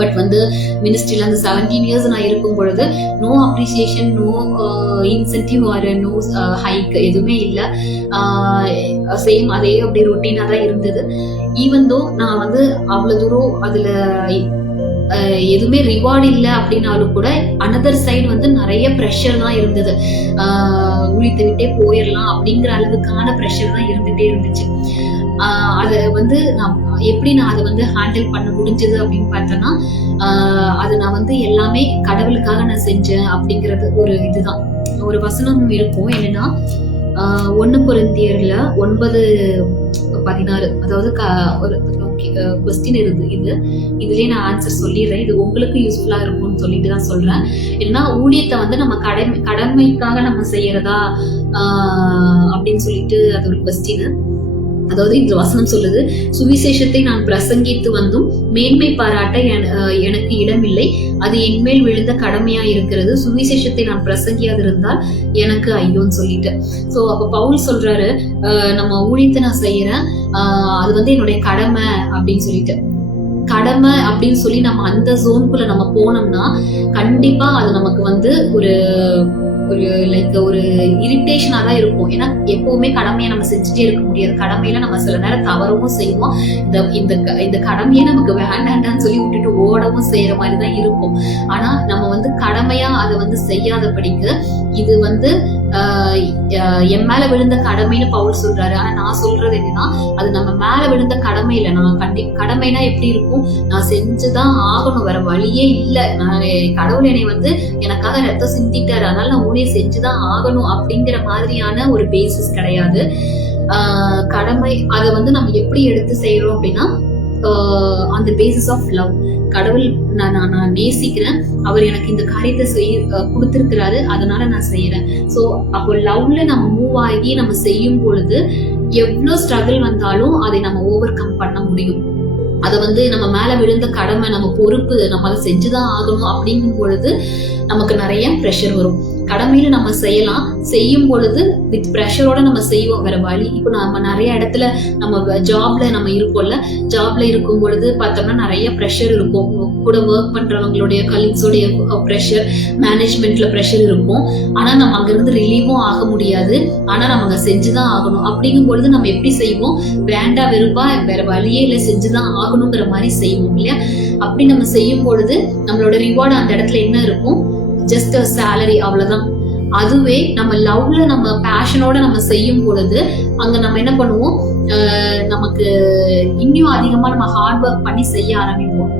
பட் வந்து மினிஸ்ட்ரியில அந்த 17 இயர்ஸ் நான் இருக்கும் பொழுது no appreciation, no incentive or no hike, எதுவுமே இல்லை. சேம் அதே அப்படி ரொட்டீனா தான் இருந்தது. ஈவன் தோ நான் வந்து அவ்வளவு தூரம் அதுல எதுவுமே ரிவார்டு இல்லை அப்படின்னாலும் கூட அனதர் சைடு வந்து நிறைய ப்ரெஷர் தான் இருந்தது. ஊழியத்தை விட்டே போயிடலாம் அப்படிங்கிற அளவுக்கான ப்ரெஷர் தான் இருந்துட்டே இருந்துச்சு. அதை வந்து நான் அதை வந்து ஹேண்டில் பண்ண முடிஞ்சது அப்படின்னு பார்த்தோன்னா, அதை நான் வந்து எல்லாமே கடவுளுக்காக நான் செஞ்சேன் அப்படிங்கிறது ஒரு இதுதான். ஒரு வசனம் இருக்கும், என்னன்னா 1 கொரிந்தியர்ல 9:16, அதாவது ஒரு கொஸ்டின் இதுலயே நான் ஆன்சர் சொல்லிடுறேன், இது உங்களுக்கு யூஸ்ஃபுல்லா இருக்கும்னு சொல்லிட்டு தான் சொல்றேன். ஏன்னா ஊழியத்தை வந்து நம்ம கடமைக்காக நம்ம செய்யறதா அப்படின்னு சொல்லிட்டு அது ஒரு கொஸ்டின். அதாவது இந்த வசனம் சொல்லுது, சுவிசேஷத்தை நான் பிரசங்கித்து வந்தும் மேன்மை பாராட்ட எனக்கு இடமில்லை, அது என்மேல் விழுந்த கடமையா இருக்கிறது, சுவிசேஷத்தை நான் பிரசங்கியாதிருந்தால் எனக்கு ஐயோன்னு சொல்லிட்டு. சோ அப்ப பவுல் சொல்றாரு, நம்ம ஊழியத்தை நான் செய்யறேன், அது வந்து என்னுடைய கடமை அப்படின்னு சொல்லிட்டு. கடமை அப்படின்னு சொல்லி நம்ம அந்த ஜோனுக்குள்ள நம்ம போனோம்னா கண்டிப்பா அது நமக்கு வந்து ஒரு ஒரு இரிட்டேஷனா தான் இருக்கும். ஏன்னா எப்பவுமே கடமையை நம்ம செஞ்சுட்டே இருக்க முடியாது. கடமையில நம்ம சில நேரம் தவறவும் செய்வோம். இந்த கடமையை நமக்கு வேண்டாண்டான்னு சொல்லி விட்டுட்டு ஓடவும் செய்யற மாதிரிதான் இருக்கும். ஆனா நம்ம வந்து கடமையா அதை வந்து செய்யாதபடிக்கு இது வந்து என் மேல விழுந்த கடமைன்னு பவுல் சொல்றாரு. ஆனா நான் சொல்றது என்னன்னா, அது நம்ம மேல விழுந்த கடமை இல்லை. நான் கடமைனா எப்படி இருக்கும், நான் செஞ்சுதான் ஆகணும், வேற வழியே இல்லை, நான் கடவுள் என்னை வந்து எனக்காக ரத்தம் சிந்திட்டாரு, அதனால நான் ஊழியம் செஞ்சுதான் ஆகணும் அப்படிங்கிற மாதிரியான ஒரு பேசிஸ் கிடையாது. கடமை அதை வந்து நம்ம எப்படி எடுத்து செய்யறோம் அப்படின்னா, அந்த பேசிஸ் ஆஃப் லவ். கடவுள் நான் நேசிக்கிறேன், அவர் எனக்கு இந்த காரியத்தை கொடுத்திருக்கிறாரு, அதனால நான் செய்யறேன். சோ அப்போ லவ்ல நம்ம மூவ் ஆகி நம்ம செய்யும் பொழுது எவ்வளவு ஸ்ட்ரகிள் வந்தாலும் அதை நம்ம ஓவர் கம் பண்ண முடியும். அதை வந்து நம்ம மேல விழுந்த கடமை, நம்ம பொறுப்பு, நம்ம அதை செஞ்சுதான் ஆகணும் அப்படிங்கும் பொழுது நமக்கு நிறைய ப்ரெஷர் வரும். கடமையில நம்ம செய்யும் பொழுது வித் ப்ரெஷரோட நம்ம செய்வோம், வேற வழி. இப்போ நம்ம நிறைய இடத்துல நம்ம ஜாப்ல நம்ம இருக்கோம்ல, ஜாப்ல இருக்கும் பொழுது பார்த்தோம்னா நிறைய ப்ரெஷர் இருக்கும். கூட ஒர்க் பண்றவங்களுடைய கலீக்ஸோடைய ப்ரெஷர், மேனேஜ்மெண்ட்ல ப்ரெஷர் இருக்கும். ஆனா நம்ம அங்கிருந்து ரிலீவும் ஆக முடியாது. ஆனா நம்ம அங்க செஞ்சுதான் ஆகணும். அப்படிங்கும் பொழுது நம்ம எப்படி செய்வோம், வேண்டா வெறுப்பா வேற வழியே இல்லை, செஞ்சுதான் ஆகணுங்கிற மாதிரி செய்வோம் இல்லையா? அப்படி நம்ம செய்யும் பொழுது நம்மளோட ரிவார்டு அந்த இடத்துல என்ன இருக்கும், ஜஸ்ட் சேலரி, அவ்வளவுதான். அதுவே நம்ம லவ்ல நம்ம பேஷனோட நம்ம செய்யும் பொழுது அங்க நம்ம என்ன பண்ணுவோம், நமக்கு இன்னும் அதிகமா நம்ம ஹார்ட் ஒர்க் பண்ணி செய்ய ஆரம்பிப்போம்.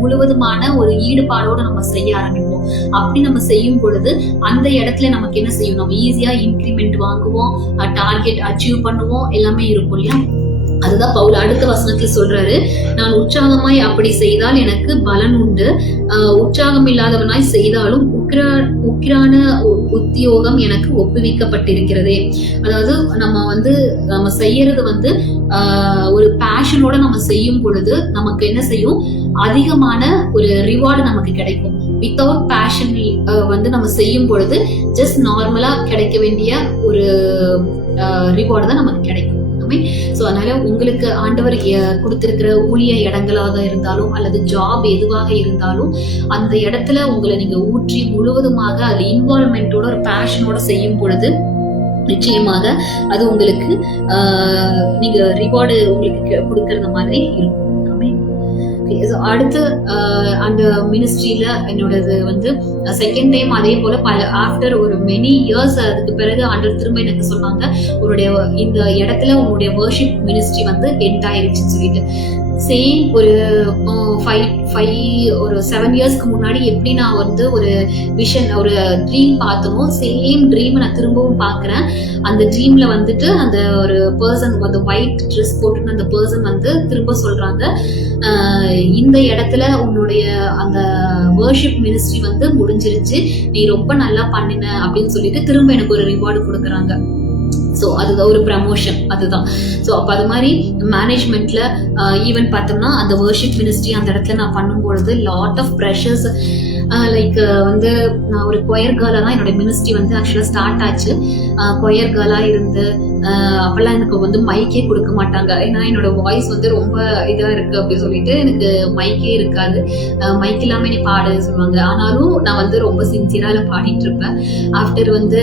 முழுவதுமான ஒரு ஈடுபாடோட நம்ம செய்ய ஆரம்பிப்போம். அப்படி நம்ம செய்யும் பொழுது அந்த இடத்துல நமக்கு என்ன செய்யும், நம்ம ஈஸியா இன்கிரிமெண்ட் வாங்குவோம், டார்கெட் அச்சீவ் பண்ணுவோம், எல்லாமே இருக்கும் இல்லையா? அதுதான் பவுல் அடுத்த வசனத்துல சொல்றாரு, நான் உற்சாகமாய் அப்படி செய்தால் எனக்கு பலன் உண்டு, உற்சாகம் இல்லாதவனாய் செய்தாலும் உக்கிரான உத்தியோகம் எனக்கு ஒப்புவிக்கப்பட்டிருக்கிறதே. அதாவது நம்ம செய்யறது வந்து ஒரு பேஷனோட நம்ம செய்யும் பொழுது நமக்கு என்ன செய்யும், அதிகமான ஒரு ரிவார்டு நமக்கு கிடைக்கும். வித்தவுட் பேஷன் வந்து நம்ம செய்யும் பொழுது ஜஸ்ட் நார்மலா கிடைக்க வேண்டிய ஒரு ரிவார்டு தான் நமக்கு கிடைக்கும். சோ அதனால உங்களுக்கு ஆண்டவர் கொடுத்திருக்கிற ஊழிய இடங்களாக இருந்தாலும் அல்லது ஜாப் எதுவாக இருந்தாலும் அந்த இடத்துல உங்களை நீங்க ஊற்றி முழுவதுமாக அது இன்வால்வ்மெண்டோட ஒரு பேஷனோட செய்யும் பொழுது நிச்சயமாக அது உங்களுக்கு நீங்க ரிவார்டு உங்களுக்கு கொடுக்கறது மாதிரி இருக்கும். அடுத்து அந்த மினிஸ்ட்ரியில என்னோடது வந்து செகண்ட் டைம் அதே போல ஆஃப்டர் ஒரு மெனி இயர்ஸ் அதுக்கு பிறகு ஆண்டவர் திரும்ப எனக்கு சொன்னாங்க, உன்னுடைய இந்த இடத்துல உன்னுடைய வர்ஷிப் மினிஸ்ட்ரி வந்து எண்ட் ஆயிருச்சுன்னு சொல்லிட்டு. சேம் ஒரு 7 இயர்ஸ்க்கு முன்னாடி எப்படி நான் வந்து ஒரு விஷன், ஒரு ட்ரீம் பார்த்தனோ சேம் ட்ரீம் நான் திரும்பவும் பார்க்கிறேன். அந்த ட்ரீம்ல வந்துட்டு அந்த ஒரு பர்சன், அந்த ஒயிட் ட்ரெஸ் போட்டு அந்த பர்சன் வந்து திரும்ப சொல்றாங்க, இந்த இடத்துல உன்னுடைய அந்த வர்ஷிப் மினிஸ்ட்ரி வந்து முடிஞ்சிருச்சு, நீ ரொம்ப நல்லா பண்ணின அப்படின்னு சொல்லிட்டு திரும்ப எனக்கு ஒரு ரிவார்டு கொடுக்குறாங்க. ஸோ அதுதான் ஒரு ப்ரமோஷன், அதுதான். ஸோ அப்போ அது மாதிரி மேனேஜ்மெண்ட்ல ஈவன் பார்த்தோம்னா அந்த வர்ஷிப் மினிஸ்ட்ரி அந்த இடத்துல நான் பண்ணும்பொழுது லாட் ஆஃப் ப்ரெஷர்ஸ். லைக் வந்து நான் ஒரு கொயர் கேர்லா தான் என்னோட மினிஸ்ட்ரி வந்து ஆக்சுவலா ஸ்டார்ட் ஆச்சு. கொயர் கேர்லா இருந்து அப்பெல்லாம் எனக்கு வந்து மைக்கே கொடுக்க மாட்டாங்க. ஏன்னா என்னோட வாய்ஸ் வந்து ரொம்ப இதா இருக்கு அப்படின்னு சொல்லிட்டு எனக்கு மைக்கே இருக்காது. மைக் இல்லாம நீ பாட சொல்லுவாங்க. ஆனாலும் நான் வந்து ரொம்ப சின்சியரா பாடிட்டு இருப்பேன். ஆஃப்டர் வந்து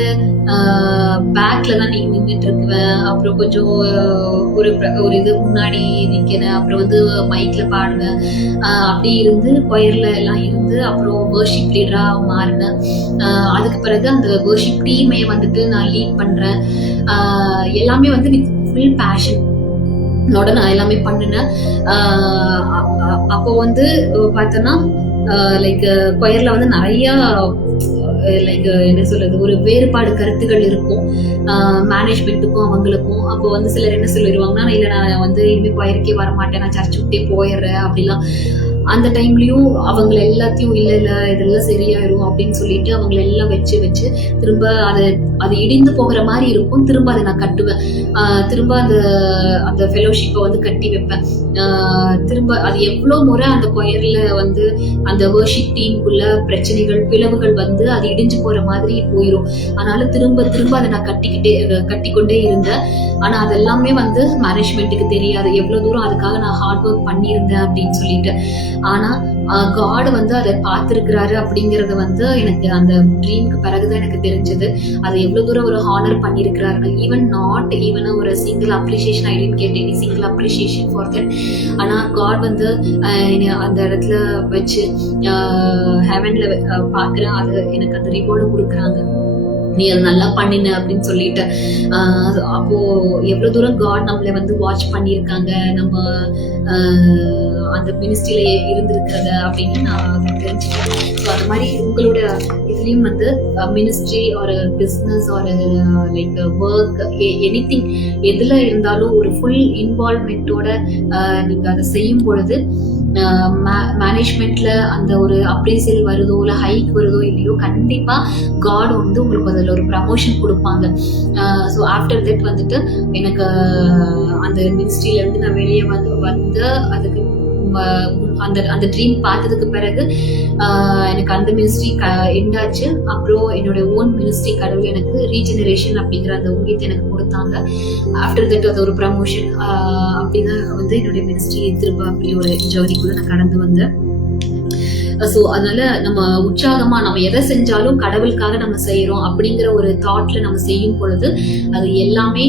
பேக்ல தான் நீங்க நின்றுட்டு இருக்குவேன். அப்புறம் கொஞ்சம் ஒரு இது முன்னாடி நிக்கிறேன். அப்புறம் வந்து மைக்ல பாடுவேன். அப்படி இருந்து கொயர்ல எல்லாம் இருந்து அப்புறம் வர்ஷிப் லீடரா மாறினேன். அதுக்கு பிறகு அந்த வர்ஷிப் டீமை வந்துட்டு நான் லீட் பண்றேன். எல்லாமே வந்து வித் ஃபுல் பேஷன் நான் எல்லாமே பண்ணினேன். அப்போ வந்து பார்த்தோன்னா லைக் கொயர்ல வந்து நிறைய லைக் என்ன சொல்றது, ஒரு வேறுபாடு கருத்துகள் இருக்கும் மேனேஜ்மெண்ட்டுக்கும் அவங்களுக்கும். அப்போ வந்து சிலர் என்ன சொல்லிடுவாங்கன்னா, இல்லை நான் வந்து இனிமேல் கொயருக்கே வரமாட்டேன், நான் சர்ச் விட்டே போயிடுறேன் அப்படிலாம். அந்த டைம்லயும் அவங்கள எல்லாத்தையும் இல்ல இதெல்லாம் சரியாயிரும் அப்படின்னு சொல்லிட்டு அவங்கள எல்லாம் வச்சு திரும்ப அது இடிந்து போகிற மாதிரி இருக்கும். திரும்ப அதை நான் கட்டுவேன். திரும்ப அந்த ஃபெலோஷிப்பை வந்து கட்டி வைப்பேன். திரும்ப அது எவ்வளவு முறை அந்த கொயர்ல வந்து அந்த வர்ஷிப் டீமுக்குள்ள பிரச்சனைகள் பிளவுகள் வந்து அது இடிஞ்சு போற மாதிரி போயிடும். அதனால திரும்ப அதை நான் கட்டிக்கொண்டே இருந்தேன். ஆனா அதெல்லாமே வந்து மேனேஜ்மெண்ட்டுக்கு தெரியாது எவ்வளவு தூரம் அதுக்காக நான் ஹார்ட் ஒர்க் பண்ணியிருந்தேன் அப்படின்னு சொல்லிட்டு. ஆனா காட் வந்து அதை பார்த்திருக்கிறாரு அப்படிங்கறது வந்து எனக்கு அந்த ட்ரீம்க்கு பிறகுதான் எனக்கு தெரிஞ்சது. அதை எவ்வளவு தூரம் ஒரு ஹானர் பண்ணியிருக்கிறாரு. ஈவன் ஒரு single appreciation, I tent get any single appreciation for that. ஆனா காட் வந்து அந்த இடத்துல வச்சு ஹெவன்ல பாக்குறேன். அது எனக்கு அந்த ரிவார்டு கொடுக்குறாங்க, நீ அதை நல்லா பண்ணின அப்படின்னு சொல்லிட்டு. அப்போ எவ்வளவு தூரம் காட் நம்மளை வந்து வாட்ச் பண்ணியிருக்காங்க, நம்ம அந்த மினிஸ்ட்ரியில இருந்திருக்கிறத அப்படின்னு நான் தெரிஞ்சுக்கிறேன். ஸோ அந்த மாதிரி உங்களோட இதுலயும் வந்து மினிஸ்ட்ரி ஒரு பிஸ்னஸ் ஒரு லைக் ஒர்க் எனிதிங் எதுல இருந்தாலும் ஒரு ஃபுல் இன்வால்வ்மெண்ட்டோட நீங்க அதை செய்யும் பொழுது மேனேஜ்மெண்ட்ல அந்த ஒரு அப்ரீசியல் வருதோ இல்லை ஹைக் வருதோ இல்லையோ, கண்டிப்பா காட் வந்து உங்களுக்கு அதில் ஒரு ப்ரமோஷன் கொடுப்பாங்க. ஸோ ஆஃப்டர் தட் வந்துட்டு எனக்கு அந்த மினிஸ்ட்ரியில இருந்து நான் வெளியே வந்து அதுக்கு அந்த ட்ரீம் பார்த்ததுக்கு பிறகு எனக்கு அந்த மினிஸ்ட்ரி எண்டாச்சு. அப்புறம் என்னோட ஓன் மினிஸ்ட்ரி கடவுள் எனக்கு ரீஜெனரேஷன் அப்படிங்கிற அந்த ஊழியத்தை எனக்கு கொடுத்தாங்க. ஆஃப்டர் தட் அது ஒரு ப்ரமோஷன். அப்படிதான் வந்து என்னுடைய மினிஸ்ட்ரி திரும்ப அப்படி ஒரு ஜர்னிக்குள்ள நான் கடந்து வந்தேன். ஸோ அதனால நம்ம உற்சாகமா நம்ம எதை செஞ்சாலும் கடவுளுக்காக நம்ம செய்யறோம் அப்படிங்கிற ஒரு தாட்ல நம்ம செய்யும் பொழுது அது எல்லாமே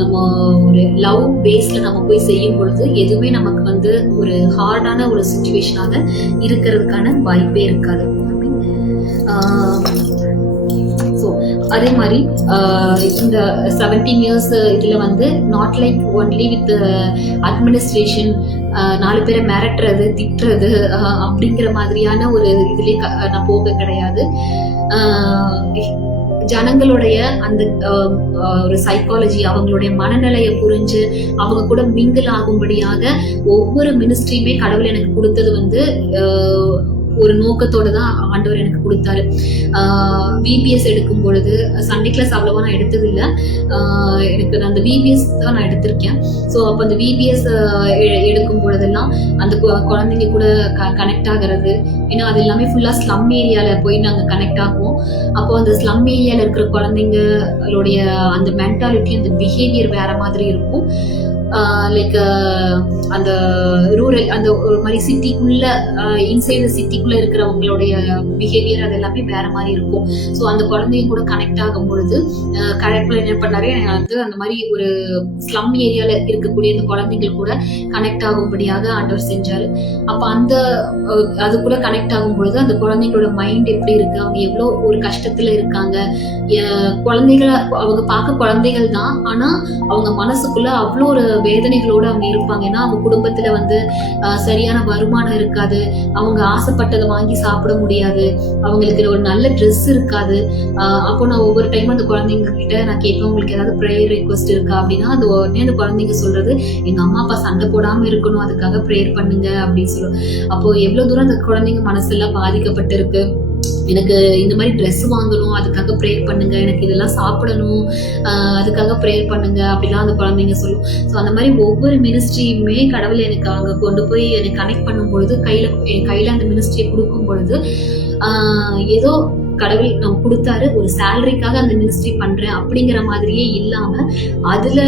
நம்ம ஒரு லவ் பேஸ்ல நம்ம போய் செய்யும் பொழுது எதுவுமே நமக்கு வந்து ஒரு ஹார்டான ஒரு சிச்சுவேஷனாக இருக்கிறதுக்கான வாய்ப்பே இருக்காது. ஸோ அதே மாதிரி இந்த 17 இயர்ஸ் இதுல வந்து not like only with administration, 4 பேரை மிரட்டுறது திட்டுறது அப்படிங்கிற மாதிரியான ஒரு இதுலயே நான் போக கிடையாது. ஜனங்களுடைய அந்த ஒரு சைக்காலஜி, அவங்களுடைய மனநிலையை புரிஞ்சு அவங்க கூட மிங்கிள் ஆகும்படியாக ஒவ்வொரு மினிஸ்ட்ரியுமே கடவுள் எனக்கு கொடுத்தது வந்து ஒரு நோக்கத்தோட தான் ஆண்டவர் எனக்கு கொடுத்தாரு. VBS எடுக்கும் பொழுது சண்டே கிளாஸ் அவ்வளவா நான் எடுத்தது இல்லை. எனக்கு அந்த VBS தான் நான் எடுத்திருக்கேன். ஸோ அப்போ அந்த VBS எடுக்கும் பொழுதெல்லாம் அந்த குழந்தைங்க கூட கனெக்ட் ஆகிறது. ஏன்னா அது எல்லாமே ஃபுல்லா ஸ்லம் ஏரியால போய் நாங்கள் கனெக்ட் ஆகுவோம். அப்போ அந்த ஸ்லம் ஏரியால இருக்கிற குழந்தைங்களுடைய அந்த மென்டாலிட்டி அந்த பிஹேவியர் வேற மாதிரி இருக்கும். லைக் அந்த ரூரல் அந்த ஒரு மாதிரி சிட்டிக்குள்ள இன்சைடு சிட்டிக்குள்ள இருக்கிறவங்களுடைய பிஹேவியர் அது எல்லாமே வேற மாதிரி இருக்கும். ஸோ அந்த குழந்தைங்க கூட கனெக்ட் ஆகும் பொழுது கடவுள் என்ன பண்ணாரு, வந்து அந்த மாதிரி ஒரு ஸ்லம் ஏரியால இருக்கக்கூடிய அந்த குழந்தைங்க கூட கனெக்ட் ஆகும்படியாக ஆண்டவர் செஞ்சாரு. அப்ப அந்த அது கூட கனெக்ட் ஆகும் பொழுது அந்த குழந்தைங்களோட மைண்ட் எப்படி இருக்கு, அவங்க எவ்வளோ ஒரு கஷ்டத்துல இருக்காங்க. குழந்தைகளை அவங்க பார்க்க குழந்தைகள் தான், ஆனா அவங்க மனசுக்குள்ள அவ்வளோ ஒரு வேதனைகளோட அவங்க இருப்பாங்க. ஏன்னா அவங்க குடும்பத்துல வந்து சரியான வருமானம் இருக்காது, அவங்க ஆசைப்பட்டதை வாங்கி சாப்பிட முடியாது, அவங்களுக்கு ஒரு நல்ல ட்ரெஸ் இருக்காது. அப்போ நான் ஒவ்வொரு டைம் அந்த குழந்தைங்க கிட்ட நான் கேட்பேன், உங்களுக்கு ஏதாவது ப்ரேயர் ரெக்வஸ்ட் இருக்கா அப்படின்னா அந்த உடனே அந்த குழந்தைங்க சொல்றது, எங்க அம்மா அப்பா சண்டை போடாம இருக்கணும், அதுக்காக ப்ரேயர் பண்ணுங்க அப்படின்னு சொல்லுவோம். அப்போ எவ்வளவு தூரம் அந்த குழந்தைங்க மனசெல்லாம் பாதிக்கப்பட்டிருக்கு. எனக்கு இந்த மாதிரி ட்ரெஸ் வாங்கணும், அதுக்காக ப்ரேயர் பண்ணுங்க, எனக்கு இதெல்லாம் சாப்பிடணும், அதுக்காக ப்ரேயர் பண்ணுங்க அப்படிலாம் அந்த குழந்தைங்க சொல்லும். ஸோ அந்த மாதிரி ஒவ்வொரு மினிஸ்ட்ரியுமே கடவுள் எனக்கு அங்கே கொண்டு போய் எனக்கு கனெக்ட் பண்ணும் பொழுது கையில அந்த மினிஸ்ட்ரியை கொடுக்கும் பொழுது ஏதோ கடவுள் நம்ம கொடுத்தாரு, ஒரு சேலரிக்காக அந்த மினிஸ்ட்ரி பண்றேன் அப்படிங்கிற மாதிரியே இல்லாம அதுல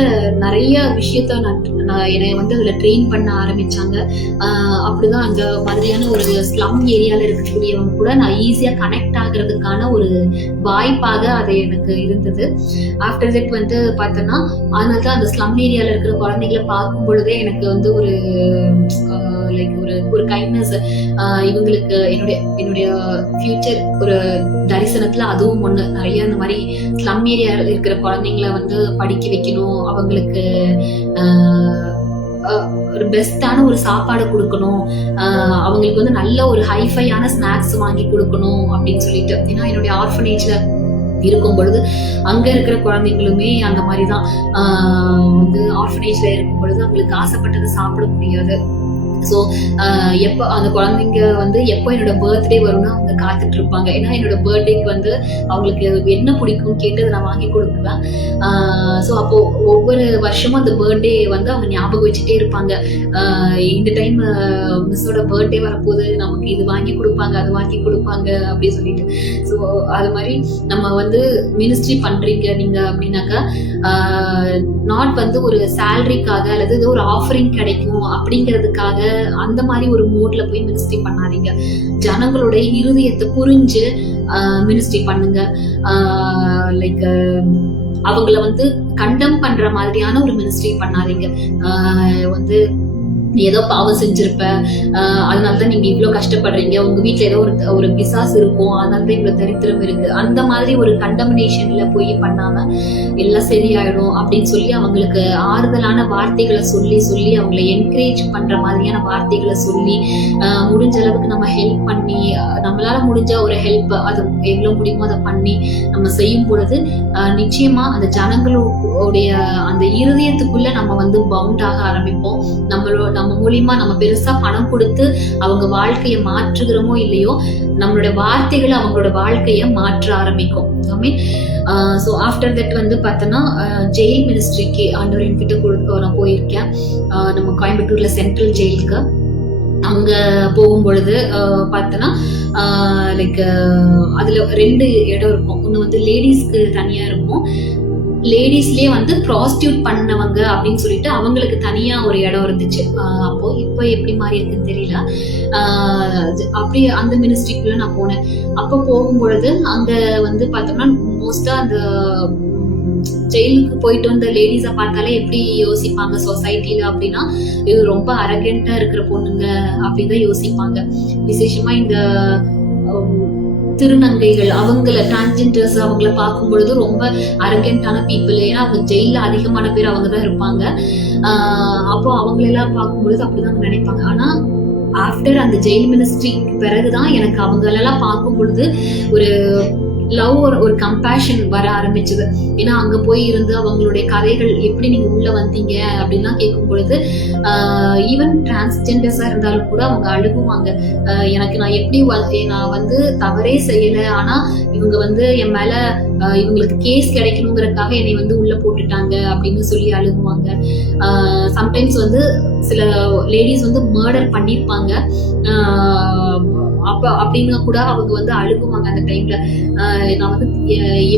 நிறைய விஷயத்த நான் என்னை வந்து அதுல ட்ரெயின் பண்ண ஆரம்பிச்சாங்க. அப்படிதான் அந்த மாதிரியான ஒரு ஸ்லம் ஏரியால இருக்கக்கூடியவங்க கூட நான் ஈஸியா கனெக்ட் ஆகுறதுக்கான ஒரு வாய்ப்பாக அது எனக்கு இருந்தது. ஆஃப்டர் தட் வந்து பார்த்தோன்னா அதனால்தான் அந்த ஸ்லம் ஏரியால இருக்கிற குழந்தைங்களை பார்க்கும் பொழுதே எனக்கு வந்து ஒரு லைக் ஒரு கைண்ட்னஸ், இவங்களுக்கு என்னுடைய ஃபியூச்சர் ஒரு தரிசனத்துல அதுவும் ஒண்ணு. நிறைய இந்த மாதிரி ஸ்லம் ஏரியா இருக்கிற குழந்தைங்களை வந்து படிக்க வைக்கணும், அவங்களுக்கு ஒரு பெஸ்டான ஒரு சாப்பாடு கொடுக்கணும், அவங்களுக்கு வந்து நல்ல ஒரு ஹைஃபையான ஸ்நாக்ஸ் வாங்கி கொடுக்கணும் அப்படின்னு சொல்லிட்டு. ஏன்னா என்னுடைய ஆர்ஃபனேஜ்ல இருக்கும் பொழுது அங்க இருக்கிற குழந்தைங்களுமே அந்த மாதிரிதான் வந்து ஆர்ஃபனேஜ்ல இருக்கும் பொழுது அவங்களுக்கு ஆசைப்பட்டதை சாப்பிட முடியாது. ஸோ எப்போ அந்த குழந்தைங்க வந்து எப்போ என்னோட பர்த்டே வரும்னு அவங்க காத்துட்டு இருப்பாங்க. ஏன்னா என்னோட பர்த்டேக்கு வந்து அவங்களுக்கு என்ன பிடிக்கும்னு கேட்டு அதை நான் வாங்கி கொடுக்குவேன். ஸோ அப்போ ஒவ்வொரு வருஷமும் அந்த பர்த்டே வந்து அவங்க ஞாபகம் வச்சுட்டே இருப்பாங்க. இந்த டைம் மிஸ்ஸோட பர்த்டே வரப்போது, நமக்கு இது வாங்கி கொடுப்பாங்க, அது வாங்கி கொடுப்பாங்க அப்படின்னு சொல்லிட்டு. ஸோ அது மாதிரி நம்ம வந்து மினிஸ்ட்ரி பண்றீங்க நீங்க அப்படின்னாக்கா, நாட் வந்து ஒரு சேலரிக்காக அல்லது ஏதோ ஒரு ஆஃபரிங் கிடைக்கும் அப்படிங்கிறதுக்காக அந்த மாதிரி ஒரு மோட்ல போய் மினிஸ்ட்ரி பண்ணாதீங்க. ஜனங்களோட இருதயத்தை புரிஞ்சு மினிஸ்ட்ரி பண்ணுங்க. லைக் அவங்கள வந்து கண்டம் பண்ற மாதிரியான ஒரு மினிஸ்ட்ரி பண்ணாதீங்க. வந்து நீ ஏதோ பாவம் செஞ்சிருப்ப, அதனாலதான் நீங்க இவ்வளவு கஷ்டப்படுறீங்க, உங்க வீட்டுல ஏதோ ஒரு பிசாசு இருக்கும், அதனாலதான் இவ்வளவு தரித்திரம் இருக்கு, அந்த மாதிரி ஒரு கண்டமினேஷன்ல போய் பண்ணாம எல்லாம் சரியாயிடும் அப்படின்னு சொல்லி அவங்களுக்கு ஆறுதலான வார்த்தைகளை சொல்லி சொல்லி அவங்களை என்கரேஜ் பண்ற மாதிரியான வார்த்தைகளை சொல்லி முடிஞ்ச அளவுக்கு நம்ம ஹெல்ப் பண்ணி, நம்மளால முடிஞ்ச ஒரு ஹெல்ப் அது எவ்வளவு முடியுமோ அதை பண்ணி நம்ம செய்யும் பொழுது நிச்சயமா அந்த ஜனங்களுடைய அந்த இருதயத்துக்குள்ள நம்ம வந்து பவுண்ட் ஆக ஆரம்பிப்போம். நம்ம மூலியமா நம்ம பெருசா பணம் கொடுத்து அவங்க வாழ்க்கையை மாற்றுகிறோமோ இல்லையோ, நம்மளோட வார்த்தைகளை அவங்களோட வாழ்க்கையை மாற்ற ஆரம்பிக்கும். ஸோ ஆஃப்டர் தட் வந்து பார்த்தோன்னா ஜெயில் மினிஸ்ட்ரிக்கு ஆண்டவர் என்கிட்ட நான் போயிருக்கேன். நம்ம கோயம்புத்தூர்ல சென்ட்ரல் ஜெயிலுக்கு அங்க போகும் பொழுது பார்த்தோன்னா லைக் அதுல 2 இடம் இருக்கும். ஒன்று வந்து லேடிஸ்க்கு தனியா இருக்கும், லேடிஸ்லயே வந்து ப்ராஸ்டியூட் பண்ணவங்க அப்படின்னு சொல்லிட்டு அவங்களுக்கு தனியா ஒரு இடம் இருந்துச்சு. அப்போ இப்போ எப்படி மாறி இருக்குன்னு தெரியல. அப்படி அந்த மினிஸ்ட்ரிக்குள்ள நான் போனேன். அப்போ போகும்பொழுது அங்க வந்து பார்த்தோம்னா மோஸ்டா அந்த ஜெயிலுக்கு போயிட்டு வந்த லேடிஸை பார்த்தாலே எப்படி யோசிப்பாங்க சொசைட்டில அப்படின்னா, இது ரொம்ப அரகெண்டா இருக்கிற பொண்ணுங்க அப்படிதான் யோசிப்பாங்க. விசேஷமா இந்த திருநங்கைகள், அவங்கள டிரான்ஸ்ஜெண்டர்ஸ் அவங்கள பார்க்கும் பொழுது ரொம்ப அரகென்டான பீப்புள். ஏன்னா அவங்க ஜெயில அதிகமான பேர் அவங்க தான் இருப்பாங்க. அப்போ அவங்களெல்லாம் பார்க்கும்பொழுது அப்படிதான் நினைப்பாங்க. ஆனா ஆஃப்டர் அந்த ஜெயில் மினிஸ்ட்ரிக்கு பிறகுதான் எனக்கு அவங்களெல்லாம் பார்க்கும் பொழுது ஒரு லவ், ஒரு கம்பேஷன் வர ஆரம்பிச்சது. ஏன்னா அங்க போய் இருந்து அவங்களுடைய கதைகள் எப்படி நீங்க உள்ள வந்தீங்க அப்படின்லாம் கேட்கும் பொழுது ஈவன் டிரான்ஸ்ஜெண்டர்ஸா இருந்தாலும் கூட அவங்க அழுகுவாங்க. எனக்கு நான் எப்படி நான் வந்து தவறே செய்யல, ஆனா இவங்க வந்து என் மேல இவங்களுக்கு கேஸ் கிடைக்கணுங்கிறதுக்காக என்னை வந்து உள்ள போட்டுட்டாங்க அப்படின்னு சொல்லி அழுகுவாங்க. சம்டைம்ஸ் வந்து சில லேடிஸ் வந்து மர்டர் பண்ணிருப்பாங்க. அப்படின்னு கூட அவங்க வந்து அழுகுவாங்க அந்த டைம்ல. நான் வந்து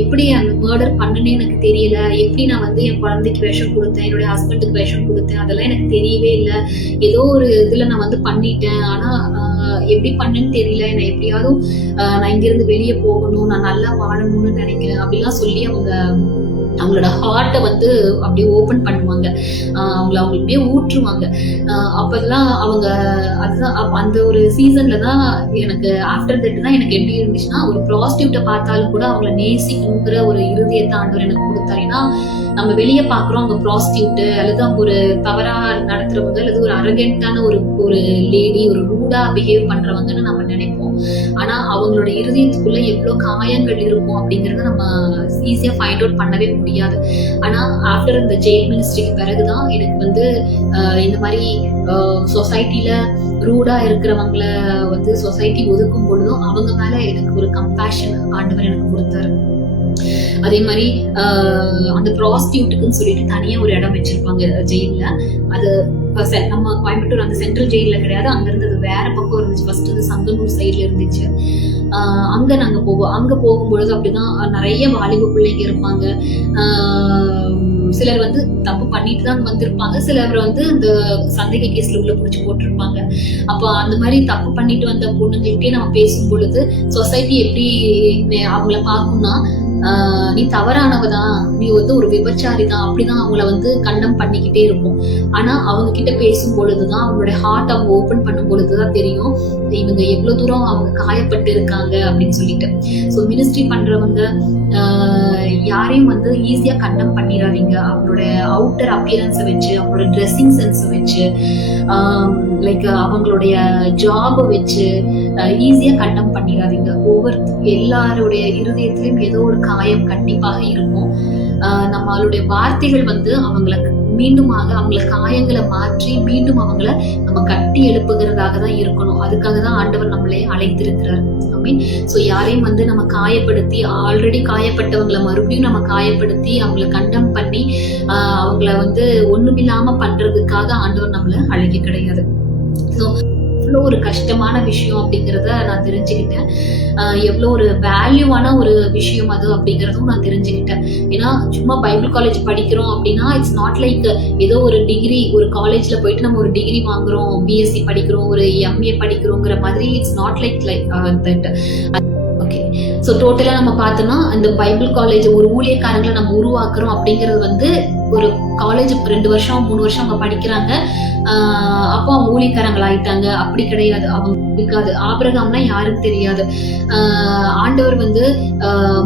எப்படி அந்த மர்டர் பண்ணனே எனக்கு தெரியல, எப்படி நான் வந்து என் குழந்தைக்கு விஷம் கொடுத்தேன், என்னுடைய ஹஸ்பண்டுக்கு விஷம் கொடுத்தேன், அதெல்லாம் எனக்கு தெரியவே இல்லை. ஏதோ ஒரு இதுல நான் வந்து பண்ணிட்டேன், ஆனா எப்படி பண்ணேன்னு தெரியல, நான் எப்படியாவது நான் இங்கிருந்து வெளியே போகணும், நான் நல்லா வாழணும்னு நினைக்கிறேன் அப்படிலாம் சொல்லி அவங்களோட ஹார்ட்டை வந்து அப்படியே ஓப்பன் பண்ணுவாங்க. அவங்களுக்கு அப்படியே ஊற்றுவாங்க. அப்பெல்லாம் அவங்க அதுதான் அந்த ஒரு சீசன்ல தான் எனக்கு ஆஃப்டர் தட் தான் எனக்கு எப்படி இருந்துச்சுன்னா, ஒரு ப்ராஸ்டியூட்டை பார்த்தாலும் கூட அவங்கள நேசிக்கணுங்கிற ஒரு இருதயத்தை ஆண்டவர் எனக்கு கொடுத்தாரு. ஏன்னா நம்ம வெளியே பாக்குறோம் அவங்க ப்ராஸ்டியூட் அல்லது அவங்க ஒரு தவறா நடத்துறவங்க அல்லது ஒரு அரகென்டான ஒரு லேடி, ஒரு ரூடா பிஹேவ் பண்றவங்கன்னு நம்ம நினைப்போம். ஆனா அவங்களோட இருதயத்துக்குள்ள எவ்வளவு காயங்கள் இருக்கும் அப்படிங்கறத நம்ம ஈஸியா ஃபைண்ட் அவுட் பண்ணவே முடியாது. ஆனா ஆஃப்டர் இந்த ஜெயில் மினிஸ்ட்ரிக்கு பிறகுதான் எனக்கு வந்து இந்த மாதிரி சொசைட்டில ரூடா இருக்கிறவங்கள வந்து சொசைட்டி ஒதுக்கும் பொழுதும் அவங்க மேல எனக்கு ஒரு கம்பேஷன் ஆண்டவர் எனக்கு கொடுத்தாரு. அதே மாதிரி அந்த ப்ராஸ்டியூட்டுக்குன்னு சொல்லிட்டு தனியா ஒரு இடம் வச்சிருப்பாங்க ஜெயில. அது நம்ம கோயம்புத்தூர் அந்த சென்ட்ரல் ஜெயில கிடையாது, அங்க இருந்தது வேற பக்கம் இருந்துச்சு. ஃபர்ஸ்ட் வந்து சங்கனூர் சைட்ல இருந்துச்சு. அங்க நாங்க போவோம். அங்க போகும்பொழுது அப்படிதான் நிறைய வாலிப பிள்ளைங்க இருப்பாங்க. சிலர் வந்து தப்பு பண்ணிட்டு தான் வந்திருப்பாங்க, சிலர் வந்து இந்த சந்தேக கேஸ்ல உள்ள புடிச்சு போட்டிருப்பாங்க. அப்போ அந்த மாதிரி தப்பு பண்ணிட்டு வந்த பொண்ணுங்கள்கிட்டே நம்ம பேசும் பொழுது சொசைட்டி எப்படி அவங்கள பார்க்கும்னா, நீ தவறானவதான், நீ வந்து ஒரு விபச்சாரி தான், அப்படிதான் அவங்கள வந்து கண்டம் பண்ணிக்கிட்டே இருக்கும். ஆனா அவங்க கிட்ட பேசும் பொழுதுதான், அவங்களோட ஹார்ட் அவங்க ஓபன் பண்ணும் பொழுதுதான் தெரியும் இவங்க எவ்வளவு தூரம் அவங்க காயப்பட்டு இருக்காங்க அப்படின்னு சொல்லிட்டு. ஸோ மினிஸ்ட்ரி பண்றவங்க யாரையும் வந்து ஈஸியா கண்டம் பண்ணிடாதீங்க. அவங்களோட அவுட்டர் அப்பியரன்ஸை வச்சு, அவங்களோட ட்ரெஸ்ஸிங் சென்ஸை வச்சு, லைக் அவங்களுடைய ஜாபை வச்சு, ஈஸியா கண்டம் பண்ணிடாதீங்க. எல்லாருடைய இருதயத்திலும் ஏதோ ஒரு காயம் கண்டிப்பாக இருக்கும். நம்மளுடைய வார்த்தைகள் வந்து அவங்கள காயங்களை மாற்றி மீண்டும் அவங்கள நம்ம கட்டி எழுப்புகிறதாக தான் இருக்கணும். அதுக்காக தான் ஆண்டவர் நம்மளே அழைத்திருக்கிறார். ஸோ யாரையும் வந்து நம்ம காயப்படுத்தி, ஆல்ரெடி காயப்பட்டவங்களை மறுபடியும் நம்ம காயப்படுத்தி அவங்கள கண்டம் பண்ணி அவங்கள வந்து ஒண்ணுமில்லாம பண்றதுக்காக ஆண்டவர் நம்மள அழைக்க கிடையாது. ஸோ எவ்வளோ ஒரு கஷ்டமான விஷயம் அப்படிங்கிறத நான் தெரிஞ்சுக்கிட்டேன். எவ்வளோ ஒரு வேல்யூவான ஒரு விஷயம் அது அப்படிங்கிறதும் நான் தெரிஞ்சுக்கிட்டேன். ஏன்னா சும்மா பைபிள் காலேஜ் படிக்கிறோம் அப்படின்னா இட்ஸ் நாட் லைக் ஏதோ ஒரு டிகிரி, ஒரு காலேஜ்ல போயிட்டு நம்ம ஒரு டிகிரி வாங்குறோம், பிஎஸ்சி படிக்கிறோம், ஒரு எம்ஏ படிக்கிறோங்கிற மாதிரி it's not like that. Okay, so டோட்டலா நம்ம பார்த்தோம்னா அந்த பைபிள் காலேஜ் ஒரு ஊழியக்காரங்களை நம்ம உருவாக்குறோம் அப்படிங்கிறது வந்து ஒரு காலேஜ் 2 வருஷம் 3 வருஷம் அவங்க படிக்கிறாங்க, அப்போ அவங்க ஊழியக்காரங்கள் ஆயிட்டாங்க அப்படி கிடையாது. அவங்க இருக்காது. ஆபிரகாம்னா யாருன்னு தெரியாது. ஆண்டவர் வந்து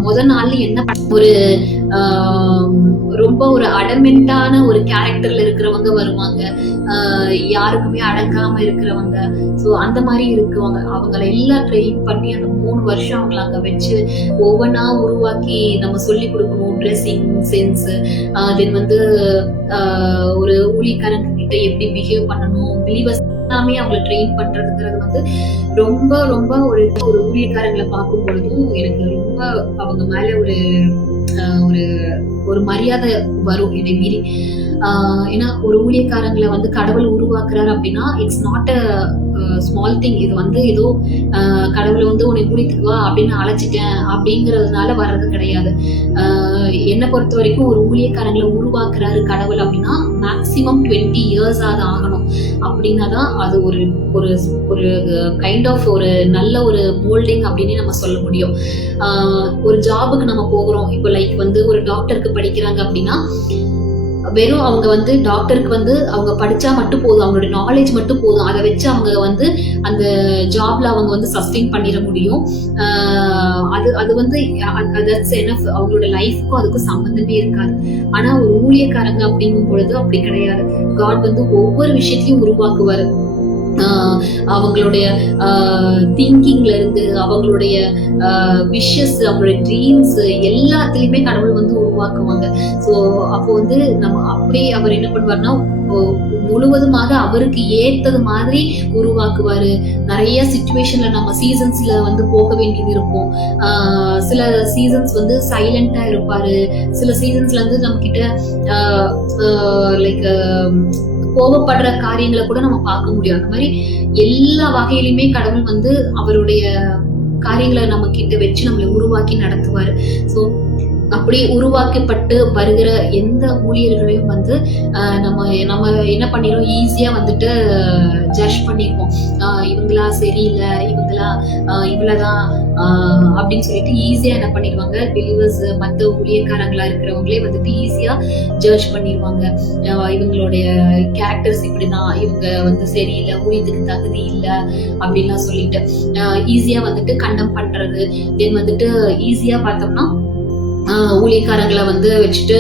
முதல் நாள்ல என்ன ஒரு ரொம்ப ஒரு அடமெண்டான ஒரு கேரக்டர்ல இருக்கிறவங்க வருவாங்க, யாருக்குமே அடங்காம இருக்கிறவங்க. ஸோ அந்த மாதிரி இருக்குவாங்க. அவங்கள எல்லாம் ட்ரெயின் பண்ணி அந்த 3 வருஷம் அவங்களை அங்க வச்சு ஒவ்வொன்றா உருவாக்கி நம்ம சொல்லி கொடுக்கணும். ட்ரெஸ்ஸிங் சென்ஸ், தென் வந்து ஒரு ஊழியக்காரங்க கிட்ட எப்படி பிஹேவ் பண்ணணும், பிலீவர்ஸ் எல்லாமே அவங்களை ட்ரெயின் பண்றதுங்கிறது வந்து ரொம்ப ரொம்ப ஒரு ஊழியக்காரங்களை பார்க்கும் பொழுதும் எனக்கு ரொம்ப அவங்க மேல ஒரு ஒரு மரியாதை வரும் என்னை மீறி. ஏன்னா ஒரு ஊழியக்காரங்களை வந்து கடவுள் உருவாக்குறாரு அப்படின்னா it's not a small thing. இது வந்து ஏதோ கடவுளை வந்து உன்னை ஊழியத்துக்குவா அப்படின்னு அழைச்சிட்டேன் அப்படிங்கிறதுனால வர்றது கிடையாது. என்னை பொறுத்த வரைக்கும் ஒரு ஊழியக்காரங்களை உருவாக்குறாரு கடவுள் அப்படின்னா மேக்சிமம் 20 years அது ஆகணும். அப்படின்னா தான் அது ஒரு ஒரு கைண்ட் ஆஃப் ஒரு நல்ல ஒரு மோல்டிங் அப்படின்னு நம்ம சொல்ல முடியும். ஒரு ஜாபுக்கு நம்ம போகிறோம், இப்போ லைக் வந்து ஒரு டாக்டருக்கு படிக்கிறாங்க அப்படின்னா வெறும் அவங்க வந்து டாக்டருக்கு வந்து அவங்க படிச்சா மட்டும் போதும், அவங்களோட நாலேஜ் மட்டும் போதும், அதை வச்சு அவங்க வந்து அந்த ஜாப்ல அவங்க வந்து சஸ்டெயின் பண்ணிட முடியும். அது வந்து அவங்களோட லைஃப்க்கும் அதுக்கும் சம்பந்தமே இருக்காது. ஆனா ஒரு ஊழியக்காரங்க அப்படிங்கும் பொழுது அப்படி கிடையாது. காட் வந்து ஒவ்வொரு விஷயத்தையும் உருவாக்குவாரு. அவங்களுடைய திங்கிங்ல இருந்து அவங்களுடைய விஷஸ், அவங்களுடைய ட்ரீம்ஸ் எல்லாத்துலயுமே கடவுள் வந்து உருவாக்குவாங்க. ஸோ அப்போ வந்து நம்ம அப்படியே அவர் என்ன பண்ணுவார்னா முழுவதுமாக அவருக்கு ஏற்றது மாதிரி உருவாக்குவாரு. நிறைய சிச்சுவேஷன்ல நம்ம சீசன்ஸ்ல வந்து போக வேண்டியது இருக்கும். சில சீசன்ஸ் வந்து சைலண்டா இருப்பாரு, சில சீசன்ஸ்ல வந்து நம்ம கிட்ட லைக் கோபப்படுற காரியங்களை கூட நம்ம பார்க்க முடியும். அந்த மாதிரி எல்லா வகையிலுமே கடவுள் வந்து அவருடைய காரியங்களை நம்ம கிட்ட வச்சு நம்மளை உருவாக்கி நடத்துவாரு. ஸோ அப்படி உருவாக்கப்பட்டு வருகிற எந்த ஊழியர்களையும் வந்து நம்ம என்ன பண்ணிடுவோம், ஈஸியா வந்துட்டு ஜட்ஜ் பண்ணிடுவோம். இவங்களா சரியில்லை, இவங்களா இவ்வளவுதான் அப்படின்னு சொல்லிட்டு ஈஸியா என்ன பண்ணிடுவாங்க, பிலீவர்ஸ் மற்ற ஊழியக்காரங்களா இருக்கிறவங்களே வந்துட்டு ஈஸியா ஜட்ஜ் பண்ணிடுவாங்க. இவங்களுடைய கேரக்டர்ஸ் இப்படிதான், இவங்க வந்து சரியில்லை, ஊழியத்துக்கு தகுதி இல்லை அப்படின்லாம் சொல்லிட்டு ஈஸியா வந்துட்டு கண்டம் பண்றது. தென் வந்துட்டு ஈஸியா பார்த்தோம்னா ஊழியக்காரங்களை வந்து வச்சுட்டு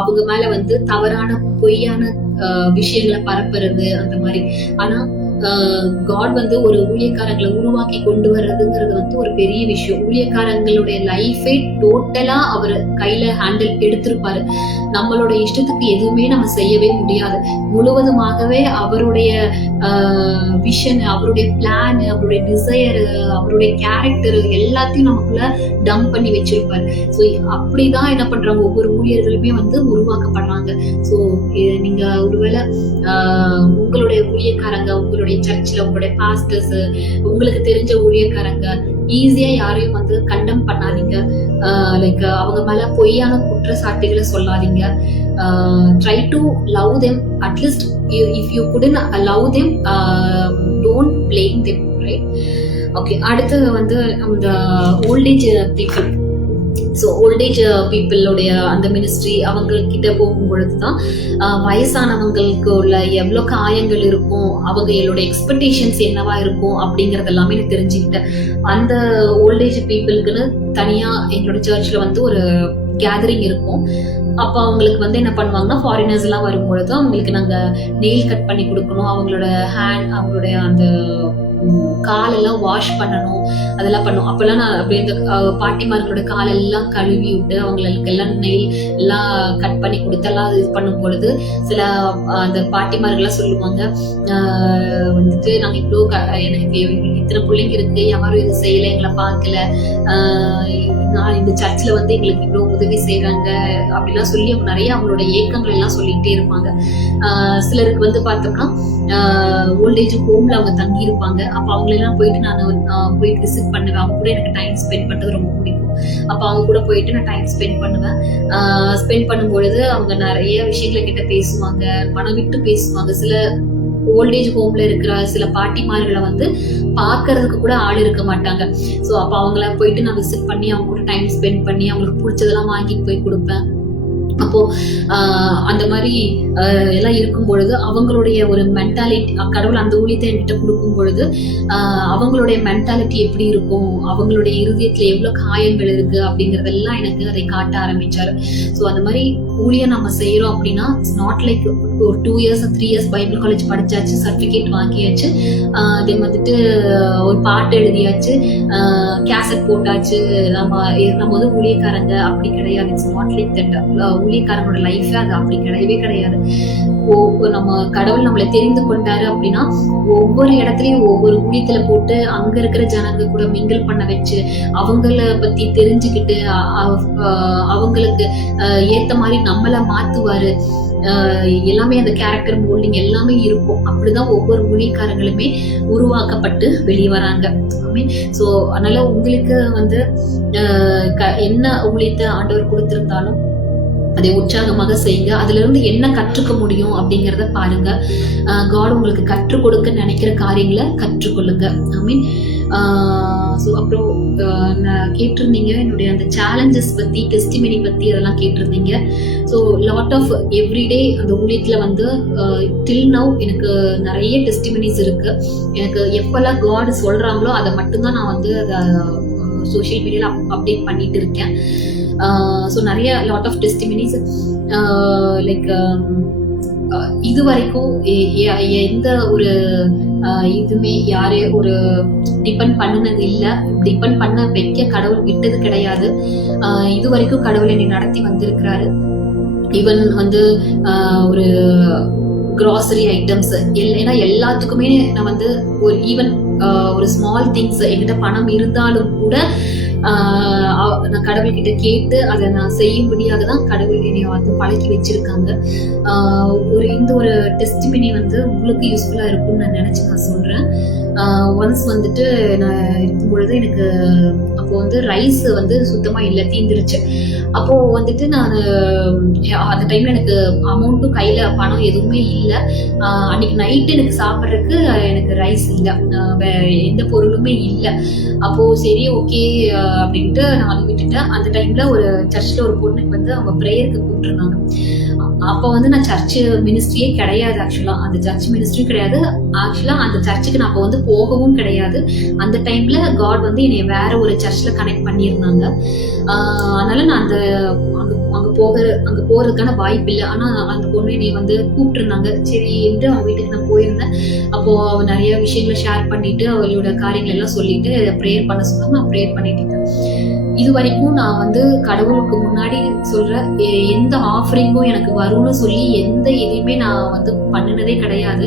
அவங்க மேல வந்து தவறான பொய்யான விஷயங்களை பரப்புறது அந்த மாதிரி. ஆனா காட் வந்து ஒரு ஊழியக்காரங்களை உருவாக்கி கொண்டு வர்றதுங்கிறது வந்து ஒரு பெரிய விஷயம். ஊழியக்காரங்களுடைய லைஃபே டோட்டலா அவர் கையில ஹேண்டில் எடுத்திருப்பாரு. நம்மளோட இஷ்டத்துக்கு எதுவுமே நம்ம செய்யவே முடியாது. முழுவதுமாகவே அவருடைய விஷன், அவருடைய பிளான், அவருடைய டிசையர், அவருடைய கேரக்டர் எல்லாத்தையும் நமக்குள்ள டம்ப் பண்ணி வச்சிருப்பாரு. ஸோ அப்படிதான் என்ன பண்றாங்க, ஒவ்வொரு ஊழியர்களுமே வந்து உருவாக்கப்படுறாங்க. ஸோ நீங்க ஒருவேளை உங்களுடைய ஊழியக்காரங்க, உங்களுடைய சர்ச்சில் உங்களுடைய பாஸ்டர்ஸ், உங்களுக்கு தெரிஞ்ச ஊழியக்காரங்க ஈஸியா யாரையும் வந்து கண்டம் பண்ணாதீங்க. லைக் அவங்க மேல பொய்யான குற்றச்சாட்டுகளை சொல்லாதீங்க. Try to love them. At least if you couldn't love them, don't blame them, right? Okay, அடுத்து வந்து அந்த ஓல்டேஜ் பீப்புள். ஸோ ஓல்டேஜ் பீப்புளுடைய அந்த மினிஸ்ட்ரி அவங்கக்கிட்ட போகும் பொழுது தான் வயசானவங்களுக்கு உள்ள எவ்வளோ காயங்கள் இருக்கும், அவங்களோட எக்ஸ்பெக்டேஷன்ஸ் என்னவா இருக்கும் அப்படிங்கிறது எல்லாமே எனக்கு தெரிஞ்சுக்கிட்டேன். அந்த ஓல்டேஜ் பீப்புளுக்குன்னு தனியாக எங்களோட சர்ச்சில் வந்து ஒரு கேதரிங் இருக்கும். அப்போ அவங்களுக்கு வந்து என்ன பண்ணுவாங்கன்னா, ஃபாரினர்ஸ் எல்லாம் வரும்பொழுது அவங்களுக்கு நாங்கள் நெயில் கட் பண்ணி கொடுக்கணும். அவங்களோட ஹேண்ட், அவங்களுடைய அந்த காலெல்லாம் வாஷ் பண்ணணும், அதெல்லாம் பண்ணும். அப்பெல்லாம் நான் அப்படியே இந்த பாட்டிமார்களோட காலெல்லாம் கழுவி விட்டு அவங்களுக்கு எல்லாம் நெயில் எல்லாம் கட் பண்ணி கொடுத்தெல்லாம் இது பண்ணும் பொழுது சில அந்த பாட்டிமார்கள்லாம் சொல்லுவாங்க, வந்துட்டு நாங்கள் இவ்வளோ எனக்கு இத்தனை பிள்ளைங்க இருக்கு, யாரும் இது செய்யலை, எங்களை பார்க்கல, நான் இந்த சர்ச்சில் வந்து எங்களுக்கு இவ்வளோ உதவி செய்யறாங்க அப்படிலாம் சொல்லி அவங்க நிறைய அவங்களோட ஏக்கங்கள் எல்லாம் சொல்லிட்டே இருப்பாங்க. சிலருக்கு வந்து பார்த்தோம்னா ஓல்டேஜ் ஹோம்ல அவங்க தங்கி இருப்பாங்க. அப்போ அவங்களெல்லாம் போயிட்டு நான் போயிட்டு விசிட் பண்ணுவேன். அவங்க கூட எனக்கு டைம் ஸ்பெண்ட் பண்றது ரொம்ப பிடிக்கும். அப்போ அவங்க கூட போயிட்டு நான் டைம் ஸ்பெண்ட் பண்ணுவேன். ஸ்பெண்ட் பண்ணும்பொழுது அவங்க நிறைய விஷயங்களை கிட்ட பேசுவாங்க, மனம் விட்டு பேசுவாங்க. சில ஓல்டேஜ் ஹோம்ல இருக்கிற சில பாட்டிமார்களை வந்து பாக்குறதுக்கு கூட ஆள் இருக்க மாட்டாங்க. ஸோ அப்போ அவங்கள போயிட்டு நான் விசிட் பண்ணி அவங்க கூட டைம் ஸ்பெண்ட் பண்ணி அவங்களுக்கு பிடிச்சதெல்லாம் வாங்கிட்டு போய் கொடுப்பேன். அப்போ அந்த மாதிரி எல்லாம் இருக்கும் பொழுது அவங்களுடைய ஒரு மென்டாலிட்டி, கடவுள் அந்த ஊழியத்தை என்கிட்ட கொடுக்கும் பொழுது அவங்களுடைய மென்டாலிட்டி எப்படி இருக்கும், அவங்களுடைய இருதயத்துல எவ்வளவு காயங்கள் இருக்கு அப்படிங்கறதெல்லாம் எனக்கு அதை காட்ட ஆரம்பிச்சாரு. ஸோ அந்த மாதிரி ஊழியம் நம்ம செய்யறோம் அப்படின்னா இட்ஸ் நாட் லைக் ஒரு 2 years 3 years பைபிள் காலேஜ் படிச்சாச்சு, சர்டிபிகேட் வாங்கியாச்சு, தென் வந்துட்டு ஒரு பாட்டு எழுதியாச்சு, கேசட் போட்டாச்சு, நம்ம வந்து ஊழியக்காரங்க அப்படி கிடையாது. It's not like that. ஊழியக்காரங்களோட லைஃபே அது அப்படி கிடையவே கிடையாது. நம்ம கடவுள் நம்மளை தெரிந்து கொண்டாரு அப்படின்னா ஒவ்வொரு இடத்துலயும் ஒவ்வொரு ஊழியத்துல போட்டு அங்க இருக்கிற ஜனங்க கூட மிங்கிள் பண்ண வச்சு அவங்கள பத்தி தெரிஞ்சுக்கிட்டு அவங்களுக்கு ஏத்த மாதிரி நம்மள மாத்துவாரு. எல்லாமே அந்த கேரக்டர் மோல்டிங் எல்லாமே இருக்கும். அப்படிதான் ஒவ்வொரு ஊழியக்காரங்களுமே உருவாக்கப்பட்டு வெளியே வராங்க. ஸோ அதனால உங்களுக்கு வந்து என்ன ஊழியத்தை ஆண்டவர் கொடுத்திருந்தாலும் அதை உற்சாகமாக செய்யுங்க. அதுல இருந்து என்ன கற்றுக்க முடியும் அப்படிங்கிறத பாருங்க. காட் உங்களுக்கு கற்றுக் கொடுக்க நினைக்கிற காரியங்களை கற்றுக்கொள்ளுங்க. ஸோ அப்புறம் நான் கேட்டிருந்தீங்க என்னுடைய அந்த சேலஞ்சஸ் பத்தி, டெஸ்டிமனி பத்தி அதெல்லாம் கேட்டிருந்தீங்க. ஸோ லாட் ஆஃப் எவ்ரிடே அந்த ஊழியத்துல வந்து டில் நவ் எனக்கு நிறைய டெஸ்டிமனிஸ் இருக்கு. எனக்கு எப்பெல்லாம் காட் சொல்றாங்களோ அதை மட்டும்தான் நான் வந்து அதை சோஷியல் மீடியால அப்டேட் பண்ணிட்டு இருக்கேன். ஸோ நிறைய லாட் ஆஃப் டெஸ்டிமனிஸ் லைக் இது வரைக்கும் எந்த ஒரு இதுவுமே யாரே ஒரு டிபெண்ட் பண்ணினது இல்லை, டிபெண்ட் பண்ண வைக்க கடவுள் விட்டது கிடையாது. இது வரைக்கும் கடவுள் என்னை நடத்தி வந்திருக்கிறாரு. ஈவன் வந்து ஒரு கிராசரி ஐட்டம்ஸ் ஏன்னா எல்லாத்துக்குமே நான் வந்து ஒரு ஈவன் ஒரு ஸ்மால் திங்ஸ் என்கிட்ட பணம் இருந்தாலும் கூட நான் கடவுள் கிட்ட கேட்டு அதை நான் செய்யும்படியாக தான் கடவுள் என்னை வந்து பழக்கி வச்சிருக்காங்க. இந்த ஒரு டெஸ்டிமனி வந்து உங்களுக்கு யூஸ்ஃபுல்லா இருக்கும்னு நான் நினைச்சு நான் சொல்றேன். ஒன்ஸ் வந்துட்டு நான் இருக்கும் பொழுது எனக்கு அப்போ வந்து ரைஸ் வந்து சுத்தமா இல்லை, தீந்துருச்சு. அப்போ வந்துட்டு நான் அந்த டைம்ல எனக்கு அமௌண்ட்டும் கையில பணம் எதுவுமே இல்லை. அன்னைக்கு நைட்டு எனக்கு சாப்பிட்றதுக்கு எனக்கு ரைஸ் இல்லை, எந்த பொருளுமே இல்லை. அப்போ சரி ஓகே அப்படின்ட்டு நான் அதை விட்டுட்டேன். அந்த டைம்ல ஒரு சர்ச்ல ஒரு பொண்ணுக்கு வந்து அவங்க ப்ரேயருக்கு கூப்பிட்டுருந்தாங்க. அப்போ வந்து நான் சர்ச் மினிஸ்ட்ரியே கிடையாது, ஆக்சுவலா அந்த சர்ச் மினிஸ்ட்ரியும் கிடையாது, ஆக்சுவலா அந்த சர்ச்சுக்கு நான் அப்போ வந்து போகவும் கிடையாது. அந்த டைம்ல காட் வந்து என்னை வேற ஒரு சர்ச்ல கனெக்ட் பண்ணியிருந்தாங்க. அதனால நான் அந்த அங்க போறதுக்கான வாய்ப்பு இல்லை. ஆனா அந்த பொண்ணு என்னை வந்து கூப்பிட்டு இருந்தாங்க. சரின்ட்டு அவங்க வீட்டுக்கு நான் போயிருந்தேன். அப்போ அவ நிறைய விஷயங்களை ஷேர் பண்ணிட்டு அவளோட காரியங்கள் எல்லாம் சொல்லிட்டு ப்ரேயர் பண்ண சொன்னாங்க. நான் ப்ரேயர் பண்ணிட்டு இது வரைக்கும் நான் வந்து கடவுளுக்கு முன்னாடி சொல்ற எந்த ஆஃபரிங்கும் எனக்கு வரும்னு சொல்லி எந்த எதையுமே நான் வந்து பண்ணினதே கிடையாது.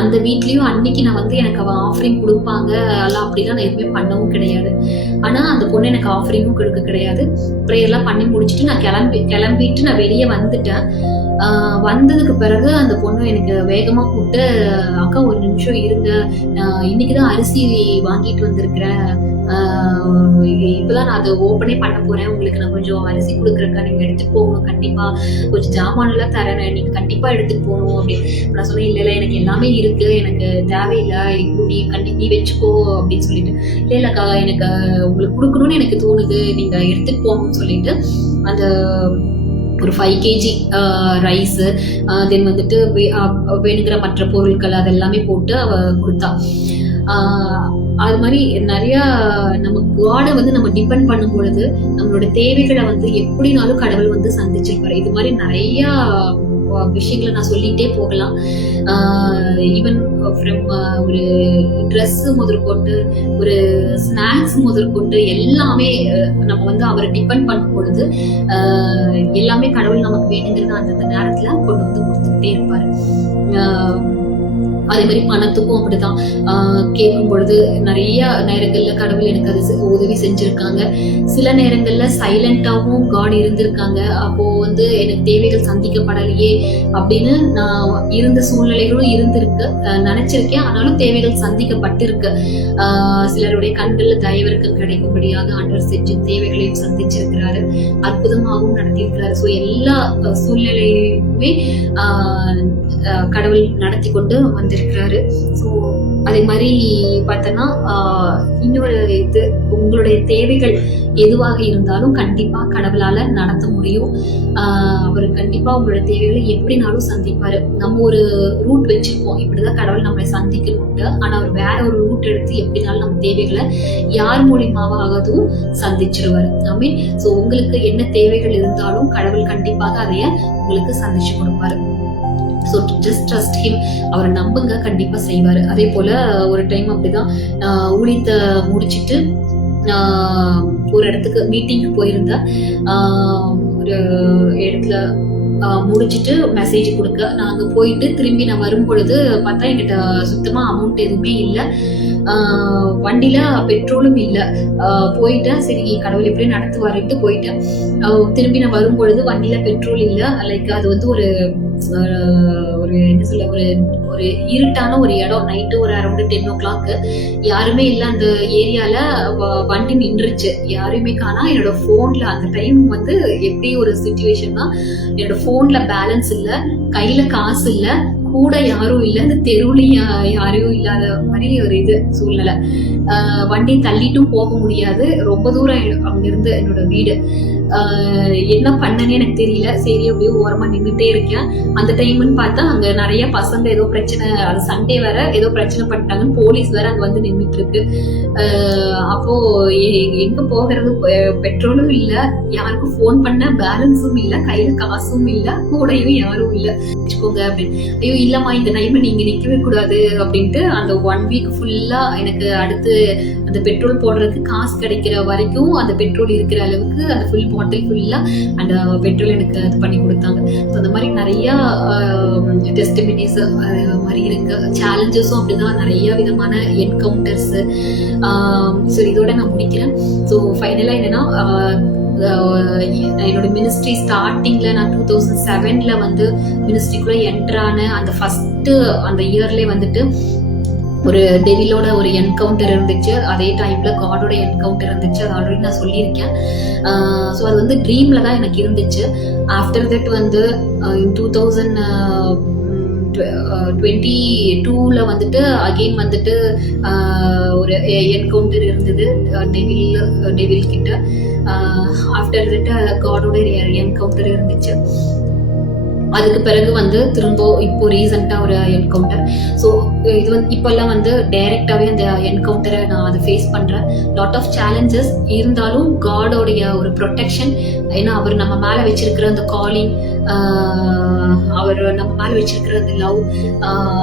அந்த வீட்லயும் அன்னைக்கு நான் வந்து எனக்கு அவ ஆஃபரிங் கொடுப்பாங்க எல்லாம் அப்படிலாம் நான் எதுவுமே பண்ணவும் கிடையாது. ஆனா அந்த பொண்ணு எனக்கு ஆஃபரிங்கும் கொடுக்க கிடையாது. ப்ரேயர்லாம் பண்ணி முடிச்சுட்டு நான் கிளம்பிட்டு நான் வெளியே வந்துட்டேன். வந்ததுக்கு பிறகு அந்த பொண்ணு எனக்கு வேகமா கூப்பிட்டு, அக்கா ஒரு நிமிஷம் இருங்க, இன்னைக்குதான் அரிசி வாங்கிட்டு வந்திருக்கிறேன், இப்பதான் நான் அதை ஓப்பனே பண்ண போறேன், உங்களுக்கு நான் கொஞ்சம் அரிசி கொடுக்குறக்கா, நீங்க எடுத்துட்டு போகணும், கண்டிப்பா கொஞ்சம் ஜாமான் எல்லாம் தரேன், நீங்க கண்டிப்பா எடுத்துட்டு போகணும் அப்படின்னு நான் சொன்னேன். இல்ல எனக்கு எல்லாமே இருக்கு, எனக்கு தேவையில்லை, நீ வச்சுக்கோ அப்படின்னு சொல்லிட்டு, இல்லக்கா எனக்கு உங்களுக்கு கொடுக்கணும்னு எனக்கு தோணுது, நீங்க எடுத்துட்டு போகணும்னு சொல்லிட்டு அந்த ஒரு 5 kg ரைஸு, தென் வந்துட்டு வேணுங்கிற மற்ற பொருட்கள் அதெல்லாமே போட்டு அவ கொடுத்தா. அது மாதிரி நிறைய நம்ம காடை வந்து நம்ம டிபெண்ட் பண்ணும் பொழுது நம்மளோட தேவைகளை வந்து எப்படினாலும் கடவுள் வந்து சந்திச்சிருப்பாரு. இது மாதிரி நிறைய விஷயங்களை நான் சொல்லிட்டே போகலாம். ஈவன் ஃப்ரம் ஒரு ட்ரெஸ் முதற்கொண்டு ஒரு ஸ்நாக்ஸ் முதற்கொண்டு எல்லாமே நம்ம வந்து அவரை டிபெண்ட் பண்ணும் பொழுது எல்லாமே கடவுள் நமக்கு வேணுங்கிறத அந்தந்த நேரத்துல கொண்டு வந்து கொடுத்துக்கிட்டே இருப்பாரு. அதே மாதிரி பணத்துக்கும் அப்படிதான். கேட்கும் பொழுது நிறைய நேரங்கள்ல கடவுள் எனக்கு அது உதவி செஞ்சிருக்காங்க. சில நேரங்கள்ல சைலண்டாவும் காட் இருந்திருக்காங்க. அப்போ வந்து எனக்கு தேவைகள் சந்திக்கப்படலையே அப்படின்னு நான் இருந்த சூழ்நிலைகளும் இருந்திருக்கு, நினைச்சிருக்கேன். ஆனாலும் தேவைகள் சந்திக்கப்பட்டிருக்கு. சிலருடைய கண்கள்ல தயவிறக்கம் கிடைக்கும்படியாக ஆண்டவர் செஞ்சு தேவைகளையும் சந்திச்சிருக்கிறாரு, அற்புதமாகவும் நடத்தியிருக்கிறாரு. ஸோ எல்லா சூழ்நிலையுமே கடவுள் நடத்தி கொண்டு வந்திருக்கிறாரு. ஸோ அதே மாதிரி பார்த்தோன்னா இன்னொரு இது, உங்களுடைய தேவைகள் எதுவாக இருந்தாலும் கண்டிப்பா கடவுளால நடத்த முடியும். அவர் கண்டிப்பா உங்களோட தேவைகளை எப்படினாலும் சந்திப்பாரு. நம்ம ஒரு ரூட் வச்சிருப்போம், இப்படிதான் கடவுள் நம்மளை சந்திக்கணும்ட்டு. ஆனா அவர் வேற ஒரு ரூட் எடுத்து எப்படினாலும் நம்ம தேவைகளை யார் மூலியமாவதும் சந்திச்சிருவாரு. ஐ மீன், ஸோ உங்களுக்கு என்ன தேவைகள் இருந்தாலும் கடவுள் கண்டிப்பாக அதைய உங்களுக்கு சந்திச்சு கொடுப்பாரு. So just trust him. அவரை நம்புங்க, கண்டிப்பா செய்வாரு. அதே போல ஒரு டைம் அப்படிதான் ஊழியத்தை முடிச்சுட்டு ஒரு இடத்துக்கு மீட்டிங்க்கு போயிருந்தேன். ஒரு இடத்துல முடிச்சுட்டு மெசேஜ் கொடுக்க நான் அங்கே போயிட்டு திரும்பி நான் வரும் பொழுது பார்த்தா என்கிட்ட சுத்தமா அமௌண்ட் எதுவுமே இல்லை, வண்டியில பெட்ரோலும் இல்லை. போயிட்டேன், சரி கடவுள் எப்படி நடத்துவாருன்ட்டு போயிட்டேன். திரும்பி நான் வரும் பொழுது வண்டியில பெட்ரோல் இல்லை. லைக் அது வந்து ஒரு என்ன சொல்ல, ஒரு இருட்டான ஒரு இடம். நைட்டு ஒரு அரௌண்ட் 10 o'clock, யாருமே இல்லை அந்த ஏரியால. வண்டி நின்றுச்சு, யாருமே காணா. என்னோட போன்ல அந்த டைம் வந்து எப்படி ஒரு சிச்சுவேஷன்னா, என்னோட போன்ல பேலன்ஸ் இல்லை, கையில காசு இல்லை, கூட யாரும் இல்லை, அந்த தெருவுலையும் யாரையும் இல்லாத மாதிரி ஒரு இது சூழ்நிலை. வண்டி தள்ளிட்டும் போக முடியாது, ரொம்ப தூரம் அங்கிருந்து என்னோட வீடு. என்ன பண்ணனே எனக்கு தெரியல. சரி அப்படியே ஓரமா நின்றுட்டே இருக்கேன். அந்த டைம்னு பார்த்தா அங்க நிறைய பசங்க ஏதோ பிரச்சனை, அது சண்டே வேற, ஏதோ பிரச்சனை பண்ணிட்டாங்கன்னு போலீஸ் வேற அங்க வந்து நின்றுட்டு இருக்கு. அப்போ எங்க போகிறது, பெட்ரோலும் இல்ல, யாருக்கும் போன் பண்ண பேலன்ஸும் இல்ல, கையில காசும் இல்ல, கூடையும் யாரும் இல்ல வச்சுக்கோங்க அப்படின்னு. ஐயோ இல்லம்மா, இந்த டைம் நீங்க நிக்கவே கூடாது அப்படின்ட்டு அந்த 1 week ஃபுல்லா எனக்கு அடுத்து அந்த பெட்ரோல் போடுறதுக்கு காசு கிடைக்கிற வரைக்கும் அந்த பெட்ரோல் இருக்கிற அளவுக்கு அந்த ஃபுல் பாட்டில் ஃபுல்லா அந்த பெட்ரோல் எனக்கு இது பண்ணி கொடுத்தாங்க. ஸோ அந்த மாதிரி நிறைய டெஸ்டிமினிஸ் மாதிரி இருக்கு. சேலஞ்சஸும் அப்படிதான், நிறைய விதமான என்கவுண்டர்ஸ். ஸோ இதோட நான் முடிக்கிறேன். ஸோ ஃபைனலா என்னன்னா, என்னோட மினிஸ்ட்ரி ஸ்டார்டிங்ல நான் 2007 வந்து மினிஸ்ட்ரிக்குள்ள என்டர் ஆன அந்த ஃபர்ஸ்ட் அந்த இயர்ல வந்துட்டு ஒரு டெவிலோட ஒரு என்கவுண்டர் இருந்துச்சு. அதே டைம்ல காடோட என்கவுண்டர் இருந்துச்சு. அது ஆல்ரெடி நான் சொல்லியிருக்கேன். ஸோ அது வந்து ட்ரீம்ல தான் எனக்கு இருந்துச்சு. ஆஃப்டர் தட் வந்து 2022 வந்துட்டு அகெயின் வந்துட்டு ஒரு என்கவுண்டர் இருந்தது டெவில் கிட்ட. ஆஃப்டர் தட் காடோட என்கவுண்டர் இருந்துச்சு. அதுக்கு பிறகு வந்து திரும்ப இப்போ ரீசெண்டா ஒரு என்கவுண்டர். ஸோ இது வந்து இப்பெல்லாம் வந்து டைரக்டாவே அந்த என்கவுண்டரை நான் அதை ஃபேஸ் பண்றேன். லாட் ஆஃப் சேலஞ்சஸ் இருந்தாலும் காடோடைய ஒரு ப்ரொடெக்ஷன். ஏன்னா அவர் நம்ம மேல வச்சிருக்கிற அந்த காலிங், அவர் நம்ம மேல வச்சிருக்கிற அந்த லவ்,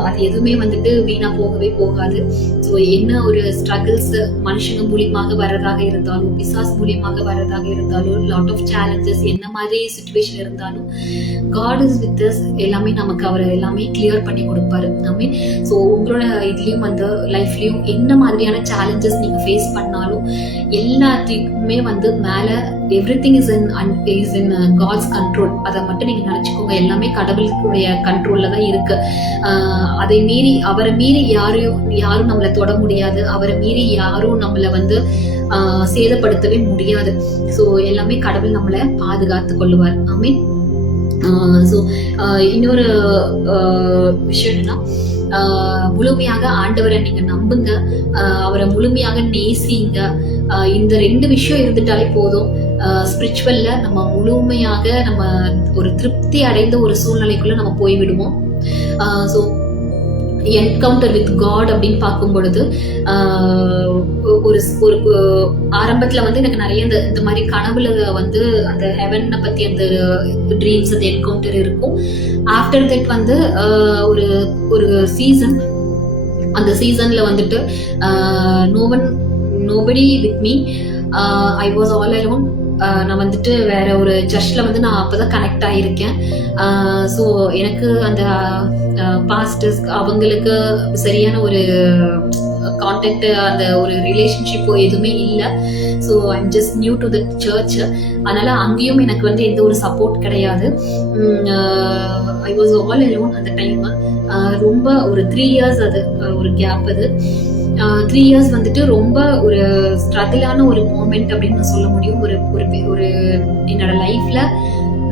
அது எதுவுமே வந்துட்டு வீணா போகவே போகாது. ஸோ என்ன ஒரு ஸ்ட்ரகிள்ஸ் மனுஷங்க மூலியமாக வர்றதாக இருந்தாலும், பிசாஸ் மூலியமாக வர்றதாக இருந்தாலும், லாட் ஆஃப் சேலஞ்சஸ் என்ன மாதிரி சிச்சுவேஷன் இருந்தாலும், காட் இஸ் வித் அஸ். எல்லாமே நமக்கு அவர் எல்லாமே கிளியர் பண்ணி கொடுப்பாரு. ஐ ஸோ உங்களோட இதுலயும் வந்து லைஃப்லயும் என்ன மாதிரியான சேலஞ்சஸ் நீங்க ஃபேஸ் பண்ணாலும் எல்லாத்துக்குமே வந்து மேல everything is in God's control. அதை மட்டும் நீங்க நினைச்சுக்கோங்க. எல்லாமே கடவுளுடைய கண்ட்ரோல்ல தான் இருக்கு. அதை மீறி, அவரை மீறி யாரும் நம்மளை தொட முடியாது. அவரை மீறி யாரும் நம்மளை வந்து சேதப்படுத்தவே முடியாது. ஸோ எல்லாமே கடவுள் நம்மளை பாதுகாத்து கொள்ளுவார். ஆமீன். ஸோ இன்னொரு விஷயம் என்னன்னா, முழுமையாக ஆண்டவரை நீங்க நம்புங்க, அவரை முழுமையாக நேசிங்க. இந்த 2 விஷயம் இருந்துட்டாலே போதும். ஸ்பிரிச்சுவல்ல நம்ம முழுமையாக நம்ம ஒரு திருப்தி அடைந்த ஒரு சூழ்நிலைக்குள்ள நம்ம போய்விடுவோம். ஸோ என்கவுண்டர் வித் காட் அப்படின்னு பார்க்கும் பொழுது ஒரு ஒரு ஆரம்பத்துல வந்து எனக்கு நிறைய இந்த மாதிரி கனவுல வந்து அந்த ஹெவனை பத்தி அந்த ட்ரீம்ஸ் அந்த என்கவுண்டர் இருக்கும். ஆஃப்டர் தட் வந்து ஒரு ஒரு சீசன், அந்த சீசன்ல வந்துட்டு nobody with me, I was all alone. நான் வந்துட்டு வேற ஒரு சர்ச்ல வந்து நான் அப்பதான் கனெக்ட் ஆகியிருக்கேன். ஸோ எனக்கு அந்த பாஸ்டர்ஸ் அவங்களுக்கு சரியான ஒரு கான்டாக்ட், அந்த ஒரு ரிலேஷன்ஷிப்போ எதுவுமே இல்லை. So I'm just new to the church. அதனால அங்கேயும் எனக்கு வந்து எந்த ஒரு சப்போர்ட் கிடையாது. ஐ வாஸ் ஆல் அலோன் அந்த டைம். ரொம்ப ஒரு 3 years அது ஒரு கேப். அது 3 years வந்துட்டு ரொம்ப ஒரு ஸ்ட்ரகிளான ஒரு மூமெண்ட் அப்படின்னு நான் சொல்ல முடியும். ஒரு ஒரு என்னோட லைஃப்ல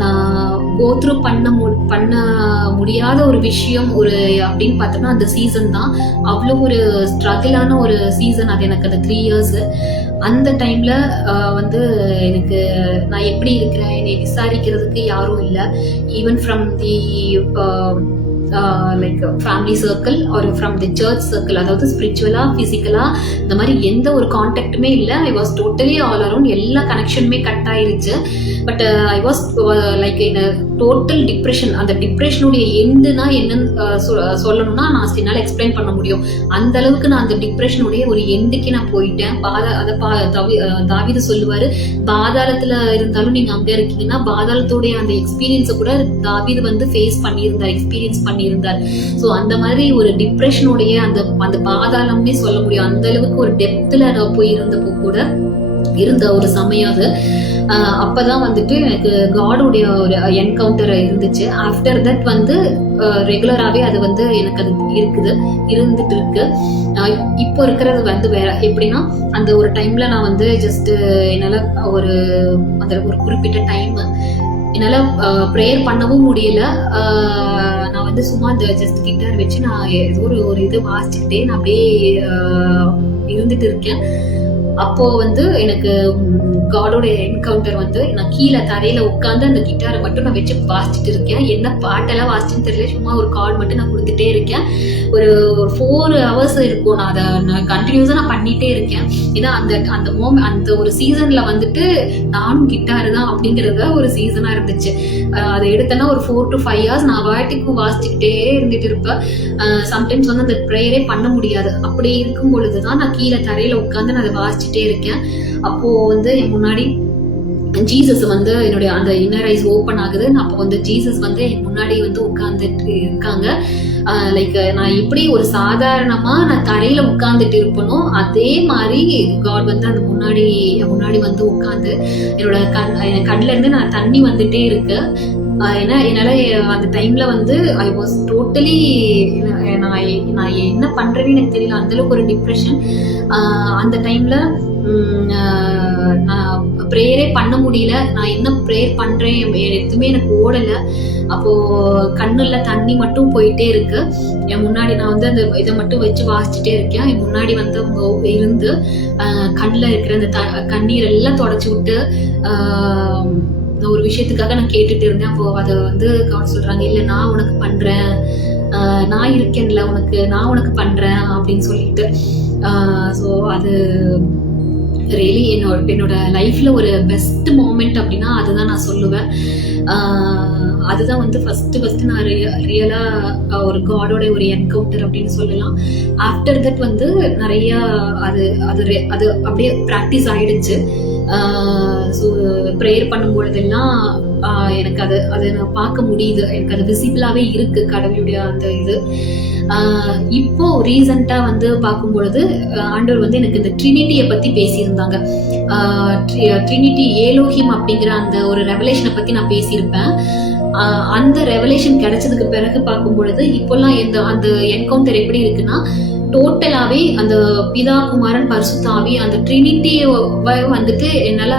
நான் கோத்ரூ பண்ண முடியாத ஒரு விஷயம் ஒரு அப்படின்னு பார்த்தோம்னா அந்த சீசன் தான். அவ்வளோ ஒரு ஸ்ட்ரகிளான ஒரு சீசன் அது எனக்கு. அந்த 3 years அந்த டைம்ல வந்து எனக்கு நான் எப்படி இருக்கிறேன் என்னை விசாரிக்கிறதுக்கு யாரும் இல்லை. Even from the like family circle or from the church circle, அதாவது ஸ்பிரிச்சுவலா பிசிக்கலா இந்த மாதிரி எந்த ஒரு கான்டாக்டுமே இல்லை. I was totally all around, எல்லா கனெக்ஷனுமே கட் ஆயிருச்சு. But I was like in total depression. அந்த டிப்ரெஷனுடைய எண்டுனா என்னன்னு சொல்லணும்னா நான் என்னால் எக்ஸ்பிளைன் பண்ண முடியும். அந்த அளவுக்கு நான் அந்த டிப்ரெஷனுடைய ஒரு எண்டுக்கு நான் போயிட்டேன். தாவீது சொல்லுவாரு, பாதாளத்துல இருந்தாலும் நீங்க அங்க இருக்கீங்கன்னா பாதாளத்தோடைய அந்த எக்ஸ்பீரியன்ஸை கூட தாவீது வந்து ஃபேஸ் பண்ணியிருந்தார், எக்ஸ்பீரியன்ஸ் பண்ணியிருந்தார். ஸோ அந்த மாதிரி ஒரு டிப்ரெஷனுடைய அந்த பாதாளம்னே சொல்ல முடியும். அந்த அளவுக்கு ஒரு டெப்த்ல நான் போய் இருந்தப்போ கூட இருந்த ஒரு சமயம் அது. அப்பதான் வந்துட்டு எனக்கு காடோடைய ஒரு என்கவுண்டர் இருந்துச்சு. ஆஃப்டர் தட் வந்து ரெகுலராகவே அது வந்து எனக்கு அது இருந்துட்டு இருக்கு. இப்போ இருக்கிறது வந்து வேற எப்படின்னா, அந்த ஒரு டைம்ல நான் வந்து ஜஸ்ட் என்னால அந்த ஒரு குறிப்பிட்ட டைம் என்னால ப்ரேயர் பண்ணவும் முடியல. நான் வந்து சும்மா இந்த ஜஸ்ட் கிட்டார் வச்சு நான் ஏதோ ஒரு இது வாசிச்சுக்கிட்டே நான் அப்படியே இருந்துட்டு இருக்கேன். அப்போ வந்து எனக்கு காடோட என்கவுண்டர் வந்து நான் கீழே தரையில உட்காந்து அந்த கிட்டாரை மட்டும் நான் வச்சு வாசிச்சுட்டு இருக்கேன். என்ன பாட்டெல்லாம் வாசிச்சுன்னு தெரியல, சும்மா ஒரு கால் மட்டும் நான் கொடுத்துட்டே இருக்கேன். ஒரு 4 hours இருக்கும். நான் அதை கண்டினியூஸா நான் பண்ணிட்டே இருக்கேன். ஏன்னா அந்த ஒரு சீசன்ல வந்துட்டு நானும் கிட்டாரு தான் அப்படிங்கறத ஒரு சீசனா இருந்துச்சு. அதை எடுத்தேன்னா ஒரு 4 to 5 hours நான் வாட்டிக்கும் வாசிச்சுக்கிட்டே இருந்துட்டு இருப்பேன். சம்டைம்ஸ் வந்து அந்த ப்ரேயரே பண்ண முடியாது. அப்படி இருக்கும் பொழுதுதான் நான் கீழே தரையில உட்காந்து நான் அதை வாசிச்சுட்டே இருக்கேன். அப்போ வந்து என் முன்னாடி ஜீசஸ் வந்து என்னுடைய அந்த இன்னர் ஐஸ் ஓப்பன் ஆகுது. அப்போ வந்து ஜீசஸ் வந்து என் முன்னாடி வந்து உட்கார்ந்துட்டு இருக்காங்க. லைக் நான் எப்படி ஒரு சாதாரணமா நான் தரையில உட்கார்ந்துட்டு இருப்பனோ அதே மாதிரி காட் வந்து அந்த முன்னாடி வந்து உட்கார்ந்து என்னோட கண்ணுல இருந்து நான் தண்ணி வந்துட்டே இருக்கு. ஏன்னா என்னால அந்த டைம்ல வந்து ஐ வாஸ் டோட்டலி நான் என்ன பண்றேன்னு எனக்கு தெரியல. அந்த அளவுக்கு ஒரு டிப்ரெஷன். அந்த டைம்ல நான் ப்ரேயரே பண்ண முடியல. நான் என்ன ப்ரேயர் பண்றேன் எதுவுமே எனக்கு ஓடல. அப்போ கண்ணுல தண்ணி மட்டும் போயிட்டே இருக்கு. என் முன்னாடி நான் வந்து அந்த இதை மட்டும் வச்சு வாசிச்சுட்டே இருக்கேன். என் முன்னாடி வந்து அவங்க இருந்து கண்ணுல இருக்கிற அந்த கண்ணீர் எல்லாம் தொடச்சு விட்டு ஒரு விஷயத்துக்காக நான் கேட்டுட்டு இருந்தேன். அப்போ அதை வந்து கவுன் சொல்றாங்க, இல்ல நான் உனக்கு பண்றேன், நான் இருக்கேன்ல உனக்கு, நான் உனக்கு பண்றேன் அப்படின்னு சொல்லிட்டு. ஸோ அது ரியலி என்னோட லைஃப்ல ஒரு பெஸ்ட் மூமெண்ட் அப்படின்னா அதுதான் நான் சொல்லுவேன். அதுதான் வந்து ஃபர்ஸ்ட் நான் ரியலா ஒரு காடோட ஒரு என்கவுண்டர் அப்படின்னு சொல்லலாம். ஆஃப்டர் தட் வந்து நிறைய அது அப்படியே ப்ராக்டிஸ் ஆயிடுச்சு. ஸோ ப்ரேயர் பண்ணும்பொழுதெல்லாம் எனக்கு அதை நான் பார்க்க முடியுது. எனக்கு அது விசிபிளாவே இருக்கு கடவுளுடைய அந்த இது. இப்போ ரீசெண்டா வந்து பார்க்கும் பொழுது ஆண்டவர் வந்து எனக்கு இந்த ட்ரினிட்டியை பத்தி பேசியிருந்தாங்க. ட்ரினிட்டி ஏலோஹிம் அப்படிங்கிற அந்த ஒரு ரெவலேஷனை பத்தி நான் பேசியிருப்பேன். அந்த ரெவலேஷன் கிடைச்சதுக்கு பிறகு பார்க்கும் பொழுது இப்போல்லாம் அந்த என்கவுண்டர் எப்படி இருக்குன்னா, டோட்டலாவே அந்த பிதா குமாரன் பரிசுத்த ஆவி அந்த ட்ரினிட்டியை வந்துட்டு என்னால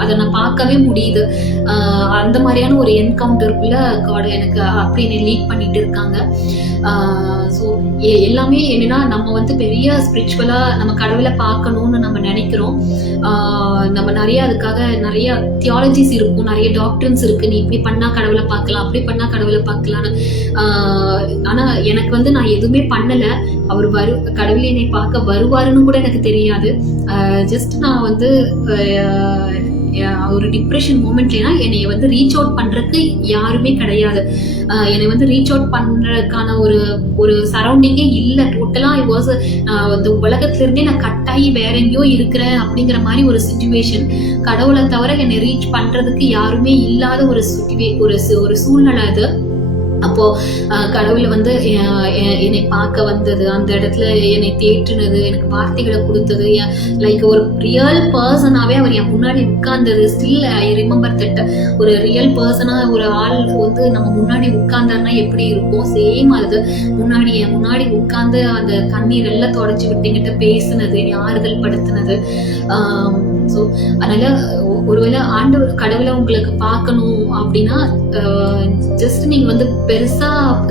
அதை நான் பார்க்கவே முடியுது. அந்த மாதிரியான ஒரு என்கவுண்டருக்குள்ள காட் எனக்கு அப்படி என்னை லீட் பண்ணிட்டு இருக்காங்க. ஸோ எல்லாமே என்னன்னா, நம்ம வந்து பெரிய ஸ்பிரிச்சுவலா நம்ம கடவுளை பார்க்கணும்னு நம்ம நினைக்கிறோம். நம்ம நிறைய அதுக்காக நிறைய தியாலஜிஸ் இருக்கும், நிறைய டாக்டர்ஸ் இருக்கு, நீ இப்படி பண்ணா கடவுளை பார்க்கலாம், அப்படி பண்ணா கடவுளை பார்க்கலான்னு. ஆனா எனக்கு வந்து நான் எதுவுமே பண்ணல. அவர் கடவுள் என்னை பார்க்க வருவாருன்னு கூட எனக்கு தெரியாது. ஜஸ்ட் நான் வந்து ஒரு டிப்ரெஷன் மூமெண்ட்லனா என்னைய வந்து ரீச் அவுட் பண்றதுக்கு யாருமே கிடையாது. என்னை வந்து ரீச் அவுட் பண்றதுக்கான ஒரு சரௌண்டிங்கே இல்லை. டோட்டலா இந்த உலகத்துல இருந்தே நான் கட்டாயி வேற எங்கேயோ இருக்கிறேன் அப்படிங்கிற மாதிரி ஒரு சிச்சுவேஷன். கடவுளை தவிர என்னை ரீச் பண்றதுக்கு யாருமே இல்லாத ஒரு சூழ்நிலை அது. அப்போ கடவுள் வந்து என்னை பார்க்க வந்தது, அந்த இடத்துல என்னை தேற்றினது, எனக்கு வார்த்தைகளை கொடுத்தது, லைக் ஒரு ரியல் பர்சனாவே அவர் என் முன்னாடி உட்கார்ந்தது. Still I remember that. ஒரு ரியல் பர்சனா ஒரு ஆள் வந்து நம்ம முன்னாடி உட்கார்ந்தாருன்னா எப்படி இருக்கும், சேம் அது என் முன்னாடி உட்கார்ந்து அந்த கண்ணீர் எல்லாம் தொடச்சி விட்டு என்கிட்ட பேசுனது, ஆறுதல் படுத்தினது. ஸோ அதனால ஒருவேளை கடவுளை உங்களுக்கு பார்க்கணும் அப்படின்னா ஜஸ்ட் நீங்க வந்து பெருசா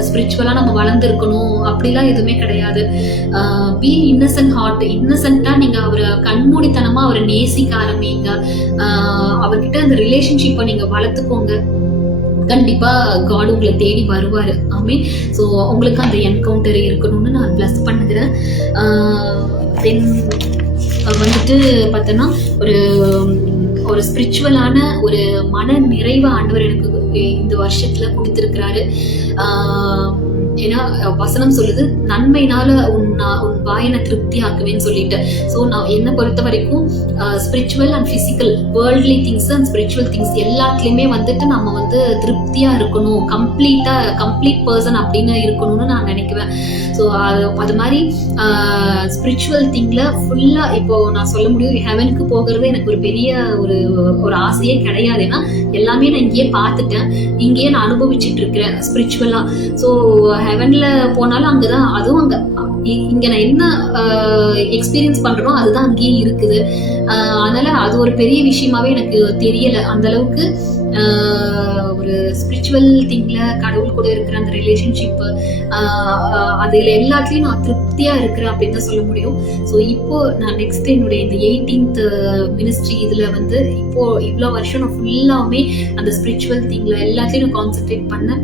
ஸ்பிரிச்சுவலா நம்ம வளர்ந்துருக்கணும் அப்படிலாம் எதுவுமே கிடையாது. பி இன்னசென்ட் ஹார்ட், இன்னசென்ட்டா நீங்க அவரை கண்மூடித்தனமா அவரை நேசிக்க ஆரம்பிங்க. அவர்கிட்ட அந்த ரிலேஷன்ஷிப்பை நீங்க வளர்த்துக்கோங்க. கண்டிப்பா காட் உங்களை தேடி வருவாரு. ஆமீன். ஸோ உங்களுக்கு அந்த என்கவுண்டர் இருக்கணும்னு நான் பிளஸ் பண்ணுகிறேன். தென் வந்துட்டு பார்த்தோன்னா ஒரு ஸ்பிரிச்சுவலான ஒரு மன நிறைவு ஆண்டவர் எனக்கு இந்த வருஷத்துல கொடுத்திருக்கிறாரு. ஏன்னா வசனம் சொல்லுது, நன்மையினால உன் வாயனை திருப்தி ஆக்குவேன்னு சொல்லிட்டு. ஸோ நான் என்னை பொறுத்த வரைக்கும் spiritual and physical, worldly things and spiritual things எல்லாத்துலயுமே வந்துட்டு நம்ம வந்து திருப்தியா இருக்கணும், கம்ப்ளீட் பர்சன் அப்படின்னு இருக்கணும்னு நான் நினைக்குவேன். ஸோ அது மாதிரி ஸ்பிரிச்சுவல் திங்ல ஃபுல்லா இப்போ நான் சொல்ல முடியும், ஹெவனுக்கு போகிறது எனக்கு ஒரு பெரிய ஒரு ஆசையே கிடையாது. ஏன்னா எல்லாமே நான் இங்கேயே பார்த்துட்டேன், இங்கேயே நான் அனுபவிச்சுட்டு இருக்கிறேன் ஸ்பிரிச்சுவலா. ஸோ ஹெவன்ல போனாலும் அங்கதான், அதுவும் அங்க இங்க நான் என்ன எக்ஸ்பீரியன்ஸ் பண்றனோ அதுதான் அங்கேயே இருக்குது. அதனால அது ஒரு பெரிய விஷயமாவே எனக்கு தெரியல. அந்த அளவுக்கு ஒரு ஸ்பிரிச்சுவல் திங்ல கடவுள் கூட இருக்கிற அந்த ரிலேஷன்ஷிப், அதுல எல்லாத்துலயும் நான் திருப்தியா இருக்கிறேன் அப்படின்னு தான் சொல்ல முடியும். ஸோ இப்போ நான் நெக்ஸ்ட் என்னுடைய இந்த 18th மினிஸ்ட்ரி இதுல வந்து இப்போ இவ்வளோ வருஷம் நான் ஃபுல்லாமே அந்த ஸ்பிரிச்சுவல் திங்ல எல்லாத்துலயும் நான் கான்சென்ட்ரேட் பண்ணேன்.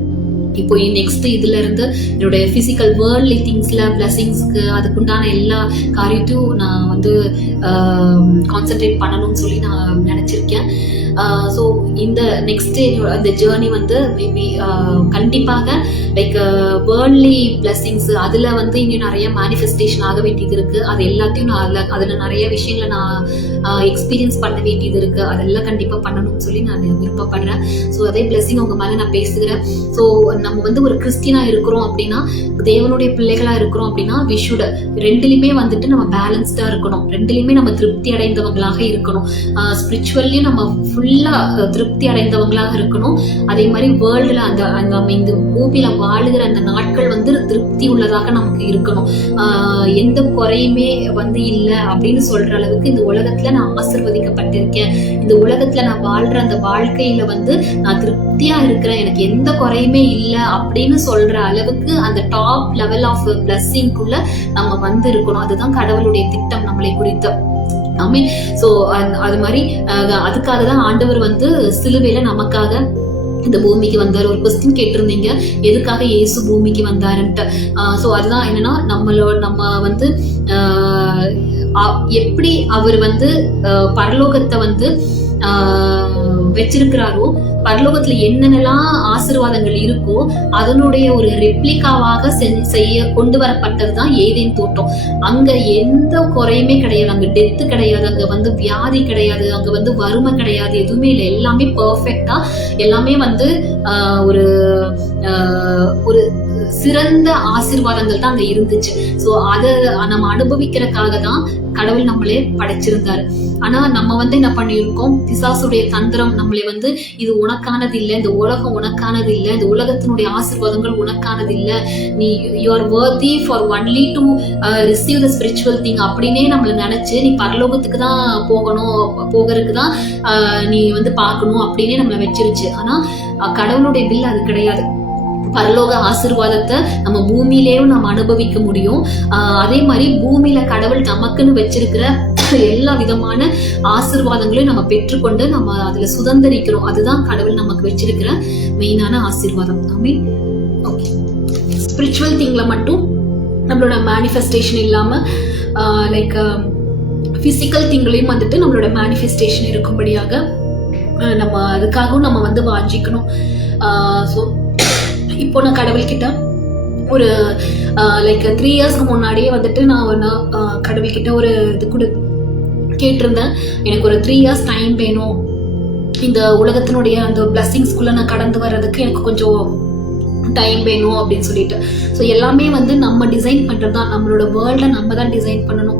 இப்போ நெக்ஸ்ட் இதுல இருந்து என்னுடைய பிசிக்கல் வேர்ல்ட்லி திங்ஸ்ல பிளஸிங்ஸ்க்கு அதுக்குண்டான எல்லா காரியத்தையும் நான் வந்து கான்சென்ட்ரேட் பண்ணணும்னு சொல்லி நான் நினைச்சிருக்கேன். ஸோ இந்த நெக்ஸ்ட் இந்த ஜேர்னி வந்து மேபி கண்டிப்பாக லைக் வேர்ல்ட்லி பிளஸிங்ஸ் அதுல வந்து இன்னும் நிறைய மேனிஃபெஸ்டேஷன் ஆக வேண்டியது இருக்கு. அது எல்லாத்தையும் நான் அதுல நிறைய விஷயங்களை நான் எக்ஸ்பீரியன்ஸ் பண்ண வேண்டியது இருக்கு. அதெல்லாம் கண்டிப்பா பண்ணணும்னு சொல்லி நான் விருப்பப்படுறேன். ஸோ அதே பிளஸிங் உங்க மேல நான் பேசுகிறேன். ஸோ நம்ம வந்து ஒரு கிறிஸ்டியனா இருக்கிறோம் அப்படின்னா, தேவனுடைய பிள்ளைகளா இருக்கிறோம் அப்படின்னா, விஷுட ரெண்டுலையுமே வந்துட்டு நம்ம பேலன்ஸ்டா இருக்கணும், ரெண்டுலையுமே நம்ம திருப்தி அடைந்தவங்களாக இருக்கணும். ஸ்பிரிச்சுவல்லையும் நம்ம ஃபுல்லா திருப்தி அடைந்தவங்களாக இருக்கணும். அதே மாதிரி வேர்ல்டுல அந்த நம்ம இந்த பூமியில வாழுகிற அந்த நாட்கள் வந்து திருப்தி உள்ளதாக நமக்கு இருக்கணும். எந்த குறையுமே வந்து இல்லை அப்படின்னு சொல்ற அளவுக்கு இந்த உலகத்துல நான் ஆசீர்வதிக்கப்பட்டிருக்கேன், இந்த உலகத்துல நான் வாழ்ற அந்த வாழ்க்கையில வந்து நான் திருப்தியா இருக்கிறேன், எனக்கு எந்த குறையுமே இல்லை அப்படின்னு சொல்ற அளவுக்கு அந்த டாப் லெவல் ஆஃப் பிளஸிங்குள்ள நம்ம வந்து இருக்கணும். அதுதான் கடவுளுடைய திட்டம் நம்மளை குறித்து. ஆமே. சோ அது மாதிரி அதுக்காக தான் ஆண்டவர் வந்து சிலுவையில நமக்காக இந்த பூமிக்கு வந்தார். ஒரு கொஸ்டின் கேட்டிருந்தீங்க, எதுக்காக இயேசு பூமிக்கு வந்தாருன்ட்டு. சோ அதுதான் என்னன்னா, நம்ம வந்து எப்படி அவர் வந்து பரலோகத்தை வந்து வச்சிருக்கிறாரோ, பரலோகத்துல என்னென்னலாம் ஆசீர்வாதங்கள் இருக்கோ அதனுடைய ஒரு ரெப்ளிகாவாக செய்ய கொண்டு வரப்பட்டதுதான் ஏதேன் தோட்டம். அங்க எந்த குறையுமே கிடையாது, அங்க டெத்து கிடையாது, அங்க வந்து வியாதி கிடையாது, அங்க வந்து வறுமை கிடையாது, எதுவுமே இல்லை. எல்லாமே பெர்ஃபெக்டா, எல்லாமே வந்து ஒரு ஒரு சிறந்த ஆசீர்வாதங்கள் தான் அங்க இருந்துச்சு. சோ அதை நம்ம அனுபவிக்கிறதுக்காக தான் கடவுள் நம்மளே படைச்சிருந்தாரு. ஆனா நம்ம வந்து என்ன பண்ணிருக்கோம், பிசாசுடைய தந்திரம் நம்மளை வந்து இது உனக்கானது இல்லை, இந்த உலகம் உனக்கானது இல்லை, இந்த உலகத்தினுடைய ஆசீர்வாதங்கள் உனக்கானது இல்லை, நீ you are worthy for only to receive the spiritual thing அப்படின்னே நம்மள நினைச்சு நீ பரலோகத்துக்கு தான் போகிறதுக்கு தான் நீ வந்து பார்க்கணும் அப்படின்னே நம்மளை வச்சிருச்சு. ஆனா கடவுளுடைய பில் அது கிடையாது. பரலோக ஆசீர்வாதத்தை நம்ம பூமியிலேயும் நம்ம அனுபவிக்க முடியும். அதே மாதிரி பூமியில கடவுள் நமக்குன்னு வச்சிருக்கிற எல்லா விதமான ஆசீர்வாதங்களையும் நம்ம பெற்றுக்கொண்டு நம்ம அதுல சுதந்திரிக்கிறோம். அதுதான் கடவுள் நமக்கு வச்சிருக்கிற மெயினான ஆசீர்வாதம். ஆமென். ஓகே, ஸ்பிரிச்சுவல் திங்ல மட்டும் நம்மளோட மேனிஃபெஸ்டேஷன் இல்லாம லைக் பிசிக்கல் திங்களையும் வந்துட்டு நம்மளோட மேனிஃபெஸ்டேஷன் இருக்கும்படியாக நம்ம அதுக்காகவும் நம்ம வந்து வாஞ்சிக்கணும். ஸோ இப்போ நான் கடவுள்கிட்ட ஒரு லைக் 3 இயர்ஸ்க்கு முன்னாடியே வந்துட்டு நான் கடவுள்கிட்ட ஒரு இது கூட கேட்டிருந்தேன். எனக்கு ஒரு 3 இயர்ஸ் டைம் வேணும், இந்த உலகத்தினுடைய அந்த பிளஸ்ஸிங்ஸ்குள்ள நான் கடந்து வர்றதுக்கு எனக்கு கொஞ்சம் டைம் வேணும் அப்படின்னு சொல்லிட்டு. ஸோ எல்லாமே வந்து நம்ம டிசைன் பண்றது தான். நம்மளோட வேர்ல்டை நம்ம தான் டிசைன் பண்ணணும்,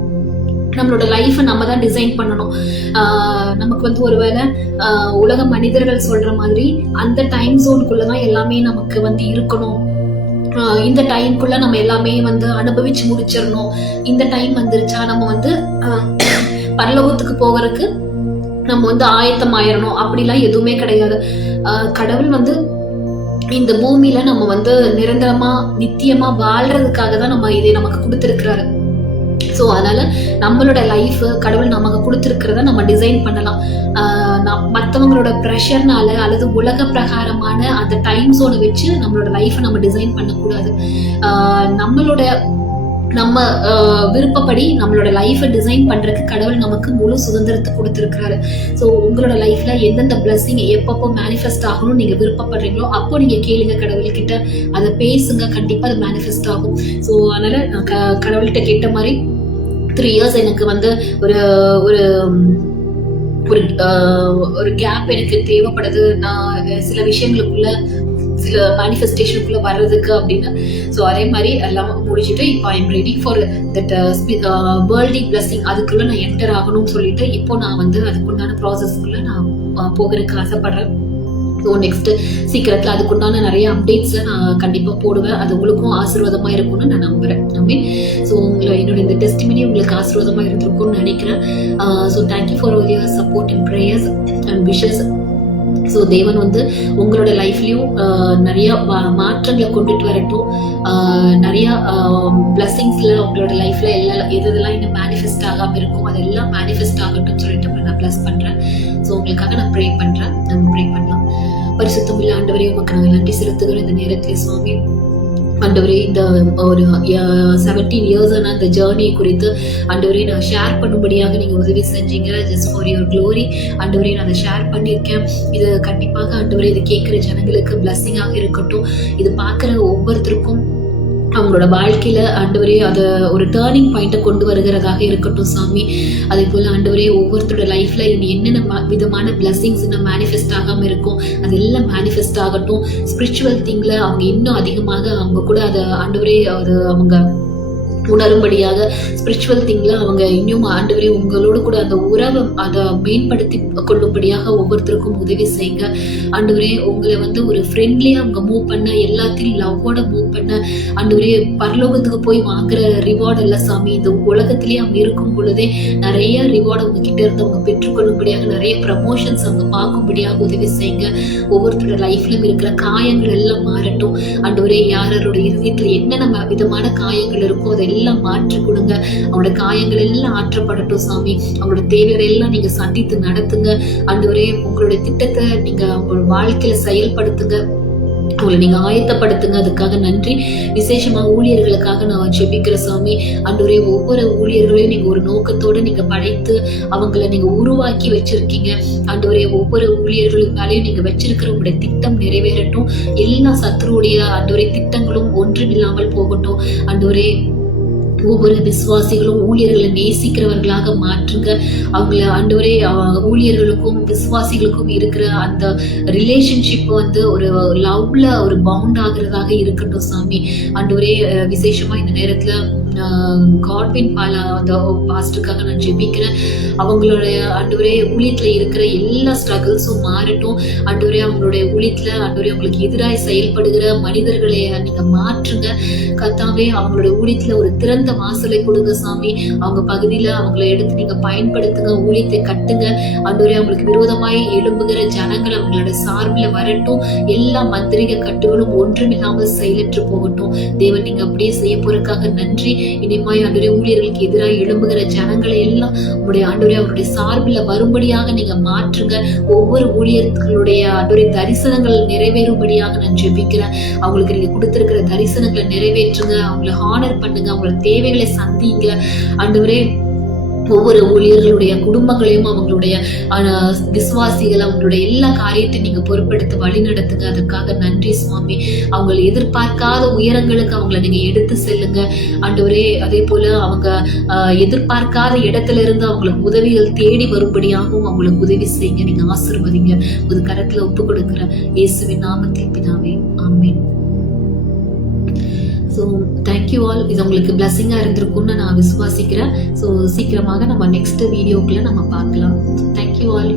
நம்மளோட லைஃபை நம்ம தான் டிசைன் பண்ணணும். நமக்கு வந்து ஒருவேளை உலக மனிதர்கள் சொல்ற மாதிரி அந்த டைம் ஜோனுக்குள்ளதான் எல்லாமே நமக்கு வந்து இருக்கணும், இந்த டைம்குள்ள நம்ம எல்லாமே வந்து அனுபவிச்சு முடிச்சிடணும், இந்த டைம் வந்துருச்சா நம்ம வந்து பரலோகத்துக்கு போகிறதுக்கு நம்ம வந்து ஆயத்தம் ஆயிரணும், அப்படிலாம் எதுவுமே கிடையாது. கடவுள் வந்து இந்த பூமியில நம்ம வந்து நிரந்தரமா நித்தியமா வாழ்றதுக்காக தான் நம்ம இதை நமக்கு கொடுத்திருக்கிறாரு. ஸோ அதனால நம்மளோட லைஃப் கடவுள் நமக்கு கொடுத்துருக்கிறத நம்ம டிசைன் பண்ணலாம். மற்றவங்களோட ப்ரெஷர்னால அல்லது உலக பிரகாரமான அந்த டைம் ஜோனை வச்சு நம்மளோட லைஃப்பை நம்ம டிசைன் பண்ணக்கூடாது. நம்ம விருப்பப்படி நம்மளோட லைஃப்பை டிசைன் பண்றதுக்கு கடவுள் நமக்கு முழு சுதந்திரத்தை கொடுத்துருக்கிறாரு. ஸோ உங்களோட லைஃப்ல எந்தெந்த பிளஸ்ஸிங் எப்பப்போ மேனிஃபெஸ்ட் ஆகணும்னு நீங்க விருப்பப்படுறீங்களோ அப்போ நீங்க கேளுங்க கடவுள்கிட்ட, அதை பேசுங்க, கண்டிப்பா அது மேனிஃபெஸ்ட் ஆகும். ஸோ அதனால நான் கடவுள்கிட்ட கேட்ட மாதிரி 3 இயர்ஸ் எனக்கு வந்து ஒரு ஒரு ஒரு கேப் எனக்கு தேவைப்படுது, நான் சில விஷயங்களுக்குள்ள சில மேனிஃபெஸ்டேஷனுக்குள்ள வர்றதுக்கு அப்படின்னு. ஸோ அதே மாதிரி எல்லாம் முடிச்சுட்டு இப்போ I am ready for that worldly blessing, அதுக்குள்ள நான் என்டர் ஆகணும்னு சொல்லிட்டு இப்போ நான் வந்து அதுக்குண்டான ப்ராசஸ்க்குள்ள நான் போகிறதுக்கு ஆசைப்படுறேன். ஸோ நெக்ஸ்ட் சீக்கிரத்தில் அதுக்குண்டான நிறைய அப்டேட்ஸை நான் கண்டிப்பாக போடுவேன். அது உங்களுக்கும் ஆசீர்வாதமாக இருக்கும்னு நான் நம்புறேன். ஸோ என்னோட இந்த டெஸ்டிமனி உங்களுக்கு ஆசீர்வாதமாக இருந்திருக்கும்னு நினைக்கிறேன். So thank you for all your support and prayers and wishes. So தேவன் வந்து உங்களோட லைஃப்லயும் நிறைய மாற்றங்களை கொண்டுட்டு வரட்டும். நிறைய பிளஸ்ஸிங்ஸ்ல உங்களோட லைஃப்ல எதெல்லாம் இன்னும் மேனிஃபெஸ்ட் ஆகாம இருக்கும் அதெல்லாம் மேனிஃபெஸ்ட் ஆகட்டும் சொல்லிட்டு நான் பிளஸ் பண்றேன். ஸோ உங்களுக்காக நான் ப்ரே பண்றேன். நம்ம ப்ரே பண்ணலாம். பரிசுத்தமுள்ள ஆண்டவரே, உமக்கு நாங்கள் நன்றி செலுத்துகிறோம் இந்த நேரத்தில் சுவாமி. ஆண்டவரே, இந்த ஒரு 17 இயர்ஸான அந்த ஜேர்னியை குறித்து ஆண்டவரே நான் ஷேர் பண்ணும்படியாக நீங்கள் உதவி செஞ்சீங்க. ஜஸ்ட் ஃபார் யுவர் க்ளோரி ஆண்டவரே நான் அதை ஷேர் பண்ணியிருக்கேன். இது கண்டிப்பாக ஆண்டவரே இது கேட்குற ஜனங்களுக்கு பிளஸ்ஸிங்காக இருக்கட்டும். இது பார்க்குற ஒவ்வொருத்தருக்கும் அவங்களோட வாழ்க்கையில ஆண்டவரே அதை ஒரு டேர்னிங் பாயிண்ட்டை கொண்டு வருகிறதாக இருக்கட்டும் சாமி. அதே போல ஆண்டவரே ஒவ்வொருத்தரோட லைஃப்ல இன்னும் என்னென்ன விதமான பிளஸ்ஸிங்ஸ் இன்னும் மேனிஃபெஸ்ட் ஆகாம இருக்கும் அதெல்லாம் மேனிஃபெஸ்ட் ஆகட்டும். ஸ்பிரிச்சுவல் திங்ல அவங்க இன்னும் அதிகமாக அவங்க கூட அதை ஆண்டவரே அது அவங்க உணரும்படியாக ஸ்பிரிச்சுவல் திங்ல அவங்க இன்னும் ஆண்டவரே உங்களோட கூட அந்த உறவை அதை மேம்படுத்தி கொள்ளும்படியாக ஒவ்வொருத்தருக்கும் உதவி செய்யுங்க. ஆண்டவரே உங்களை வந்து ஒரு ஃப்ரெண்ட்லியா அவங்க மூவ் பண்ண, எல்லாத்தையும் லவ்வோட மூவ் பண்ண, ஆண்டவரே பரலோகத்துக்கு போய் வாங்குற ரிவார்டு இல்லை சாமி, இந்த உலகத்திலேயே அவங்க இருக்கும் பொழுதே நிறைய ரிவார்டு அவங்க கிட்ட இருந்து அவங்க பெற்றுக்கொள்ளும்படியாக, நிறைய ப்ரமோஷன்ஸ் அவங்க பார்க்கும்படியாக உதவி செய்யுங்க. ஒவ்வொருத்தரோட லைஃப்லயும் இருக்கிற காயங்கள் எல்லாம் மாறட்டும். ஆண்டவரே யாரோட இருதயத்துல என்னென்ன விதமான காயங்கள் இருக்கோ அதெல்லாம் மாற்றி கொடுங்க. அவங்களோட காயங்கள் எல்லாம் ஆற்றப்படட்டும் சாமி. அவங்களோட தேவைகளை எல்லாம் நீங்க சந்தித்து நடத்துங்க. ஆண்டவரே உங்களுடைய திட்டத்தை நீங்க அவங்களோட வாழ்க்கையில செயல்படுத்துங்க, அவங்களை நீங்க ஆயத்தப்படுத்துங்க. அதுக்காக நன்றி. விசேஷமா ஊழியர்களுக்காக நான் ஜெபிக்கிற சாமி. ஆண்டவரே ஒவ்வொரு ஊழியர்களையும் நீங்க ஒரு நோக்கத்தோடு நீங்க படைத்து அவங்களை நீங்க உருவாக்கி வச்சிருக்கீங்க. ஆண்டவரே ஒவ்வொரு ஊழியர்களுக்கு மேலேயும் நீங்க வச்சிருக்கிற உங்களுடைய திட்டம் நிறைவேறட்டும். எல்லா சத்துருடைய ஆண்டவரே திட்டங்களும் ஒன்றுமில்லாமல் போகட்டும். ஆண்டவரே ஒவ்வொரு விசுவாசிகளும் ஊழியர்களை நேசிக்கிறவர்களாக மாற்றுங்க. அவங்கள ஆண்டவரே ஊழியர்களுக்கும் விசுவாசிகளுக்கும் இருக்கிற அந்த ரிலேஷன்ஷிப் வந்து ஒரு லவ்ல ஒரு பவுண்ட் ஆகுறதாக இருக்கட்டும் சாமி. ஆண்டவரே விசேஷமா இந்த நேரத்துல காட்வின் அந்த பாஸ்டருக்காக நான் ஜெபிக்கிறேன். அவங்களுடைய ஆண்டவரே ஊழியத்துல இருக்கிற எல்லா ஸ்ட்ரகிள்ஸும் மாறட்டும். ஆண்டவரே அவங்களுடைய ஊழியத்துல ஆண்டவரே உங்களுக்கு எதிராக செயல்படுகிற மனிதர்களை நீங்க மாற்றுங்க கர்த்தாவே. அவங்களுடைய ஊழியத்துல ஒரு திறந்த வாசலை கொடுங்க சாமி. அவங்க பகுதியில அவங்களை எடுத்து நீங்க பயன்படுத்துங்க, ஊழியத்தை கட்டுங்க ஆண்டவரே. அவங்களுக்கு விரோதமாய் எழும்புகிற ஜனங்கள் அவங்களோட சார்பில் வரட்டும். எல்லா மந்திரிக கட்டுகளும் ஒன்றுமில்லாமல் செயலற்று போகட்டும். தேவன் நீங்க அப்படியே செய்ய போறதுக்காக நன்றி. இனிமாய் ஆண்டவரே ஊழியர்களுக்கு எதிராக எழும்புகிற ஜனங்களை எல்லாம் உங்களுடைய ஆண்டவரே அவருடைய சார்பில் வரும்படியாக நீங்க மாற்றுங்க. ஒவ்வொரு ஊழியர்களுடைய ஆண்டவரே தரிசனங்கள் நிறைவேறும்படியாக நான் ஜெபிக்கிறேன். அவங்களுக்கு நீங்க கொடுத்திருக்கிற தரிசனங்களை நிறைவேற்றுங்க, அவங்களை ஹானர் பண்ணுங்க, அவங்களோட தேவைகளை சந்திங்க ஆண்டவரே. ஒவ்வொரு ஊழியர்களுடைய குடும்பங்களையும் அவங்களுடைய விசுவாசிகள் அவங்களுடைய எல்லா காரியத்தையும் நீங்க பொறுப்பெடுத்து வழி நடத்துங்க. அதற்காக நன்றி சுவாமி. அவங்க எதிர்பார்க்காத உயரங்களுக்கு அவங்களை நீங்க எடுத்து செல்லுங்க ஆண்டவரே. அதே போல அவங்க எதிர்பார்க்காத இடத்துல இருந்து அவங்களுக்கு உதவிகள் தேடி வரும்படியாகவும் அவங்களுக்கு உதவி செய்யுங்க. நீங்க ஆசீர்வதிங்க. ஒரு கரத்துல ஒப்பு கொடுக்கிற இயேசுவின் நாமத்தில் பிதாவே, ஆமென். So thank you all. இது உங்களுக்கு பிளஸ்ஸிங்காக இருந்திருக்கும்னு நான் விசுவாசிக்கிறேன். ஸோ சீக்கிரமாக நம்ம நெக்ஸ்ட் வீடியோக்குள்ள நம்ம பார்க்கலாம். Thank you all.